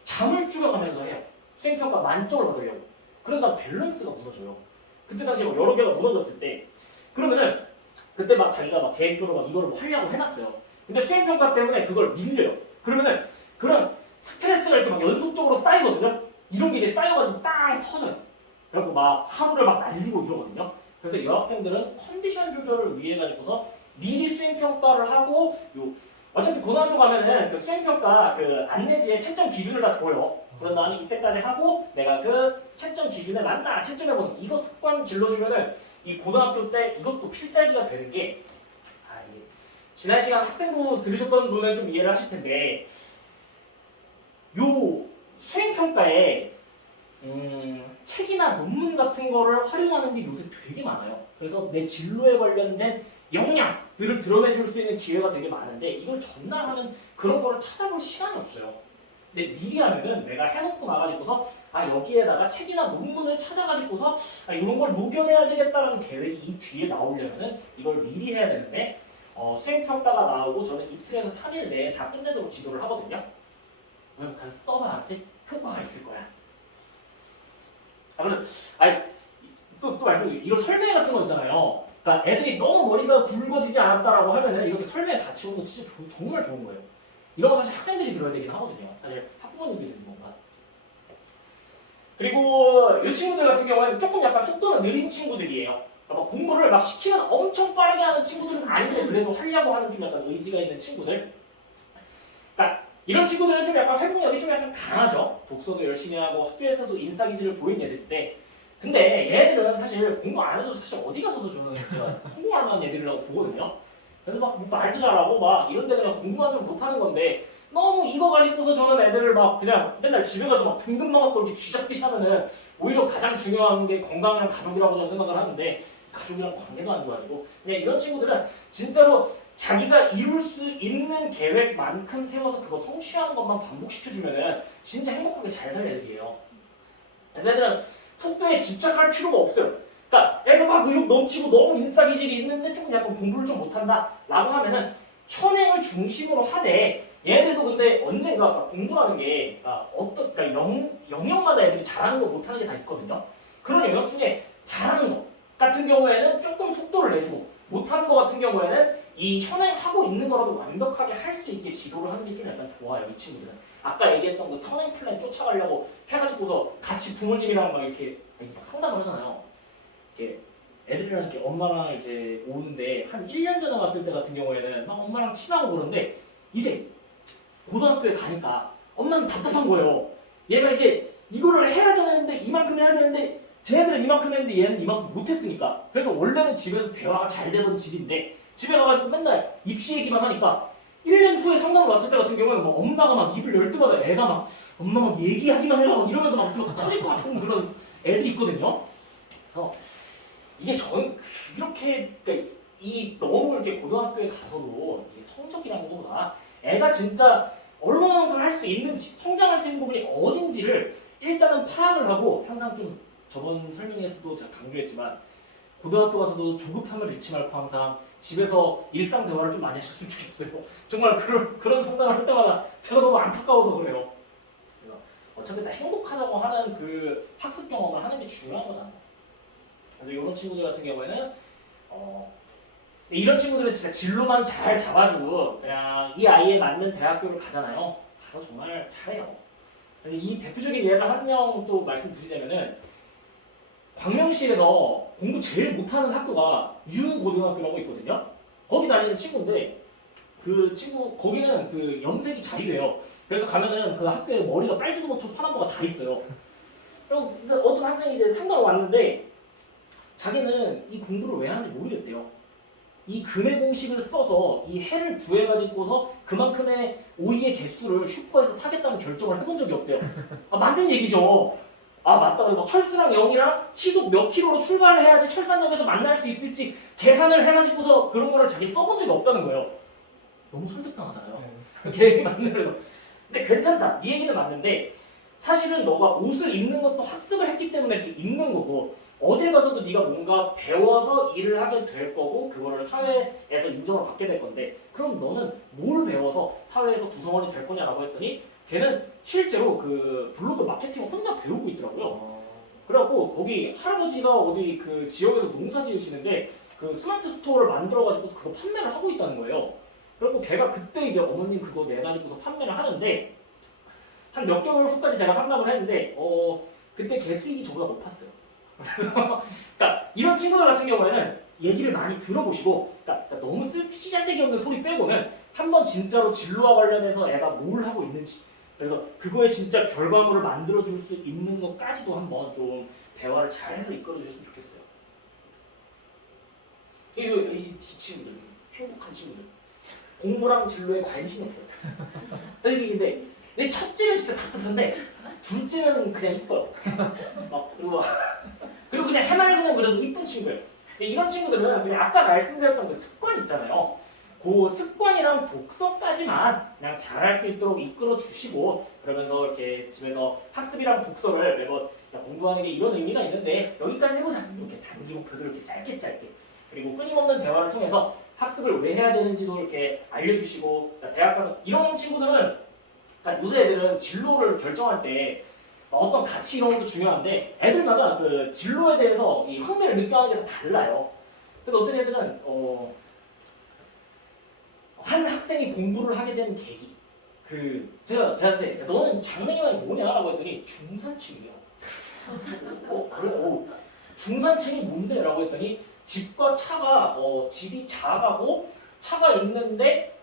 잠을 줄여가면서 해요. 수행평가 만점을 받으려고. 그러다 밸런스가 무너져요. 그때 당시에 뭐 여러 개가 무너졌을 때 그러면은 그때 막 자기가 막 계획표로 막 이거를 뭐 하려고 해놨어요. 근데 수행평가 때문에 그걸 밀려요. 그러면은 그런 스트레스가 이렇게 막 연속적으로 쌓이거든요. 이런 게 이제 쌓여가지고 빵 터져요. 그래갖고 막 하루를 막 날리고 이러거든요. 그래서 여학생들은 컨디션 조절을 위해 가지고서 미리 수행평가를 하고 어차피 고등학교 가면은 그 수행평가 그 안내지에 채점 기준을 다 줘요. 그런 다음에 이때까지 하고 내가 그 채점 기준에 맞나 채점해보는 이거 습관 길러주면은 이 고등학교 때 이것도 필살기가 되는 게 이게 지난 시간 학생부 들으셨던 분은 좀 이해를 하실 텐데 요 수행평가에 책이나 논문 같은 거를 활용하는 게 요새 되게 많아요. 그래서 내 진로에 관련된 역량들을 드러내줄 수 있는 기회가 되게 많은데 이걸 전날 하면 그런 거를 찾아볼 시간이 없어요. 근데 미리 하면은 내가 해놓고 나가지고서 여기에다가 책이나 논문을 찾아가지고서 이런 걸 녹여내야 되겠다는 계획이 이 뒤에 나오려면은 이걸 미리 해야 되는데 수행평가가 나오고 저는 이틀에서 3일 내에 다 끝내도록 지도를 하거든요. 가서 써봐 알았지? 효과가 있을 거야. 그럼 또 말씀드릴게요. 이런 설명 같은 거 있잖아요. 그러니까 애들이 너무 머리가 굵어지지 않았다라고 하면은 이렇게 설명에 같이 오는 거 진짜 정말 좋은 거예요. 이런 거 사실 학생들이 들어야 되긴 하거든요. 사실 학부모님들이 듣는 건가. 그리고 이 친구들 같은 경우에는 조금 약간 속도는 느린 친구들이에요. 그러니까 막 공부를 막 시키면 엄청 빠르게 하는 친구들은 아닌데 그래도 하려고 하는 좀 약간 의지가 있는 친구들. 그러니까 이런 친구들은 좀 약간 회복력이 좀 약간 강하죠. 독서도 열심히 하고 학교에서도 인싸기질을 보이는 애들인데 근데 얘들은 사실 공부 안 해도 사실 어디 가서도 저는 진짜 성공할 만한 애들이라고 보거든요. 그래서 막 말도 잘하고 막 이런 데 그냥 공부만 좀 못하는 건데 너무 이거 가지고서 저는 애들을 막 그냥 맨날 집에 가서 막 등등만 갖고 이렇게 쥐잡듯이 하면은 오히려 가장 중요한 게 건강이랑 가족이라고 저는 생각을 하는데 가족이랑 관계도 안 좋아지고 그냥 이런 친구들은 진짜로 자기가 이룰 수 있는 계획만큼 세워서 그거 성취하는 것만 반복시켜주면은 진짜 행복하게 잘 살 애들이에요. 그래서 애들은 속도에 집착할 필요가 없어요. 그러니까 애가 막 의욕 넘치고 너무 인싸기질이 있는데 조금 약간 공부를 좀 못한다 라고 하면은 현행을 중심으로 하되 얘네들도 근데 언젠가 그러니까 공부라는 게 그러니까 영역마다 애들이 잘하는 거 못하는 게 다 있거든요. 그런 영역 중에 잘하는 거 같은 경우에는 조금 속도를 내주고 못하는 거 같은 경우에는 이 현행하고 있는 거라도 완벽하게 할 수 있게 지도를 하는 게 좀 약간 좋아요. 이 친구들은. 아까 얘기했던 그 선행 플랜 쫓아가려고 해가지고서 같이 부모님이랑 막 이렇게 상담을 하잖아요. 이렇게 애들이랑 이렇게 엄마랑 이제 오는데 한 1년 전에 왔을 때 같은 경우에는 막 엄마랑 친하고 그러는데 이제 고등학교에 가니까 엄마는 답답한 거예요. 얘가 이제 이거를 해야 되는데 이만큼 해야 되는데 쟤네들은 이만큼 했는데 얘는 이만큼 못했으니까 그래서 원래는 집에서 대화가 잘 되던 집인데 집에 가가지고 맨날 입시 얘기만 하니까 1년 후에 상담을 왔을 때 같은 경우에는 막 엄마가 막 입을 열 때마다 애가 막 엄마 막 얘기하기만 해라 막 이러면서 막 터질 것 같은 그런 애들이 있거든요. 그래서 이게 저는 이렇게 그러니까 이 너무 이렇게 고등학교에 가서도 이 성적이라는 것보다 애가 진짜 얼마만큼 할 수 있는지 성장할 수 있는 부분이 어딘지를 일단은 파악을 하고 항상 좀 저번 설명에서도 제가 강조했지만 고등학교 가서도 조급함을 잃지 말고 항상 집에서 일상 대화를 좀 많이 하셨으면 좋겠어요. 정말 그런 상담을 할 때마다 제가 너무 안타까워서 그래요. 그래서 어차피 다 행복하자고 하는 그 학습 경험을 하는 게 중요한 거잖아요. 그래서 이런 친구들 같은 경우에는 이런 친구들은 진짜 진로만 잘 잡아주고 그냥 이 아이에 맞는 대학교를 가잖아요. 가서 정말 잘해요. 그래서 이 대표적인 예를 한 명 또 말씀드리자면은 광명시에서 공부 제일 못하는 학교가 유고등학교라고 있거든요. 거기 다니는 친구인데 그 친구 거기는 그 염색이 자리래요. 그래서 가면은 그 학교에 머리가 빨주노초 파란거가 다 있어요. 그리고 어떤 학생이 이제 상담을 왔는데 자기는 이 공부를 왜 하는지 모르겠대요. 이 근해 공식을 써서 이 해를 구해가지고서 그만큼의 오이의 개수를 슈퍼에서 사겠다는 결정을 해본 적이 없대요. 맞는 얘기죠. 아 맞다, 그래 막 철수랑 영이랑 시속 몇 킬로로 출발을 해야지 철산역에서 만날 수 있을지 계산을 해가지고서 그런 거를 자기 써본 적이 없다는 거예요. 너무 설득당하잖아요. 네. 계획 만들어서. 근데 괜찮다. 이 얘기는 맞는데 사실은 너가 옷을 입는 것도 학습을 했기 때문에 이렇게 입는 거고 어딜 가서도 네가 뭔가 배워서 일을 하게 될 거고 그거를 사회에서 인정을 받게 될 건데 그럼 너는 뭘 배워서 사회에서 구성원이 될 거냐라고 했더니 걔는 실제로 그 블로그 마케팅을 혼자 배우고 있더라고요. 그래갖고 거기 할아버지가 어디 그 지역에서 농사 지으시는데 그 스마트 스토어를 만들어가지고 그거 판매를 하고 있다는 거예요. 그리고 걔가 그때 이제 어머님 그거 내가지고서 판매를 하는데 한 몇 개월 후까지 제가 상담을 했는데 그때 걔 수익이 저보다 높았어요. 그래서 그러니까 이런 친구들 같은 경우에는 얘기를 많이 들어보시고 그러니까 너무 쓰잘데기 없는 소리 빼고는 한번 진짜로 진로와 관련해서 애가 뭘 하고 있는지 그래서 그거에 진짜 결과물을 만들어줄 수 있는 것까지도 한번 좀 대화를 잘해서 이끌어주셨으면 좋겠어요. 이 친구들 행복한 친구들 공부랑 진로에 관심이 없어요. 근데 첫째는 진짜 답답한데 둘째는 그냥 이뻐요. 그리고 그냥 해맑으면 그래도 이쁜 친구예요. 이런 친구들은 그냥 아까 말씀드렸던 그 습관 있잖아요. 그 습관이랑 독서까지만 그냥 잘할 수 있도록 이끌어 주시고 그러면서 이렇게 집에서 학습이랑 독서를 매번 공부하는 게 이런 의미가 있는데 여기까지 해보자. 이렇게 단기 목표들 이렇게 짧게 그리고 끊임없는 대화를 통해서 학습을 왜 해야 되는지도 이렇게 알려주시고 대학 가서 이런 친구들은 그러니까 요새 애들은 진로를 결정할 때 어떤 가치 이런 것도 중요한데 애들마다 그 진로에 대해서 이 흥미를 느껴하는 게 다 달라요. 그래서 어떤 애들은 한 학생이 공부를 하게 된 계기 제가 걔한테 너는 장래희망이 뭐냐라고 했더니 중산층이요. 그래? 중산층이 뭔데? 라고 했더니 집과 차가 집이 작아고 차가 있는데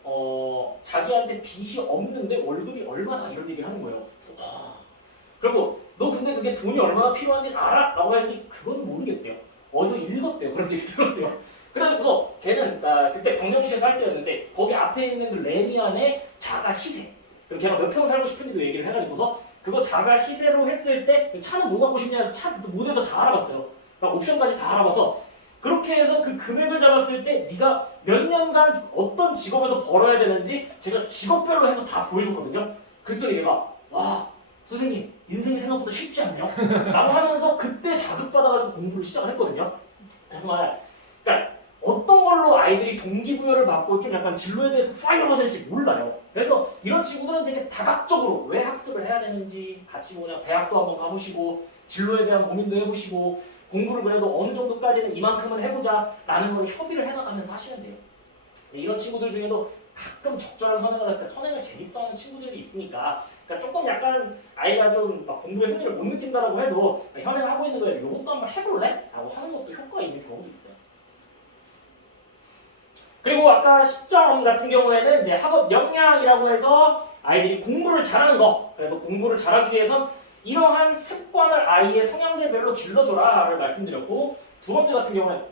자기한테 빚이 없는데 월급이 얼마나 이런 얘기를 하는 거예요. 그리고 너 근데 그게 돈이 얼마나 필요한지 알아? 라고 했더니 그건 모르겠대요. 어디서 읽었대요. 그런 얘기 들었대요. 그래서 걔는 그때 광명시에 살 때였는데 거기 앞에 있는 그 레미안의 자가 시세 그리고 걔가 몇 평 살고 싶은지도 얘기를 해가지고서 그거 자가 시세로 했을 때 차는 뭐 갖고 싶냐 해서 차 모델도 다 알아봤어요. 그러니까 옵션까지 다 알아봐서 그렇게 해서 그 금액을 잡았을 때 네가 몇 년간 어떤 직업에서 벌어야 되는지 제가 직업별로 해서 다 보여줬거든요. 그랬더니 얘가 와 선생님 인생이 생각보다 쉽지 않네요 라고 하면서 그때 자극받아가지고 공부를 시작을 했거든요. 정말 그러니까 어떤 걸로 아이들이 동기부여를 받고 좀 약간 진로에 대해서 파이어가 될지 몰라요. 그래서 이런 친구들은 되게 다각적으로 왜 학습을 해야 되는지 같이 그냥 대학도 한번 가보시고 진로에 대한 고민도 해보시고 공부를 그래도 어느 정도까지는 이만큼은 해보자 라는 걸 협의를 해나가면서 하시면 돼요. 이런 친구들 중에도 가끔 적절한 선행을 했을 때 선행을 재밌어하는 친구들이 있으니까 그러니까 조금 약간 아이가 좀 막 공부에 흥미를 못 느낀다라고 해도 현행을 하고 있는 거에 이것도 한번 해볼래? 라고 하는 것도 효과가 있는 경우도 있어요. 그리고 아까 10점 같은 경우에는 이제 학업 역량이라고 해서 아이들이 공부를 잘하는 거 그래서 공부를 잘하기 위해서 이러한 습관을 아이의 성향들별로 길러줘라를 말씀드렸고 두 번째 같은 경우는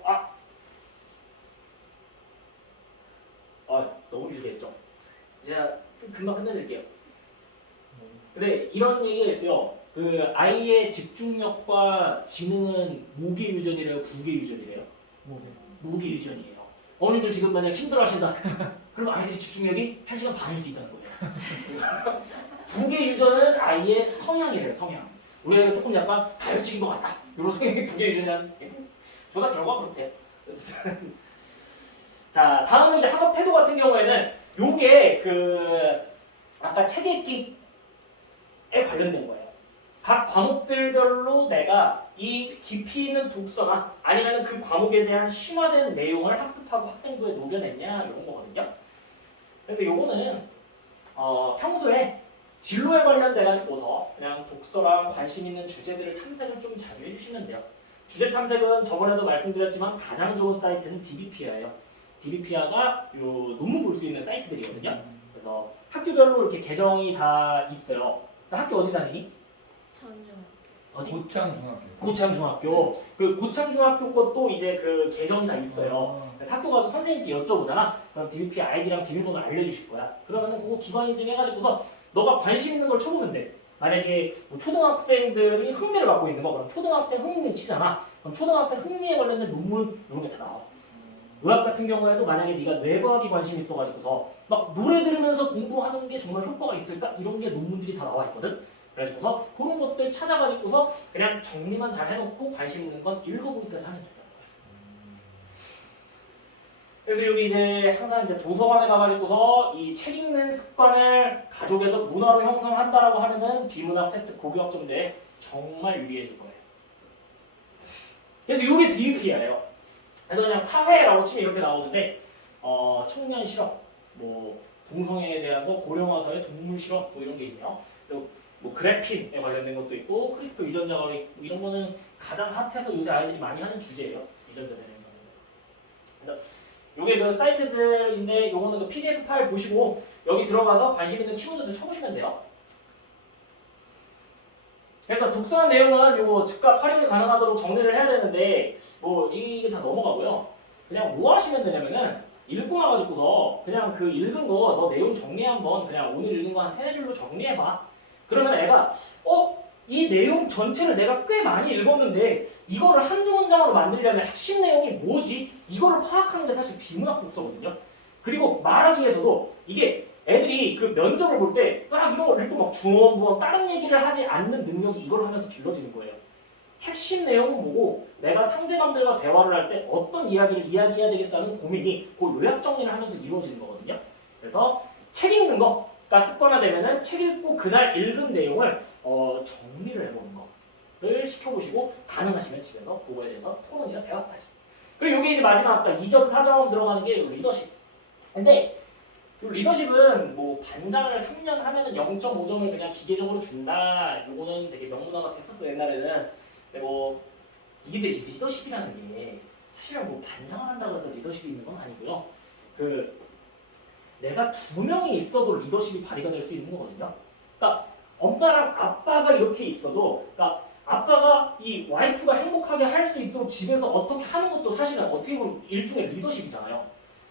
너무 길게 했죠. 제가 금방 끝내드릴게요. 근데 이런 얘기가 있어요. 그 아이의 집중력과 지능은 모계 유전이래요, 부계 유전이래요? 모계 유전이에요. 어머니들 지금 만약 힘들어하신다. 그럼 아이들의 집중력이 1시간 반일 수 있다는 거예요. 부계 유전은 아이의 성향이래요, 성향. 우리 애가 조금 약간 다혈질인 것 같다. 이런 성향이 부계 유전이라는 조사 결과가 그렇대요. 자, 다음은 이제 학업 태도 같은 경우에는 요게 아까 책 읽기에 관련된 거예요. 각 과목들별로 내가 이 깊이 있는 독서나 아니면 그 과목에 대한 심화된 내용을 학습하고 학생부에 녹여냈냐 이런 거거든요. 그래서 요거는 평소에 진로에 관련돼 가지고서 그냥 독서랑 관심 있는 주제들을 탐색을 좀 자주 해주시면 돼요. 주제 탐색은 저번에도 말씀드렸지만 가장 좋은 사이트는 DBpeer예요. DBpeer가 요 논문 볼 수 있는 사이트들이거든요. 그래서 학교별로 이렇게 계정이 다 있어요. 학교 어디 다니니? 전중. 어디? 고창중학교. 고창중학교. 그 고창중학교 것도 이제 그 계정이 다 있어요. 그래서 학교 가서 선생님께 여쭤보잖아. 그럼 DBpeer 아이디랑 비밀번호 알려주실 거야. 그러면은 그거 기반 인증해가지고서 너가 관심 있는 걸 쳐보면 돼. 만약에 뭐 초등학생들이 흥미를 갖고 있는 거 그럼 초등학생 흥미 치잖아. 그럼 초등학생 흥미에 관련된 논문 이런 게 다 나와. 의학 같은 경우에도 만약에 네가 뇌과학에 관심이 있어가지고서 막 노래 들으면서 공부하는 게 정말 효과가 있을까? 이런 게 논문들이 다 나와 있거든. 그래서 그런 것들 찾아가지고서 그냥 정리만 잘 해놓고 관심 있는 건 읽어보기까지 하면 된다는 거야. 그래서 여기 이제 항상 이제 도서관에 가가지고서 이 책 읽는 습관을 가족에서 문화로 형성한다라고 하면은 비문학 세트 고교학점제 정말 유리해질 거예요. 그래서 이게 DEP예요. 그래서 그냥 사회라고 치면 이렇게 나오는데 청년 실험, 뭐 동성애에 대한 거, 고령화사회 동물 실험 뭐 이런 게 있네요. 또 뭐 그래핀에 관련된 것도 있고 크리스퍼 유전자가 있고 이런 거는 가장 핫해서 요새 아이들이 많이 하는 주제예요. 유전자 되는 거는. 그래서 요게 그 사이트들인데 요거는 그 PDF 파일 보시고 여기 들어가서 관심 있는 키워드들 쳐보시면 돼요. 그래서 독서한 내용은 요거 즉각 활용이 가능하도록 정리를 해야 되는데 뭐 이게 다 넘어가고요. 그냥 뭐 하시면 되냐면은 읽고 나가지고서 그냥 그 읽은 거 너 내용 정리 한번 그냥 오늘 읽은 거 한 3-4줄로 정리해봐. 그러면 애가 이 내용 전체를 내가 꽤 많이 읽었는데 이거를 한두 문장으로 만들려면 핵심 내용이 뭐지? 이거를 파악하는 게 사실 비문학 독서거든요. 그리고 말하기 위해서도 이게 애들이 그 면접을 볼 때 막 이런 걸 읽고 막 중언부언 다른 얘기를 하지 않는 능력이 이걸 하면서 길러지는 거예요. 핵심 내용은 뭐고 내가 상대방들과 대화를 할 때 어떤 이야기를 이야기해야 되겠다는 고민이 그 요약 정리를 하면서 이루어지는 거거든요. 그래서 책 읽는 거가 습관화되면은 책 읽고 그날 읽은 내용을 정리를 해보는 거를 시켜보시고 가능하시면 집에서 그거에 대해서 토론이나 대화까지. 그리고 이게 이제 마지막 아까 2점, 4점 들어가는 게 리더십. 근데 리더십은 뭐 반장을 3년 하면은 0.5점을 그냥 기계적으로 준다. 요거는 되게 명문화가 됐었어 옛날에는. 근데 뭐 이게 리더십이라는 게 사실은 뭐 반장을 한다고 해서 리더십이 있는 건 아니고요. 그 내가 2명이 있어도 리더십이 발휘가 될 수 있는 거거든요. 그러니까 엄마랑 아빠가 이렇게 있어도, 그러니까 아빠가 이 와이프가 행복하게 할 수 있도록 집에서 어떻게 하는 것도 사실은 어떻게 보면 일종의 리더십이잖아요.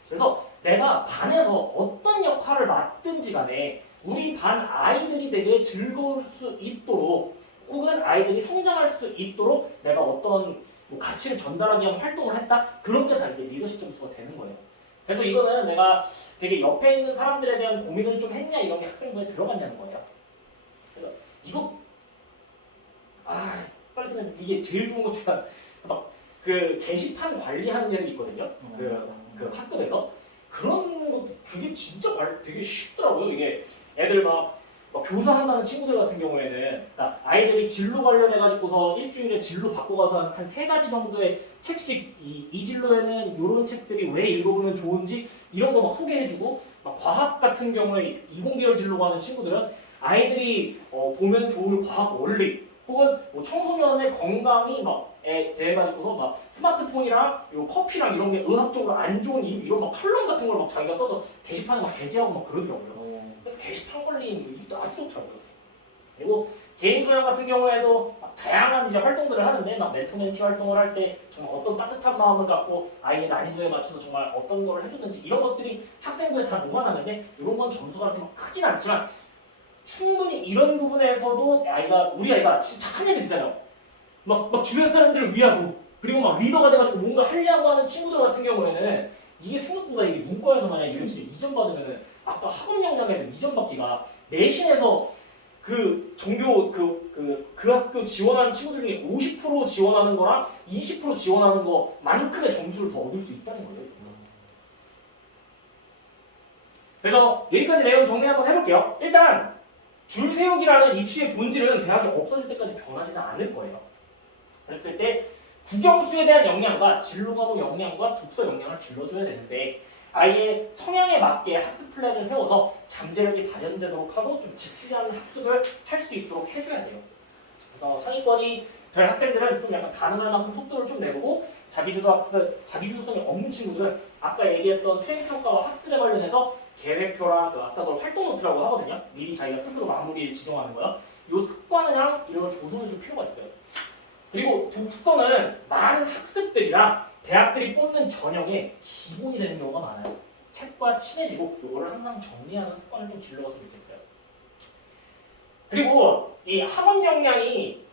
그래서 내가 반에서 어떤 역할을 맡든지 간에 우리 반 아이들이 되게 즐거울 수 있도록 혹은 아이들이 성장할 수 있도록 내가 어떤 뭐 가치를 전달하기 위한 활동을 했다? 그런 게 다 이제 리더십 점수가 되는 거예요. 그래서 이거는 내가 되게 옆에 있는 사람들에 대한 고민을 좀 했냐 이런 게 학생부에 들어갔냐는 거예요. 그래서 이거 빨리 그냥 이게 제일 좋은 것 중에 막그 게시판 관리하는 애들이 있거든요. 그 학급에서 그런 거 그게 진짜 되게 쉽더라고요. 이게 애들 막 교사한다는 친구들 같은 경우에는 아이들이 진로 관련해가지고서 일주일에 진로 바꿔가서 한 3가지 정도의 책씩 이 진로에는 이런 책들이 왜 읽어보면 좋은지 이런 거 막 소개해주고 막 과학 같은 경우에 이공계열 진로가 하는 친구들은 아이들이 보면 좋을 과학 원리 혹은 뭐 청소년의 건강이 돼가지고서 막 스마트폰이랑 요 커피랑 이런 게 의학적으로 안 좋은 이런 막 칼럼 같은 걸 막 자기가 써서 게시판에 막 게재하고 막 그러더라고요. 그래서 게시판 관리 이것도 아주 좋더라고요. 그리고 개인 소양 같은 경우에도 다양한 이제 활동들을 하는데 멘토멘티 활동을 할 때 정말 어떤 따뜻한 마음을 갖고 아이의 난이도에 맞춰서 정말 어떤 걸 해줬는지 이런 것들이 학생부에 다 녹아나는데 이런 건 점수가 그렇게 크진 않지만 충분히 이런 부분에서도 우리 아이가 진짜 착한 애들 있잖아요. 막 주변 사람들을 위하고 그리고 막 리더가 돼가지고 뭔가 하려고 하는 친구들 같은 경우에는 이게 생각보다 이게 문과에서 만약 이런 식으로 2점 받으면은 아까 학업 역량에서 2점 받기가 내신에서 그 전교 그 학교 지원하는 친구들 중에 50% 지원하는 거랑 20% 지원하는 거만큼의 점수를 더 얻을 수 있다는 거예요. 그래서 여기까지 내용 정리 한번 해볼게요. 일단 줄 세우기라는 입시의 본질은 대학이 없어질 때까지 변하지는 않을 거예요. 그랬을 때 국영수에 대한 역량과 진로과목 역량과 독서 역량을 길러줘야 되는데 아이의 성향에 맞게 학습 플랜을 세워서 잠재력이 발현되도록 하고 좀 지치지 않는 학습을 할 수 있도록 해줘야 돼요. 그래서 상위권이 될 학생들은 좀 약간 가능할 만큼 속도를 좀 내보고 자기주도성이 없는 친구들은 아까 얘기했던 수행평가와 학습에 관련해서 계획표랑 아까 그 활동 노트라고 하거든요. 미리 자기가 스스로 마무리를 지정하는 거요. 이 습관이랑 이런 걸 조성해 줄 필요가 있어요. 그리고 독서는 많은 학습들이랑 대학들이 뽑는 전형의 기본이 되는 경우가 많아요. 책과 친해지고 이거를 항상 정리하는 습관을 좀 길러봤으면 좋겠어요. 그리고 이 학업 역량이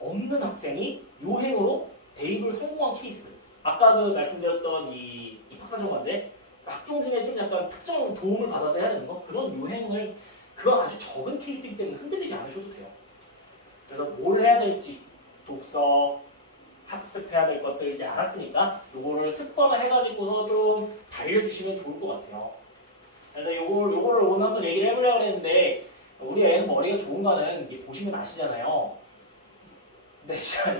없는 학생이 요행으로 대입을 성공한 케이스. 아까 그 말씀드렸던 이 입학사정 과제 학종 중에 좀 약간 특정 도움을 받아서 해야 되는 거 그런 요행을 그건 아주 적은 케이스이기 때문에 흔들리지 않으셔도 돼요. 그래서 뭘 해야 될지 독서 학습해야 될 것들 이제 알았으니까 요거를 습관화 해가지고서 좀 달려주시면 좋을 것 같아요. 그래서 요거를 오늘 한번 얘기를 해보려고 했는데 우리 애는 머리가 좋은가는 이게 보시면 아시잖아요. 근데 진짜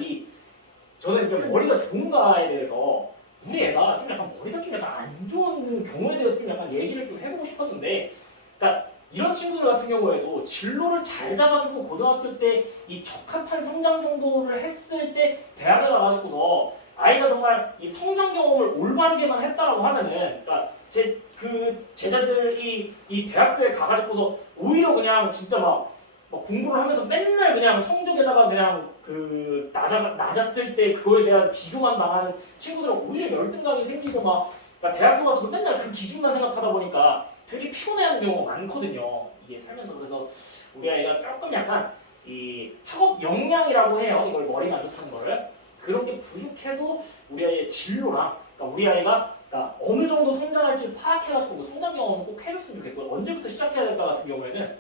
저는 이제 머리가 좋은가에 대해서 우리 애가 좀 약간 머리가 좀 약간 안 좋은 경우에 대해서 좀 약간 얘기를 좀 해보고 싶었는데, 그러니까 이런 친구들 같은 경우에도 진로를 잘 잡아주고 고등학교 때 이 적합한 성장 정도를 했을 때 대학에 가가지고서 아이가 정말 이 성장 경험을 올바르게만 했다라고 하면은, 그러니까 그 제자들이 이 대학교에 가가지고서 오히려 그냥 진짜 막 공부를 하면서 맨날 그냥 성적에다가 그냥 그 낮았을 때 그거에 대한 비교만 당하는 친구들은 오히려 열등감이 생기고 막 그러니까 대학교 가서도 맨날 그 기준만 생각하다 보니까 되게 피곤해하는 경우가 많거든요. 이게 살면서. 그래서 우리 아이가 조금 약간 이 학업 역량이라고 해요. 이걸 머리가 안 좋다는 거를. 그런 게 부족해도 우리 아이의 진로랑 그러니까 우리 아이가 그러니까 어느 정도 성장할지 파악해가지고 그 성장 경험을 꼭 해줬으면 좋겠고, 언제부터 시작해야 될까 같은 경우에는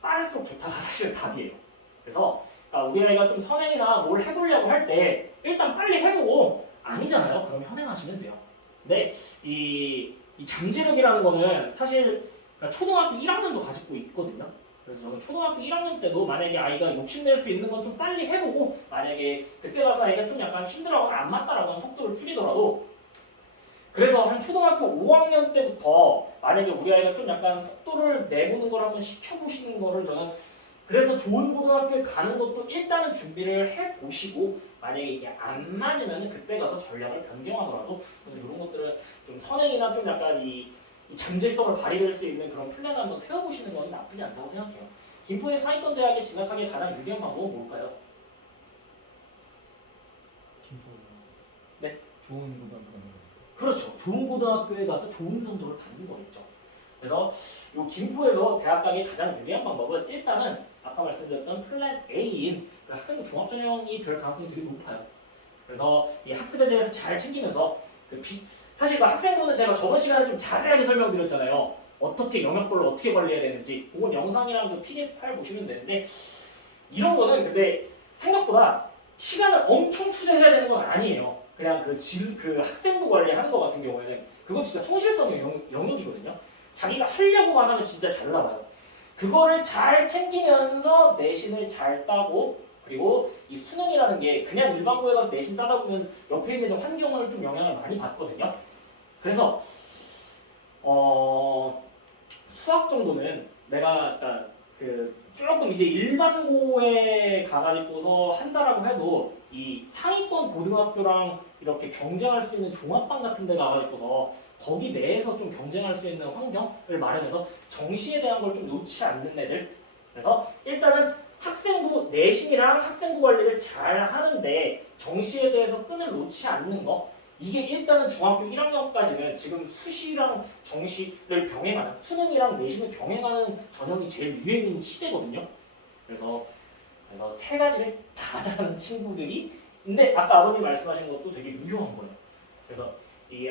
빠를수록 좋다가 사실 답이에요. 그래서 그러니까 우리 아이가 좀 선행이나 뭘 해보려고 할 때 일단 빨리 해보고 아니잖아요. 그러면 현행하시면 돼요. 근데 이 잠재력이라는 거는 사실 그러니까 초등학교 1학년도 가지고 있거든요. 그래서 저는 초등학교 1학년 때도 만약에 아이가 욕심낼 수 있는 건 좀 빨리 해보고, 만약에 그때 가서 아이가 좀 약간 힘들어하거나 안 맞다라고 하면 속도를 줄이더라도, 그래서 한 초등학교 5학년 때부터 만약에 우리 아이가 좀 약간 속도를 내보는 걸 한번 시켜보시는 거를 저는, 그래서 좋은 고등학교에 가는 것도 일단은 준비를 해보시고, 만약에 이게 안 맞으면 그때 가서 전략을 변경하더라도 이런 것들은 좀 선행이나 좀 약간 이 잠재성을 발휘될 수 있는 그런 플랜을 한번 세워보시는 건 나쁘지 않다고 생각해요. 김포의 상위권 대학에 진학하기 가장 유리한 방법은 뭘까요? 김포. 네. 좋은 고등학교. 그렇죠. 좋은 고등학교에 가서 좋은 성적을 받는 거겠죠. 그래서 이 김포에서 대학 가기 가장 유리한 방법은 일단은 아까 말씀드렸던 플랜 A인 그 학생부 종합전형이 별 가능성이 되게 높아요. 그래서 이 학습에 대해서 잘 챙기면서 사실 그 학생부는 제가 저번 시간에 좀 자세하게 설명드렸잖아요. 어떻게 영역별로 어떻게 관리해야 되는지. 그건 영상이랑 그 PDF 파일 보시면 되는데, 이런 거는 근데 생각보다 시간을 엄청 투자해야 되는 건 아니에요. 그냥 그 학생부 관리하는 거 같은 경우에는 그건 진짜 성실성의 영역이거든요. 자기가 하려고만 하면 진짜 잘 나와요. 그거를 잘 챙기면서 내신을 잘 따고, 그리고 이 수능이라는 게 그냥 일반고에 가서 내신 따다 보면 옆에 있는 환경을 좀 영향을 많이 받거든요. 그래서 수학 정도는 내가 조금 이제 일반고에 가가지고서 한다라고 해도 이 상위권 고등학교랑 이렇게 경쟁할 수 있는 종합반 같은 데 가가지고서 거기 내에서 좀 경쟁할 수 있는 환경을 마련해서 정시에 대한 걸 좀 놓지 않는 애들. 그래서 일단은 학생부 내신이랑 학생부 관리를 잘 하는데 정시에 대해서 끈을 놓지 않는 거, 이게 일단은 중학교 1학년까지는 지금 수시랑 정시를 병행하는, 수능이랑 내신을 병행하는 전형이 제일 유행인 시대거든요. 그래서 세 가지를 다 잘하는 친구들이, 근데 아까 아버님 말씀하신 것도 되게 유효한 거예요. 그래서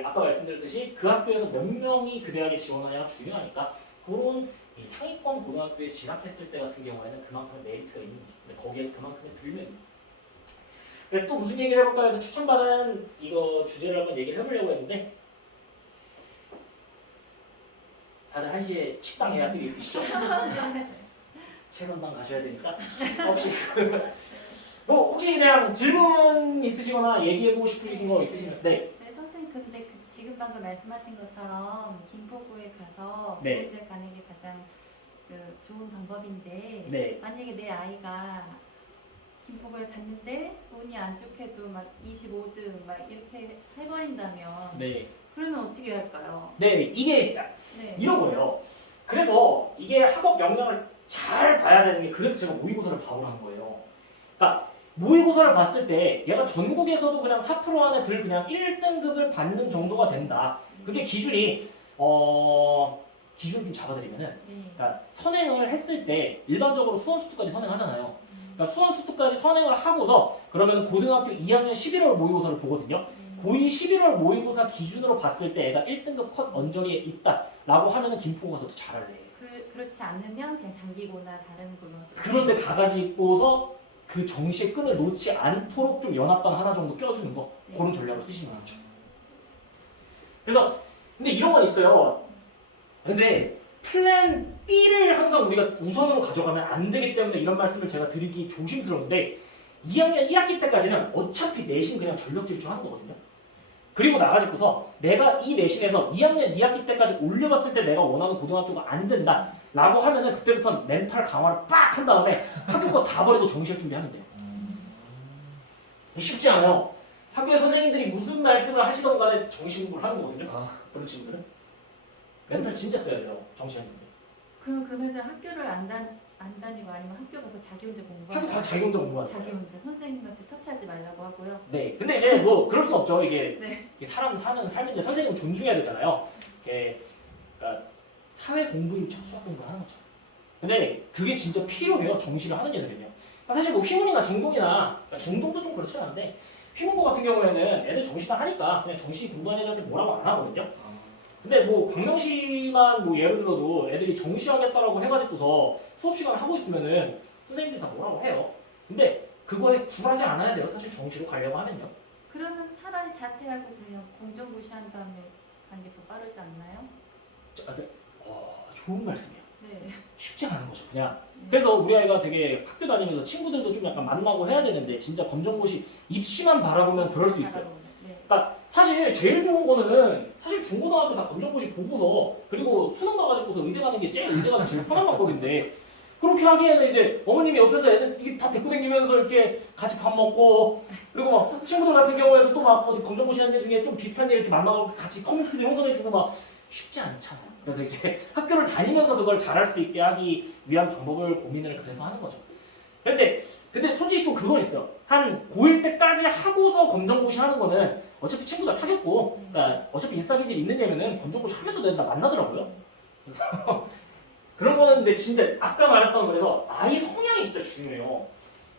아까 말씀드렸듯이 그 학교에서 몇 명이 그 대학에 지원하냐가 중요하니까 그런 이 상위권 고등학교에 진학했을 때 같은 경우에는 그만큼의 메리트가 있는 거죠. 근데 거기에 그만큼의 들면. 그래서 또 무슨 얘기를 해볼까 해서 추천받은 이거 주제를 한번 얘기를 해보려고 했는데, 다들 1시에 식당 예약들이 있으시죠? 최선당 가셔야 되니까 혹시 혹시 그냥 질문 있으시거나 얘기해보고 싶으신 거 있으시면 네. 네, 선생님 근데 지금 방금 말씀하신 것처럼 김포구에 가서 네. 좋은 데 가는 게 가장 좋은 방법인데 네. 만약에 내 아이가 김포구에 갔는데 운이 안 좋게도 막 25등 막 이렇게 해버린다면 네. 그러면 어떻게 할까요? 네, 이게 네. 이런 거예요. 그래서 이게 학업 역량을 잘 봐야 되는 게, 그래서 제가 모의고사를 봐오라는 거예요. 그러니까 모의고사를 봤을 때 얘가 전국에서도 그냥 4% 안에 들 그냥 1등급을 받는 정도가 된다. 그게 기준이 기준을 좀 잡아드리면은 네. 그러니까 선행을 했을 때 일반적으로 수원 수투까지 선행하잖아요. 그러니까 수원 수투까지 선행을 하고서 그러면 고등학교 2학년 11월 모의고사를 보거든요. 고2 11월 모의고사 기준으로 봤을 때 애가 1등급 컷 언저리에 있다라고 하면은 김포 가서도 잘할래. 그렇지 않으면 그냥 장기고나 다른 걸로. 그런데 가가지고서 그 정시의 끈을 놓지 않도록 좀 연합반 하나 정도 껴주는 거 그런 전략을 쓰시면 좋죠. 그래서 근데 이런 건 있어요. 근데 플랜 B를 항상 우리가 우선으로 가져가면 안 되기 때문에 이런 말씀을 제가 드리기 조심스러운데 2학년 1학기 때까지는 어차피 내신 그냥 전력 질주하는 거거든요. 그리고 나가지고서 내가 이 내신에서 2학년 2학기 때까지 올려봤을 때 내가 원하는 고등학교가 안 된다 라고 하면은 그때부터 멘탈 강화를 빡 한 다음에 학교 거 다 버리고 정시할 준비하면 돼요. 쉽지 않아요. 학교에 선생님들이 무슨 말씀을 하시던 간에 정시 공부를 하는 거거든요. 그런 친구들은 멘탈 진짜 써야 돼요. 정시하는데. 그럼 그네들 학교를 안 다니고 아니면 학교 가서 자기 혼자 공부하고. 학교 가서 자기 혼자 공부하는 자기 거예요. 혼자 선생님한테 터치하지 말라고 하고요. 네. 근데 이제 뭐 그럴 순 없죠. 이게, 네. 이게 사람 사는 삶인데 선생님 존중해야 되잖아요. 이게 그러니까 사회 공부인 수학 공부를 하는 거죠. 근데 그게 진짜 필요해요. 정시를 하는 애들은요. 사실 뭐 휘문이나 중동이나 그러니까 중동도 좀 그렇지 않은데 휘문고 같은 경우에는 애들 정시다 하니까 그냥 정시 공부하는 애들한테 뭐라고 안 하거든요. 근데 뭐 광명시만 뭐 예를 들어도 애들이 정시하겠다라고 해가지고서 수업 시간을 하고 있으면은 선생님들이 다 뭐라고 해요. 근데 그거에 굴하지 않아야 돼요. 사실 정시로 가려고 하면요. 그러면 차라리 자퇴하고 그냥 공정고시 한 다음에 가는 게 더 빠르지 않나요? 좋은 말씀이에요. 네. 쉽지 않은 거죠. 그냥. 그래서 우리 아이가 되게 학교 다니면서 친구들도 좀 약간 만나고 해야 되는데 진짜 검정고시 입시만 바라보면 그럴 수 있어요. 네. 그러니까 사실 제일 좋은 거는 사실 중고등학교 다 검정고시 보고서 그리고 수능 가가지고서 의대 가는 게 의대 가는 제일 편한 방법인데 그렇게 하기에는 이제 어머님이 옆에서 애들 이게 다 데리고 다니면서 이렇게 같이 밥 먹고 그리고 막 친구들 같은 경우에도 또 막 어디 검정고시 하는 데 중에 좀 비슷한 애 이렇게 만나고 같이 커뮤니티도 형성해주고 막 쉽지 않잖아요. 그래서 이제 학교를 다니면서 그걸 잘할 수 있게 하기 위한 방법을 고민을 그래서 하는 거죠. 근데 솔직히 좀 그건 있어요. 한 고1 때까지 하고서 검정고시 하는 거는 어차피 친구가 사귀었고 그러니까 어차피 인싸 기질 있는 애면은 검정고시 하면서 다 만나더라고요. 그래서 그런 거는 근데 진짜 아까 말했던 그래서 아이 성향이 진짜 중요해요.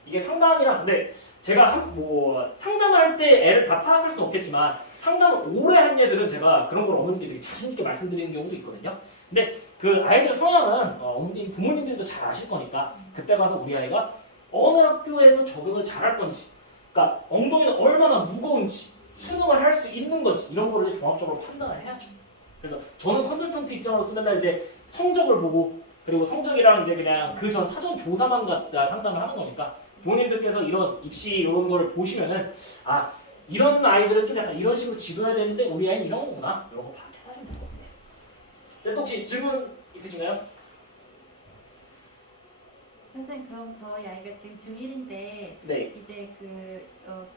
이게 상담이랑 근데 제가 뭐 상담을 할 때 애를 다 파악할 수는 없겠지만 상담을 오래 한 애들은 제가 그런 걸 어머님들이 되게 자신 있게 말씀드리는 경우도 있거든요. 근데 그 아이들 성향은 어머님 부모님들도 잘 아실 거니까 그때 가서 우리 아이가 어느 학교에서 적응을 잘할 건지, 그러니까 엉덩이는 얼마나 무거운지, 수능을 할 수 있는 건지 이런 거를 종합적으로 판단을 해야죠. 그래서 저는 컨설턴트 입장으로서 맨날 이제 성적을 보고 그리고 성적이랑 이제 그냥 그 전 사전 조사만 갖다 상담을 하는 거니까 부모님들께서 이런 입시 이런 거를 보시면은 아 이런 아이들은 좀 약간 이런 식으로 지도해야 되는데 우리 아이는 이런 거구나 이런 거 파악해서 하시면 될 것 같아요. 네, 또 혹시 질문 있으신가요? 선생님 그럼 저희 아이가 지금 중1인데 네. 이제 그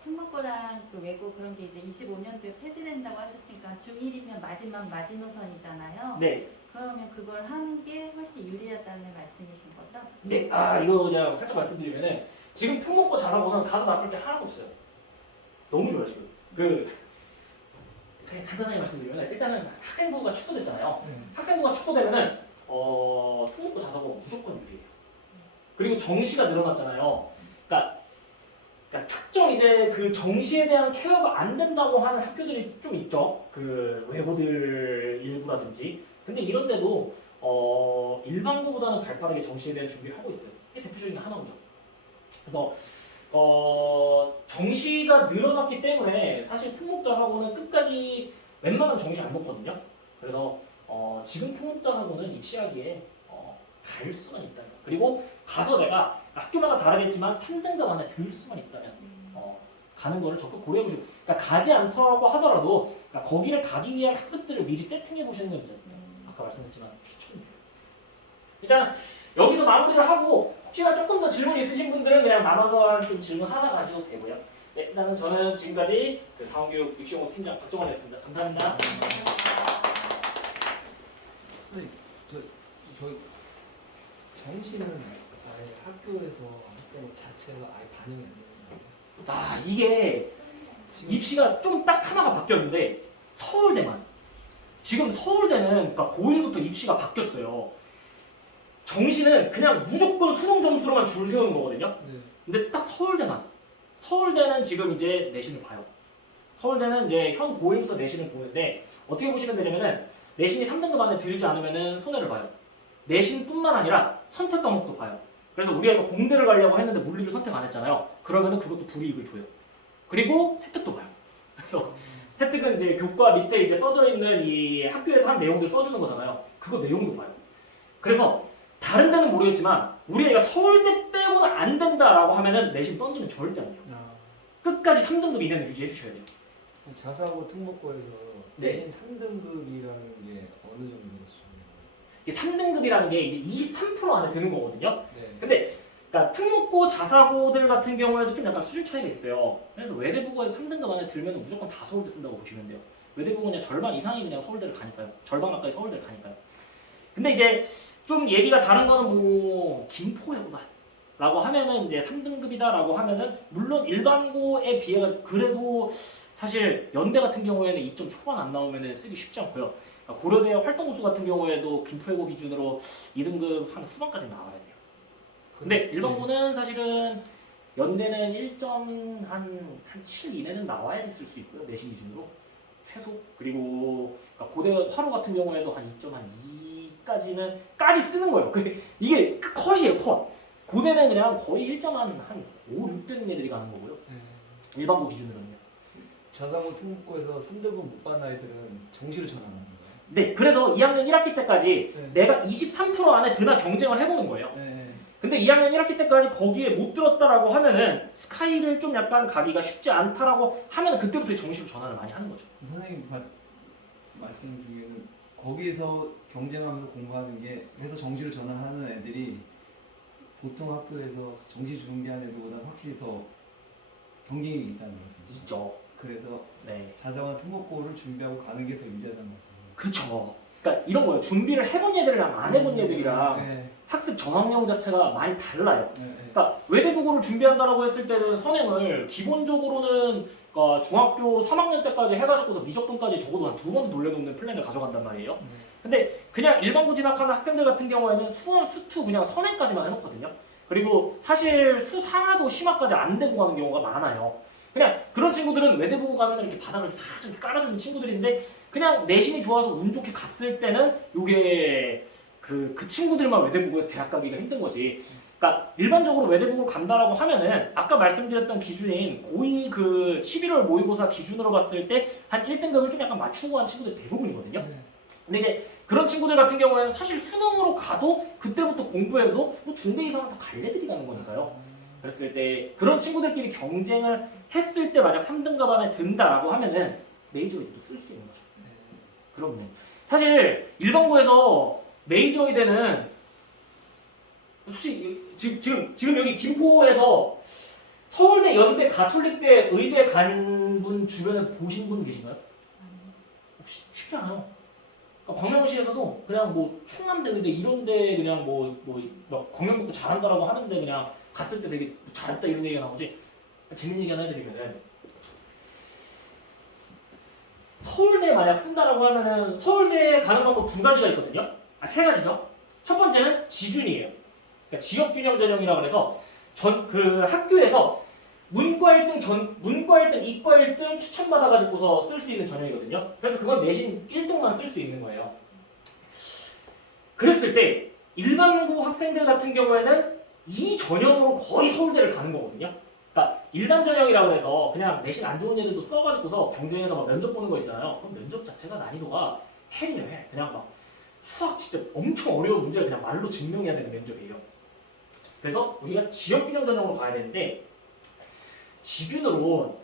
특목고랑 그 외고 그런 게 이제 25년도에 폐지된다고 하셨으니까 중1이면 마지막 마지노선이잖아요. 네. 그러면 그걸 하는 게 훨씬 유리하다는 말씀이신 거죠? 네. 아 이거 그냥 살짝 말씀드리면은 지금 특목고 잘하고는 가서 나쁠 게 하나도 없어요. 너무 좋아요 지금. 그냥 간단하게 말씀드리면 일단은 학생부가 축소됐잖아요. 학생부가 축소되면은 특목고 자사고 무조건 유리해요. 그리고 정시가 늘어났잖아요. 그러니까 특정 이제 그 정시에 대한 케어가 안 된다고 하는 학교들이 좀 있죠. 그 외고들 일부라든지. 근데 이런데도 일반고보다는 발빠르게 정시에 대한 준비를 하고 있어요. 이게 대표적인 하나죠. 그래서 정시가 늘어났기 때문에 사실 특목자하고는 끝까지 웬만하면 정시 안 놓거든요. 그래서 지금 특목자하고는 입시하기에 갈 수만 있다면 그리고 가서 내가 학교마다 다르겠지만 3등급 안에 들 수만 있다면 가는 거를 적극 고려해 보시고 그러니까 가지 않더라고 하더라도 그러니까 거기를 가기 위한 학습들을 미리 세팅해 보시는 게 이제 아까 말씀드렸지만 추천드려요. 일단 여기서 마무리를 하고 혹시나 조금 더 질문 있으신 분들은 그냥 나눠서 좀 질문 하나 가셔도 되고요. 네, 일단은 저는 지금까지 그 다원교육 입시공업 팀장 박정원이었습니다. 감사합니다. 선생님, 저희 정시는 아예 학교에서 했던 것 자체가 아예 반영이 안 되는 거예요. 아 이게 지금 입시가 좀 딱 하나가 바뀌었는데 서울대만 지금 서울대는 그러니까 고1부터 입시가 바뀌었어요. 정시는 그냥 무조건 수능 점수로만 줄 세우는 거거든요. 네. 근데 딱 서울대는 지금 이제 내신을 봐요. 서울대는 이제 현 고1부터 내신을 보는데 어떻게 보시면 되냐면은 내신이 3등급 안에 들지 않으면은 손해를 봐요. 내신뿐만 아니라 선택 과목도 봐요. 그래서 우리 애가 공대를 가려고 했는데 물리를 선택 안 했잖아요. 그러면은 그것도 불이익을 줘요. 그리고 세특도 봐요. 그래서 세특은 이제 교과 밑에 이제 써져 있는 이 학교에서 한 내용들 써주는 거잖아요. 그거 내용도 봐요. 그래서 다른 데는 모르겠지만 우리 애가 서울대 빼고는 안 된다라고 하면은 내신 던지면 절대 안 돼요. 아, 끝까지 3등급 이내는 유지해 주셔야 돼요. 자사고 특목고에서 네. 내신 3등급이라는 게 어느 정도로 수준이에요? 이게 3등급이라는 게 이제 23% 안에 드는 거거든요. 네. 근데 그러니까 특목고 자사고들 같은 경우에도 좀 약간 수준 차이가 있어요. 그래서 외대부고에서 3등급 안에 들면 무조건 다 서울대 쓴다고 보시면 돼요. 외대부고는 그냥 절반 이상이 그냥 서울대를 가니까요. 절반 가까이 서울대를 가니까요. 근데 이제 좀 얘기가 다른 거는 뭐 김포여고다 라고 하면은 이제 3등급이다라고 하면은 물론 일반고에 비해 그래도 사실 연대 같은 경우에는 2점 초반 안 나오면은 쓰기 쉽지 않고요. 그러니까 고려대 활동우수 같은 경우에도 김포여고 기준으로 2등급 한 후반까지 나와야 돼요. 근데 일반고는 사실은 연대는 1점 한7 이내는 나와야지 쓸 수 있고요. 내신 기준으로 최소. 그리고 그러니까 고대 화로 같은 경우에도 한 2.2까지는 까지 쓰는 거예요. 이게 컷이에요, 컷. 고대는 그냥 거의 1점 한 5, 6 되는 애들이 가는 거고요. 네. 일반고 기준으로는요. 자사고 특목고에서 3등급 못 받은 아이들은 정시로 전환하는 거예요? 네, 그래서 2학년 1학기 때까지 네. 내가 23% 안에 드나 경쟁을 해보는 거예요. 네. 근데 2학년 1학기 때까지 거기에 못 들었다라고 하면은 스카이를 좀 약간 가기가 쉽지 않다라고 하면 그때부터 정시로 전환을 많이 하는 거죠. 선생님 말씀 중에는 거기에서 경쟁하면서 공부하는 게 해서 정시로 전환하는 애들이 보통 학교에서 정시 준비하는 애들보다 확실히 더 경쟁이 있다는 말씀이죠. 있죠. 그래서 네. 자사고나 특목고를 준비하고 가는 게 더 유리하다는 말씀이에요. 그렇죠. 그러니까 이런 거예요. 준비를 해본 애들이랑 안 해본 애들이랑 네. 학습 전환형 자체가 많이 달라요. 네. 네. 그러니까 외대부고를 준비한다라고 했을 때는 선행을 기본적으로는 그러니까 중학교 3학년 때까지 해가지고서 미적분까지 적어도 한 2번 돌려놓는 플랜을 가져간단 말이에요. 근데 그냥 일반고 진학하는 학생들 같은 경우에는 수원, 수투 그냥 선행까지만 해놓거든요. 그리고 사실 수상하도 심화까지 안 되고 가는 경우가 많아요. 그냥 그런 친구들은 외대부고 가면 이렇게 바닥을 살짝 이렇게 깔아주는 친구들인데 그냥 내신이 좋아서 운 좋게 갔을 때는 요게 그 친구들만 외대부고에서 대학 가기가 힘든 거지. 그러니까 일반적으로 외대부고 간다라고 하면은 아까 말씀드렸던 기준인 고2 그 11월 모의고사 기준으로 봤을 때 한 1등급을 좀 약간 맞추고 간 친구들 대부분이거든요. 네. 근데 이제 그런 친구들 같은 경우에는 사실 수능으로 가도 그때부터 공부해도 뭐 중대 이상은 다 갈래들이 가는 거니까요. 그랬을 때 그런 친구들끼리 경쟁을 했을 때 만약 3등급 안에 든다라고 하면은 메이저 의대도 쓸 수 있는 거죠. 그럼요. 사실 일반고에서 메이저 의대는 솔직히 지금 여기 김포에서 서울대, 연대, 가톨릭대 의대 간 분 주변에서 보신 분 계신가요? 혹시 쉽지 않아요. 그러니까 광명시에서도 그냥 뭐 충남대 의대 이런데 그냥 막 광명북도 잘한다라고 하는데 그냥 갔을 때 되게 잘했다 이런 얘기가 나오지. 재밌는 얘기 하나 해드리면은 서울대 만약 쓴다라고 하면은 서울대 가는 방법 2가지가 있거든요. 3가지죠. 첫 번째는 지균이에요. 그러니까 지역균형 전형이라고 해서 그 학교에서 문과 1등, 이과 1등 추천받아가지고서 쓸 수 있는 전형이거든요. 그래서 그건 내신 1등만 쓸 수 있는 거예요. 그랬을 때 일반고 학생들 같은 경우에는 이 전형으로 거의 서울대를 가는 거거든요. 그러니까 일반 전형이라고 해서 그냥 내신 안 좋은 애들도 써가지고서 경쟁해서 막 면접 보는 거 있잖아요. 그럼 면접 자체가 난이도가 헬이에요. 그냥 막 수학 진짜 엄청 어려운 문제를 그냥 말로 증명해야 되는 면접이에요. 그래서 우리가 지역균형 전형으로 가야 되는데 지균으로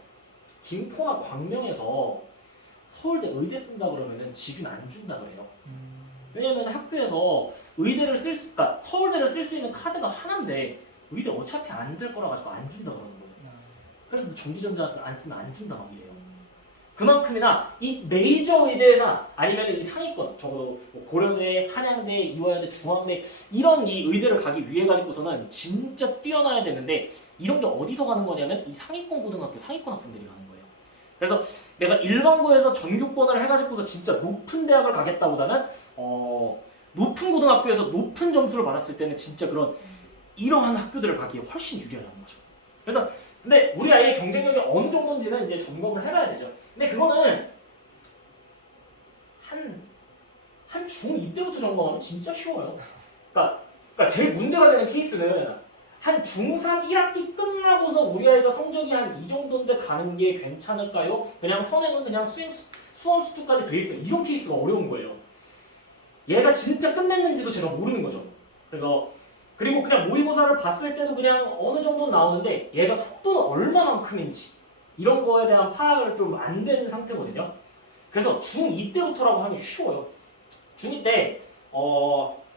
김포나 광명에서 서울대 의대 쓴다 그러면은 지균 안 준다 그래요. 왜냐면 학교에서 의대를 그러니까 서울대를 쓸 수 있는 카드가 하나인데 의대 어차피 안 될 거라 가지고 안 준다 그러는 거예요. 그래서 전기전자 안 쓰면 안 준다 막 이래요. 그만큼이나 이 메이저 의대나 아니면 이 상위권 적어도 뭐 고려대, 한양대, 이화여대, 중앙대 이런 이 의대를 가기 위해 가지고서는 진짜 뛰어나야 되는데 이런 게 어디서 가는 거냐면 이 상위권 고등학교 상위권 학생들이 가는 거예요. 그래서 내가 일반고에서 전교권을 해가지고서 진짜 높은 대학을 가겠다보다는 높은 고등학교에서 높은 점수를 받았을 때는 진짜 그런 이러한 학교들을 가기에 훨씬 유리하다는 거죠. 그래서 근데 우리 아이의 경쟁력이 어느 정도인지는 이제 점검을 해봐야 되죠. 근데 그거는 한 중2 때부터 점검하면 진짜 쉬워요. 그러니까 제일 문제가 되는 케이스는 한 중3 1학기 끝나고서 우리 아이가 성적이 한 이 정도인데 가는 게 괜찮을까요? 그냥 선행은 그냥 수원 수투까지 돼 있어요. 이런 케이스가 어려운 거예요. 얘가 진짜 끝냈는지도 제가 모르는 거죠. 그래서 그리고 그냥 모의고사를 봤을 때도 그냥 어느 정도는 나오는데 얘가 속도는 얼마만큼인지 이런 거에 대한 파악을 좀 안 된 상태거든요. 그래서 중2 때부터라고 하면 쉬워요. 중2 때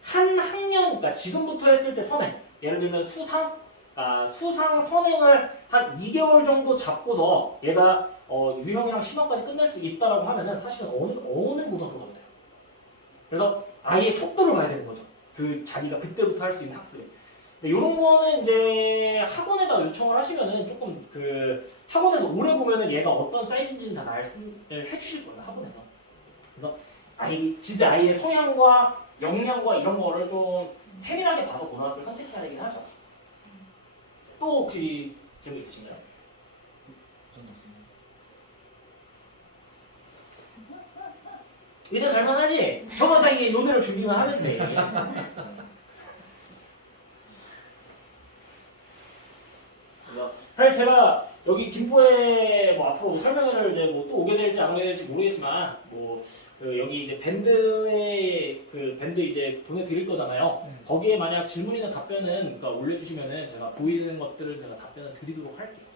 한 학년, 그러니까 지금부터 했을 때 선행, 예를 들면 수상 선행을 한 2개월 정도 잡고서 얘가 유형이랑 심화까지 끝낼 수 있다라고 하면은 사실은 어느 고등학교 가도 돼요. 그래서 아이의 속도를 봐야 되는 거죠. 그 자기가 그때부터 할 수 있는 학습에. 이런 거는 이제 학원에다 요청을 하시면은 조금 그 학원에서 오래 보면은 얘가 어떤 사이즈인지는 다 말씀을 해주실 거예요, 학원에서. 그래서 진짜 아이의 성향과 역량과 이런 거를 좀 세밀하게 봐서 고등학교를 선택해야 되긴 하죠. 또 혹시 질문 있으신가요? 의대 갈만하지? 저마다 이게 노대로 준비만 하면 돼. 사실 제가 여기 김포에 뭐 앞으로 설명회를 이제 뭐 또 오게 될지 안 오게 될지 모르겠지만 그 여기 이제 밴드 이제 보내드릴 거잖아요. 거기에 만약 질문이나 답변은 그러니까 올려주시면은 제가 보이는 것들을 제가 답변을 드리도록 할게요.